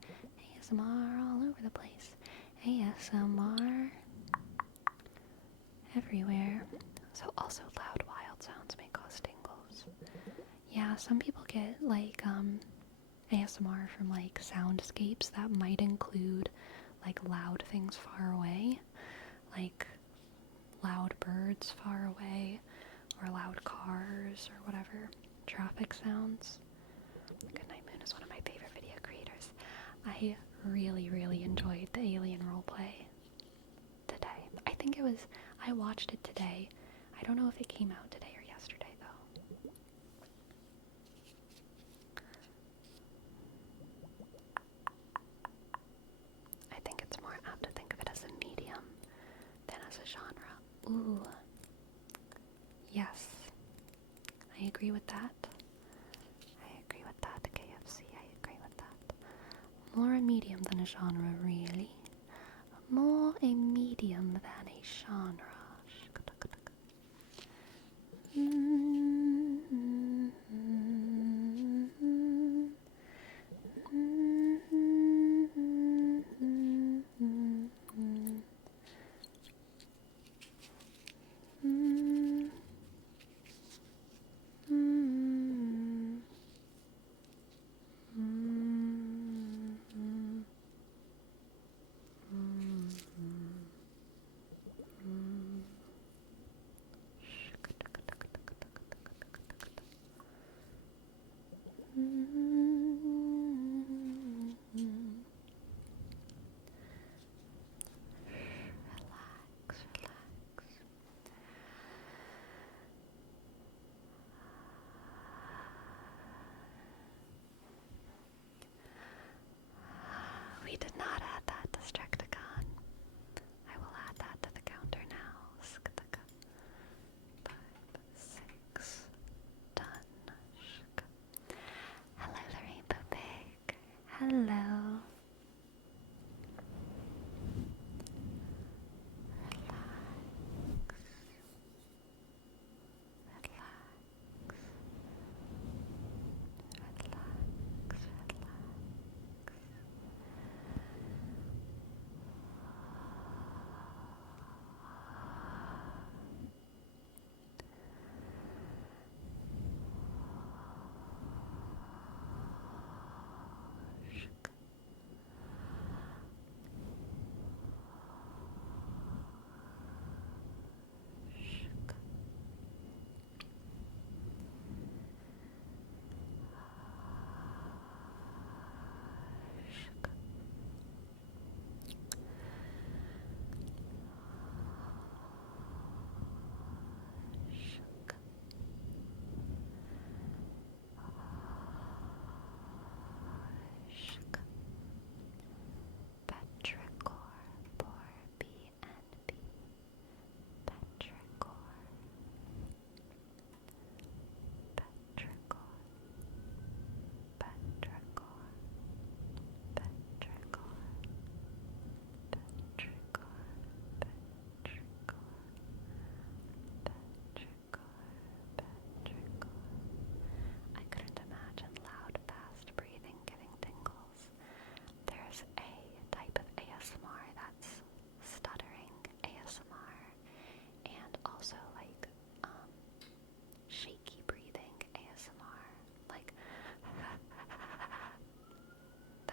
ASMR all over the place. ASMR everywhere. So also loud wild sounds may cause tingles. Yeah, some people get like ASMR from like soundscapes that might include like loud things far away, like loud birds far away, or loud cars, or whatever, traffic sounds. Goodnight Moon is one of my favorite video creators. I really, really enjoyed the alien roleplay today. I watched it today. I don't know if it came out today or yesterday, though. I think it's more apt to think of it as a medium than as a genre. Ooh. Yes. I agree with that. KFC, I agree with that. More a medium than a genre, really. More a medium than a genre. We did not add that to Stricticon. I will add that to the counter now. 5, 6. Done. Hello, the Rainbow Pig. Hello.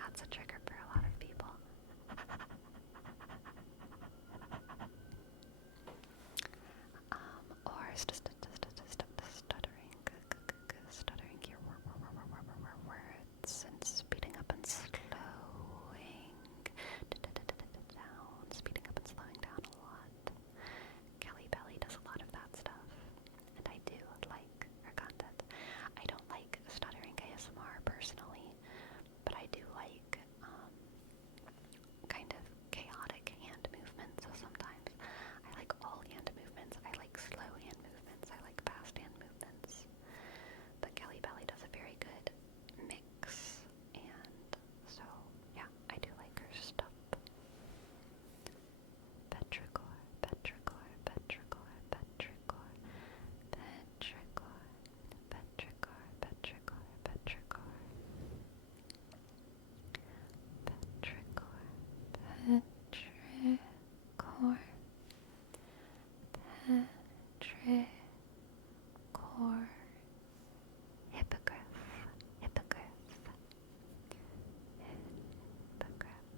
that's a trigger for a lot of people. Or stuttering your words and speeding up and slowing down, speeding up and slowing down a lot. Kelly Belly does a lot of that stuff, and I do like her content. I don't like stuttering ASMR personally, but I do like kind of chaotic hand movements. So sometimes I like all hand movements. I like slow hand movements. I like fast hand movements. But Kelly Belly does a very good mix, and so yeah, I do like her stuff. Petrichor, petrichor, petrichor, petrichor, petrichor, petrichor, petrichor, petrichor, petrichor, petrichor, petrichor, hippogriff, hippogriff, hippogriff, hippogriff,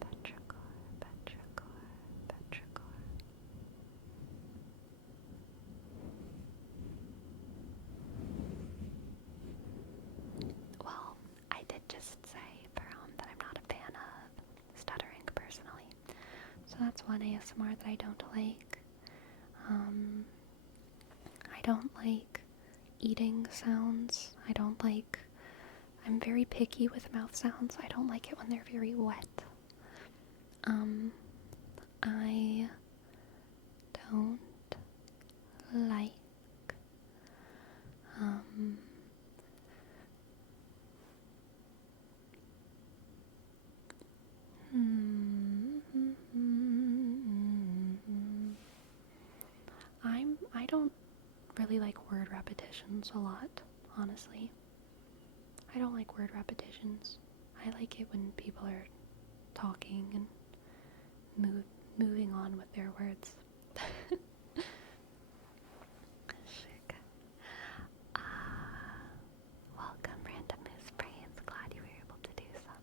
petrichor, petrichor, petrichor. Well, I did just say that I'm not a fan of stuttering personally. So that's one ASMR that I don't like. I don't like eating sounds. I'm very picky with mouth sounds. I don't like it when they're very wet. I don't like, I don't really like word repetitions a lot, honestly. I don't like word repetitions. I like it when people are talking and moving on with their words. Chic. Welcome, Random Moose Brains. Glad you were able to do some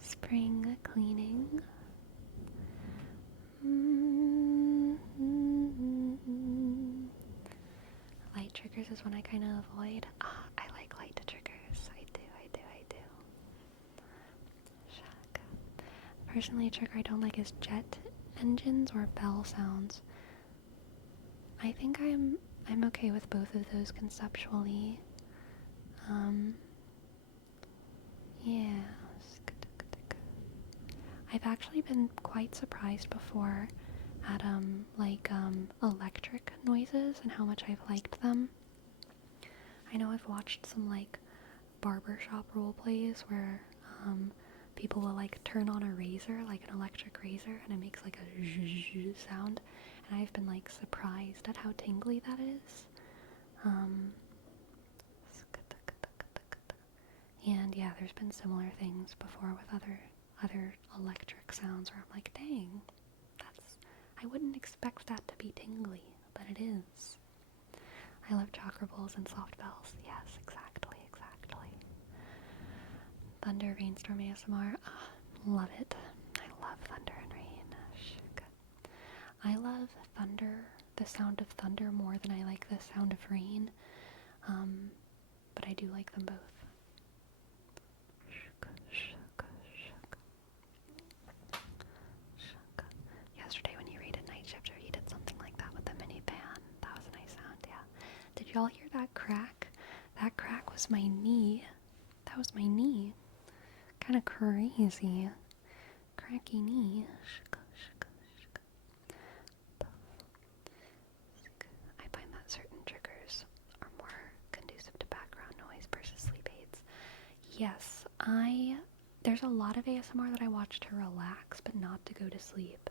spring cleaning. Light triggers is one I kind of avoid. I like light triggers. I do. Shaka. Personally, a trigger I don't like is jet engines or bell sounds. I think I'm okay with both of those conceptually. Yeah. I've actually been quite surprised before at electric noises and how much I've liked them. I know I've watched some barbershop role plays where people will turn on a razor, like an electric razor, and it makes a zzzz sound, and I've been surprised at how tingly that is. And yeah, there's been similar things before with other electric sounds where I'm like, dang, I wouldn't expect that to be tingly, but it is. I love chakra bowls and soft bells. Yes, exactly. Thunder, rainstorm ASMR. Love it. I love thunder and rain. I love thunder, the sound of thunder, more than I like the sound of rain. But I do like them both. Yesterday when you raided Night Shifter, you did something like that with the mini fan. That was a nice sound, yeah. Did y'all hear that crack? That crack was my knee. That was my knee. Kind of crazy. Cracky knee. I find that certain triggers are more conducive to background noise versus sleep aids. Yes, there's a lot of ASMR that I watch to relax, but not to go to sleep.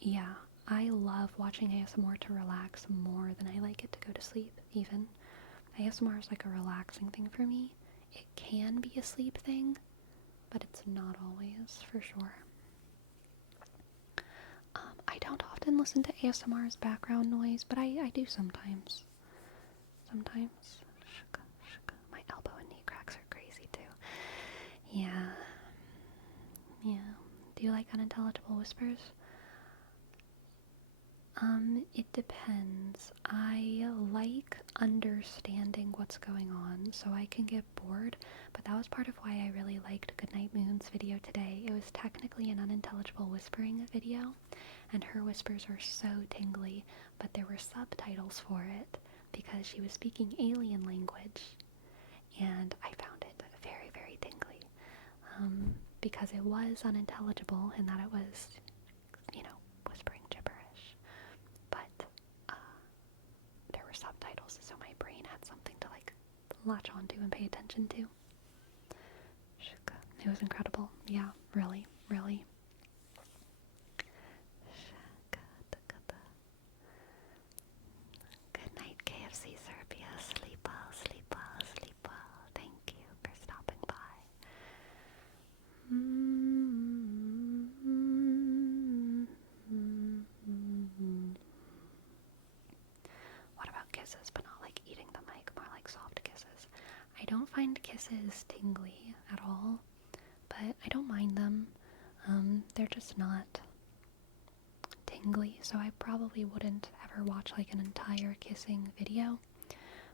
Yeah, I love watching ASMR to relax more than I like it to go to sleep, even. ASMR is a relaxing thing for me. It can be a sleep thing, but it's not always, for sure. I don't often listen to ASMR as background noise, but I do sometimes. sometimes. My elbow and knee cracks are crazy too. Yeah. Yeah. Do you like unintelligible whispers? It depends. I like understanding what's going on, so I can get bored, but that was part of why I really liked Goodnight Moon's video today. It was technically an unintelligible whispering video, and her whispers are so tingly, but there were subtitles for it because she was speaking alien language, and I found it very, very tingly. Because it was unintelligible in that it was, whispering gibberish. But there were subtitles, so my brain had something to latch onto and pay attention to. It was incredible. Yeah, really, really. Good night, KFC Serbia. Sleep well, sleep well, sleep well. Thank you for stopping by. What about kisses, but not like eating the mic, more like soft kisses? I don't find kisses tingly at all, but I don't mind them. They're just not tingly, so I probably wouldn't ever watch like an entire kissing video.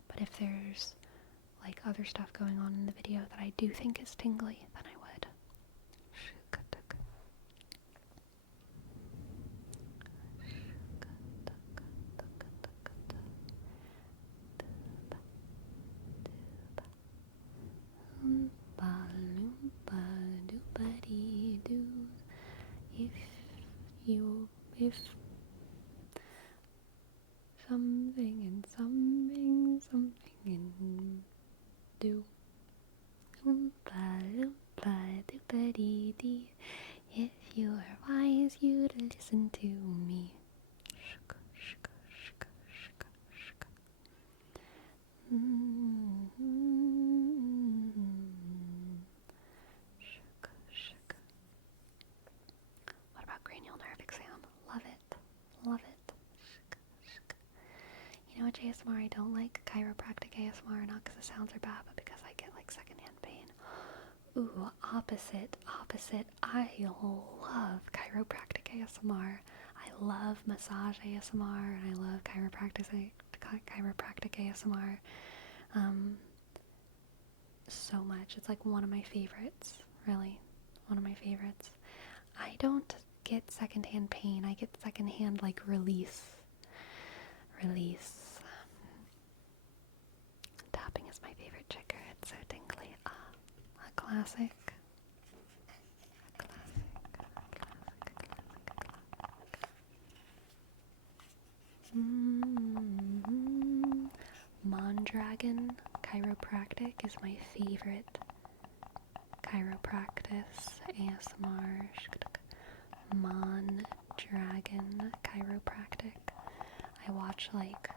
But if there's like other stuff going on in the video that I do think is tingly, then I would. If something and something and do. If you are wise, you'd listen to me. What about cranial nerve exam? Love it. Love it. You know what ASMR I don't like? Chiropractic ASMR, not because the sounds are bad, but because I get like secondhand pain. Ooh, opposite. I love chiropractic ASMR. I love massage ASMR, and I love chiropractic ASMR. So much. It's like one of my favorites, really. One of my favorites. I don't get secondhand pain. I get secondhand like release. Tapping is my favorite trigger. It's so tingly. A classic. Mondragon Chiropractic is my favorite chiropractic ASMR. Mondragon Chiropractic. I watch like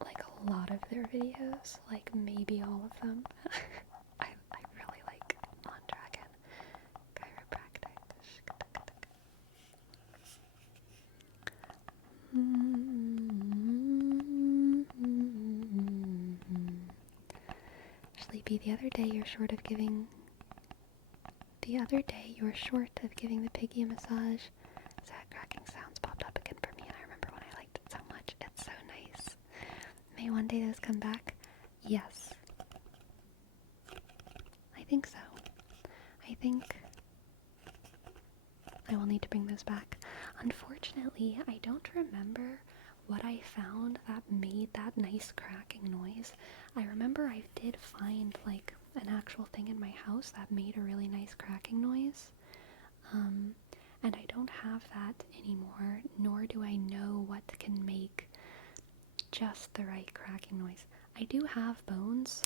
a lot of their videos, like maybe all of them. I really like Mondragon Chiropractic. Sleepy, the other day you were short of giving the piggy a massage. Sad cracking sounds popped up again for me, and I remember when I liked it so much. It's so nice. May one day those come back? Yes. I think so. I think I will need to bring those back. Unfortunately, I don't remember what I found that made that nice cracking noise. I remember I did find like an actual thing in my house that made a really nice cracking noise. And I don't have that anymore, nor do I know what can make just the right cracking noise. I do have bones,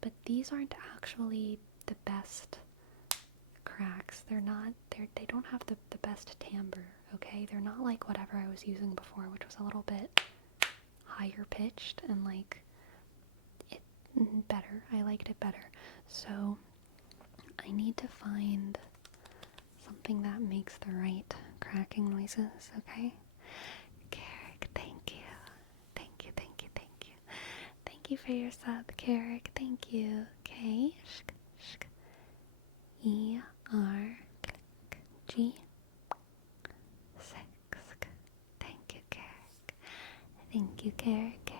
but these aren't actually the best cracks. They don't have the best timbre, okay? They're not like whatever I was using before, which was a little bit higher pitched and like it better. I liked it better. So I need to find something that makes the right cracking noises, okay? Carrick, thank you. you for your sub, Carrick. Thank you. K E R G 6. Thank you, Carrick. Thank you, Carrick.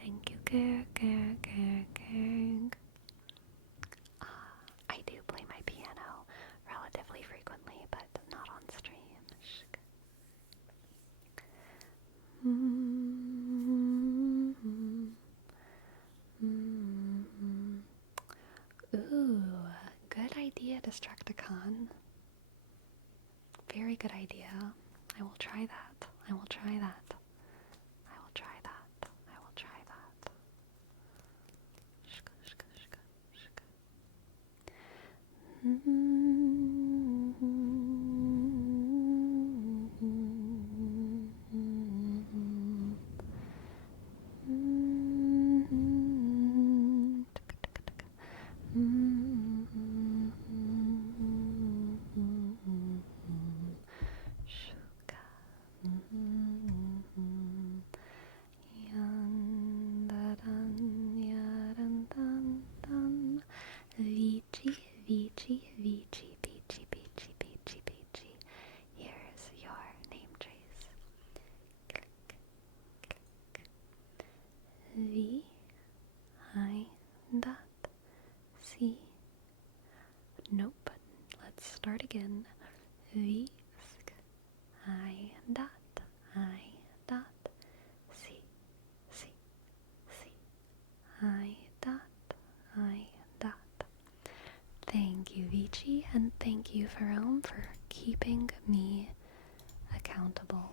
Thank you, Carrick. I do play my piano relatively frequently, but not on stream. Ooh, good idea, Destructicon. Very good idea. I will try that. I will try that. Vici. Here's your name trace. V I dot C. Nope. Let's start again. V I dot C I dot. Thank you, Vici, and thank you, Ferome, for keeping me accountable.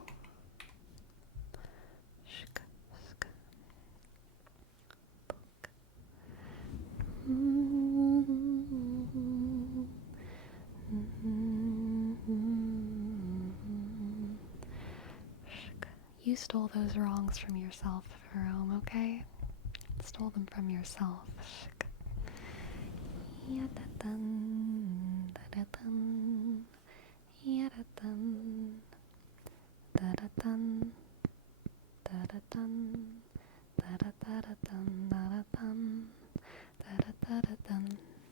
You stole those wrongs from yourself, Ferome, okay? Stole them from yourself.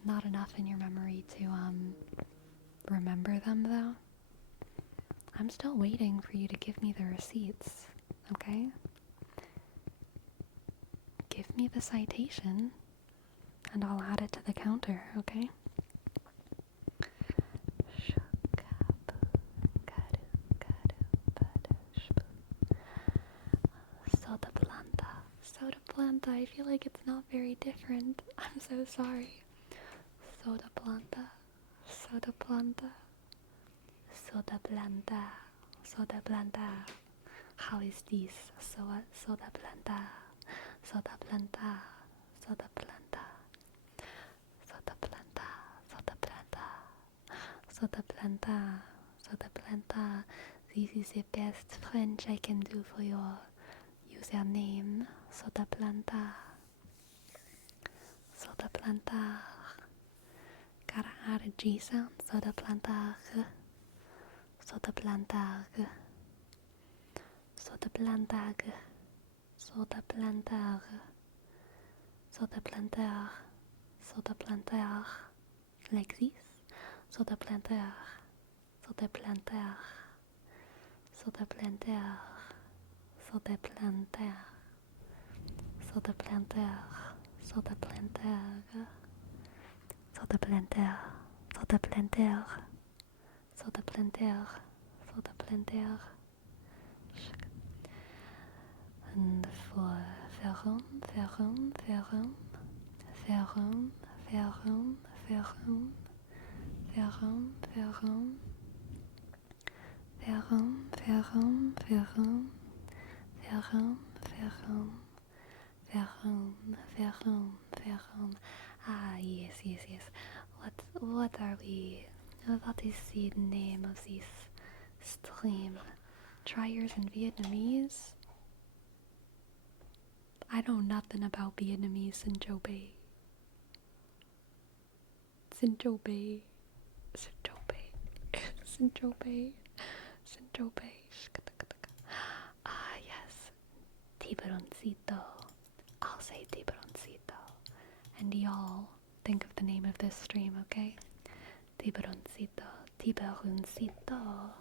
Not enough in your memory to remember them though. I'm still waiting for you to give me the receipts, okay? Give me the citation and I'll add it to the counter, okay? Soda planta, I feel like it's not very different. I'm so sorry. Soda planta. How is this? Soda planta. This is the best French I can do for your username. Soda planta. Gotta add a G sound. Soda planta. Soda planta. Like this. Soda planter. And for Ferrum. Ah, yes. What are we? What is the name of this stream? Tryers in Vietnamese? I know nothing about Vietnamese, Sinjo Bay. Ah, yes. Tiburoncito. say tiburoncito. And y'all think of the name of this stream, okay? Tiburoncito, tiburoncito,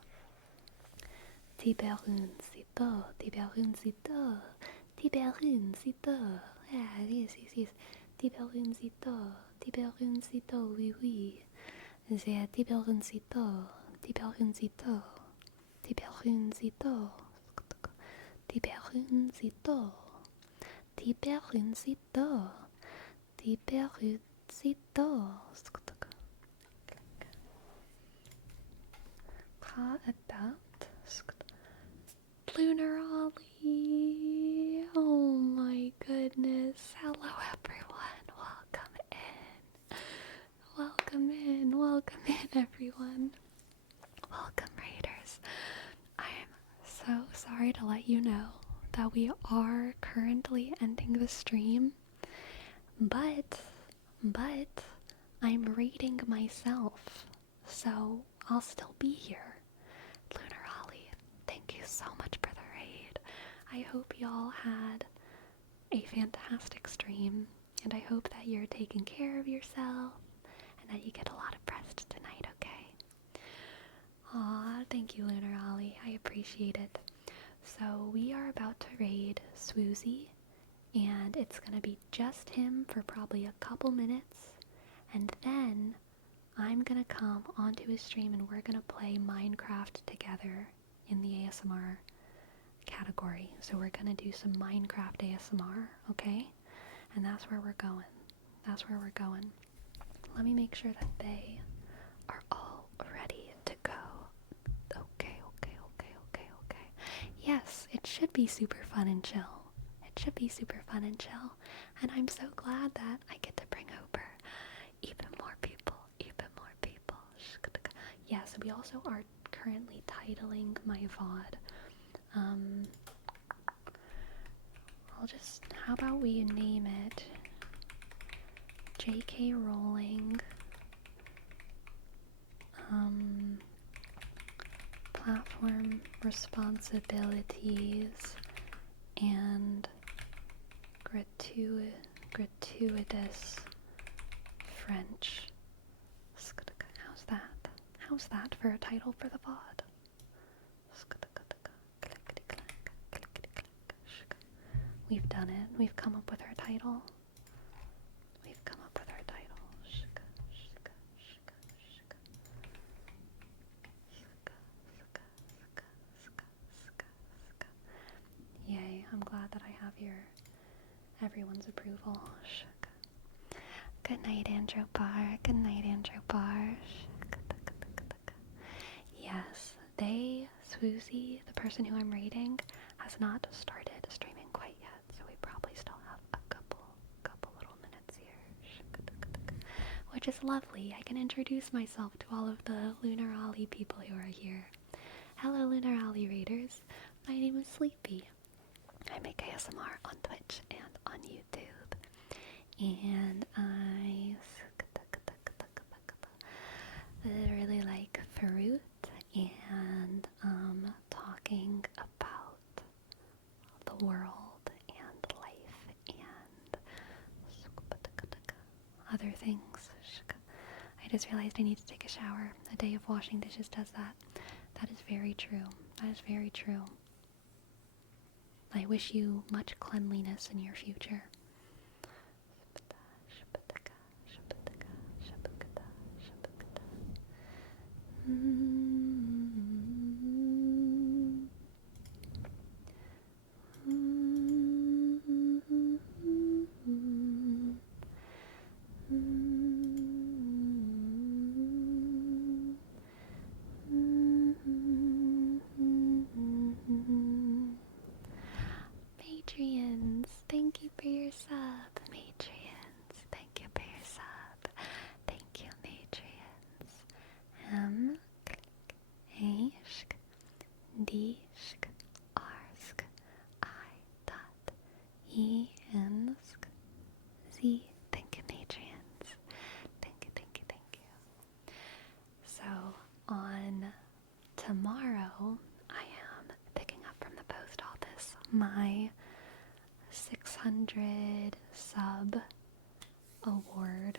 tiburoncito, tiburoncito, tiburoncito. Yeah, yes. Tiburoncito, tiburoncito, oui, oui. C'est tiburoncito, tiburoncito, tiburoncito, tiburoncito, tiburoncito, tiburoncito. How about Lunar Ollie? Oh my goodness. Hello everyone. Welcome in everyone. Welcome Raiders. I am so sorry to let you know that we are currently ending the stream, but I'm raiding myself, so I'll still be here. Lunar Holly, thank you so much for the raid. I hope y'all had a fantastic stream, and I hope that you're taking care of yourself and that you get a lot of rest tonight, okay? Aw, thank you, Lunar Ollie. I appreciate it. So we are about to raid Swoozy, and it's gonna be just him for probably a couple minutes, and then I'm gonna come onto his stream and we're gonna play Minecraft together in the ASMR category. So we're gonna do some Minecraft ASMR, okay? And that's where we're going. Let me make sure that they are all ready to go. Okay. Yes, it should be super fun and chill. And I'm so glad that I get to bring over even more people. Yes, we also are currently titling my VOD. How about we name it J.K. Rowling, platform responsibilities and gratuitous French. How's that for a title for the VOD? We've done it. We've come up with our title. Yay, I'm glad that I have everyone's approval. Good night, Andrew Bar. Yes, Swoozy, the person who I'm raiding, has not started streaming quite yet, so we probably still have a couple little minutes here. Which is lovely. I can introduce myself to all of the Lunar Ollie people who are here. Hello, Lunar Ollie raiders. My name is Sleepy. I make ASMR on Twitch and on YouTube. And I really like fruit and talking about the world and life and other things. I just realized I need to take a shower. A day of washing dishes does that. That is very true. I wish you much cleanliness in your future. Matrians, thank you for your sub. Thank you, Matrians. Ashk, Dishk, Arsk, I dot, Ensk, Z. Thank you, Matrians. Thank you. So, on tomorrow, I am picking up from the post office my 600 sub award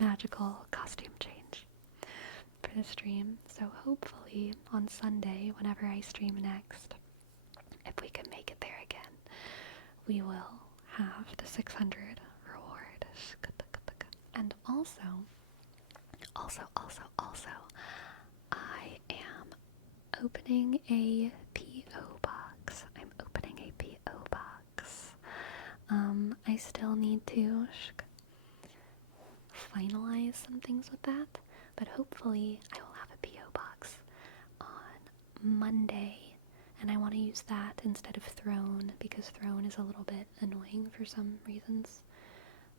magical costume change for the stream. So hopefully on Sunday, whenever I stream next, if we can make it there again, we will have the 600 reward. And also, I am opening a P.O. box. I'm opening a P.O. box. I still need to finalize some things with that, but hopefully I will have a P.O. box on Monday, and I want to use that instead of Throne, because Throne is a little bit annoying for some reasons.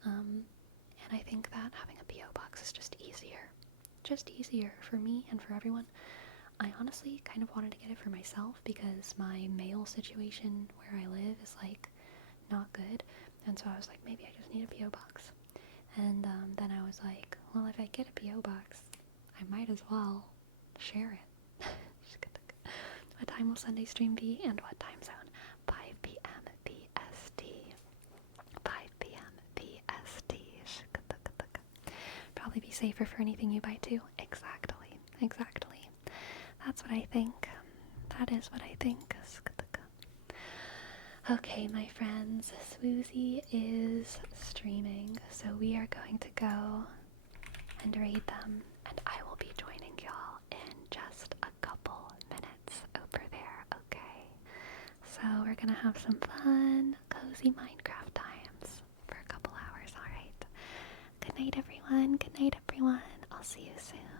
And I think that having a P.O. box is just easier for me and for everyone. I honestly kind of wanted to get it for myself because my mail situation where I live is like not good, and so I was like, maybe I just need a P.O. box. And then I was like, well, if I get a P.O. box, I might as well share it. What time will Sunday stream be, and what time zone? 5 p.m. PST. 5 p.m. PST. Probably be safer for anything you buy too. Exactly. That's what I think. That is what I think. Okay, my friends, Swoozy is streaming, so we are going to go and raid them, and I will be joining y'all in just a couple minutes over there, okay? So we're gonna have some fun, cozy Minecraft times for a couple hours, alright? Good night, everyone. I'll see you soon.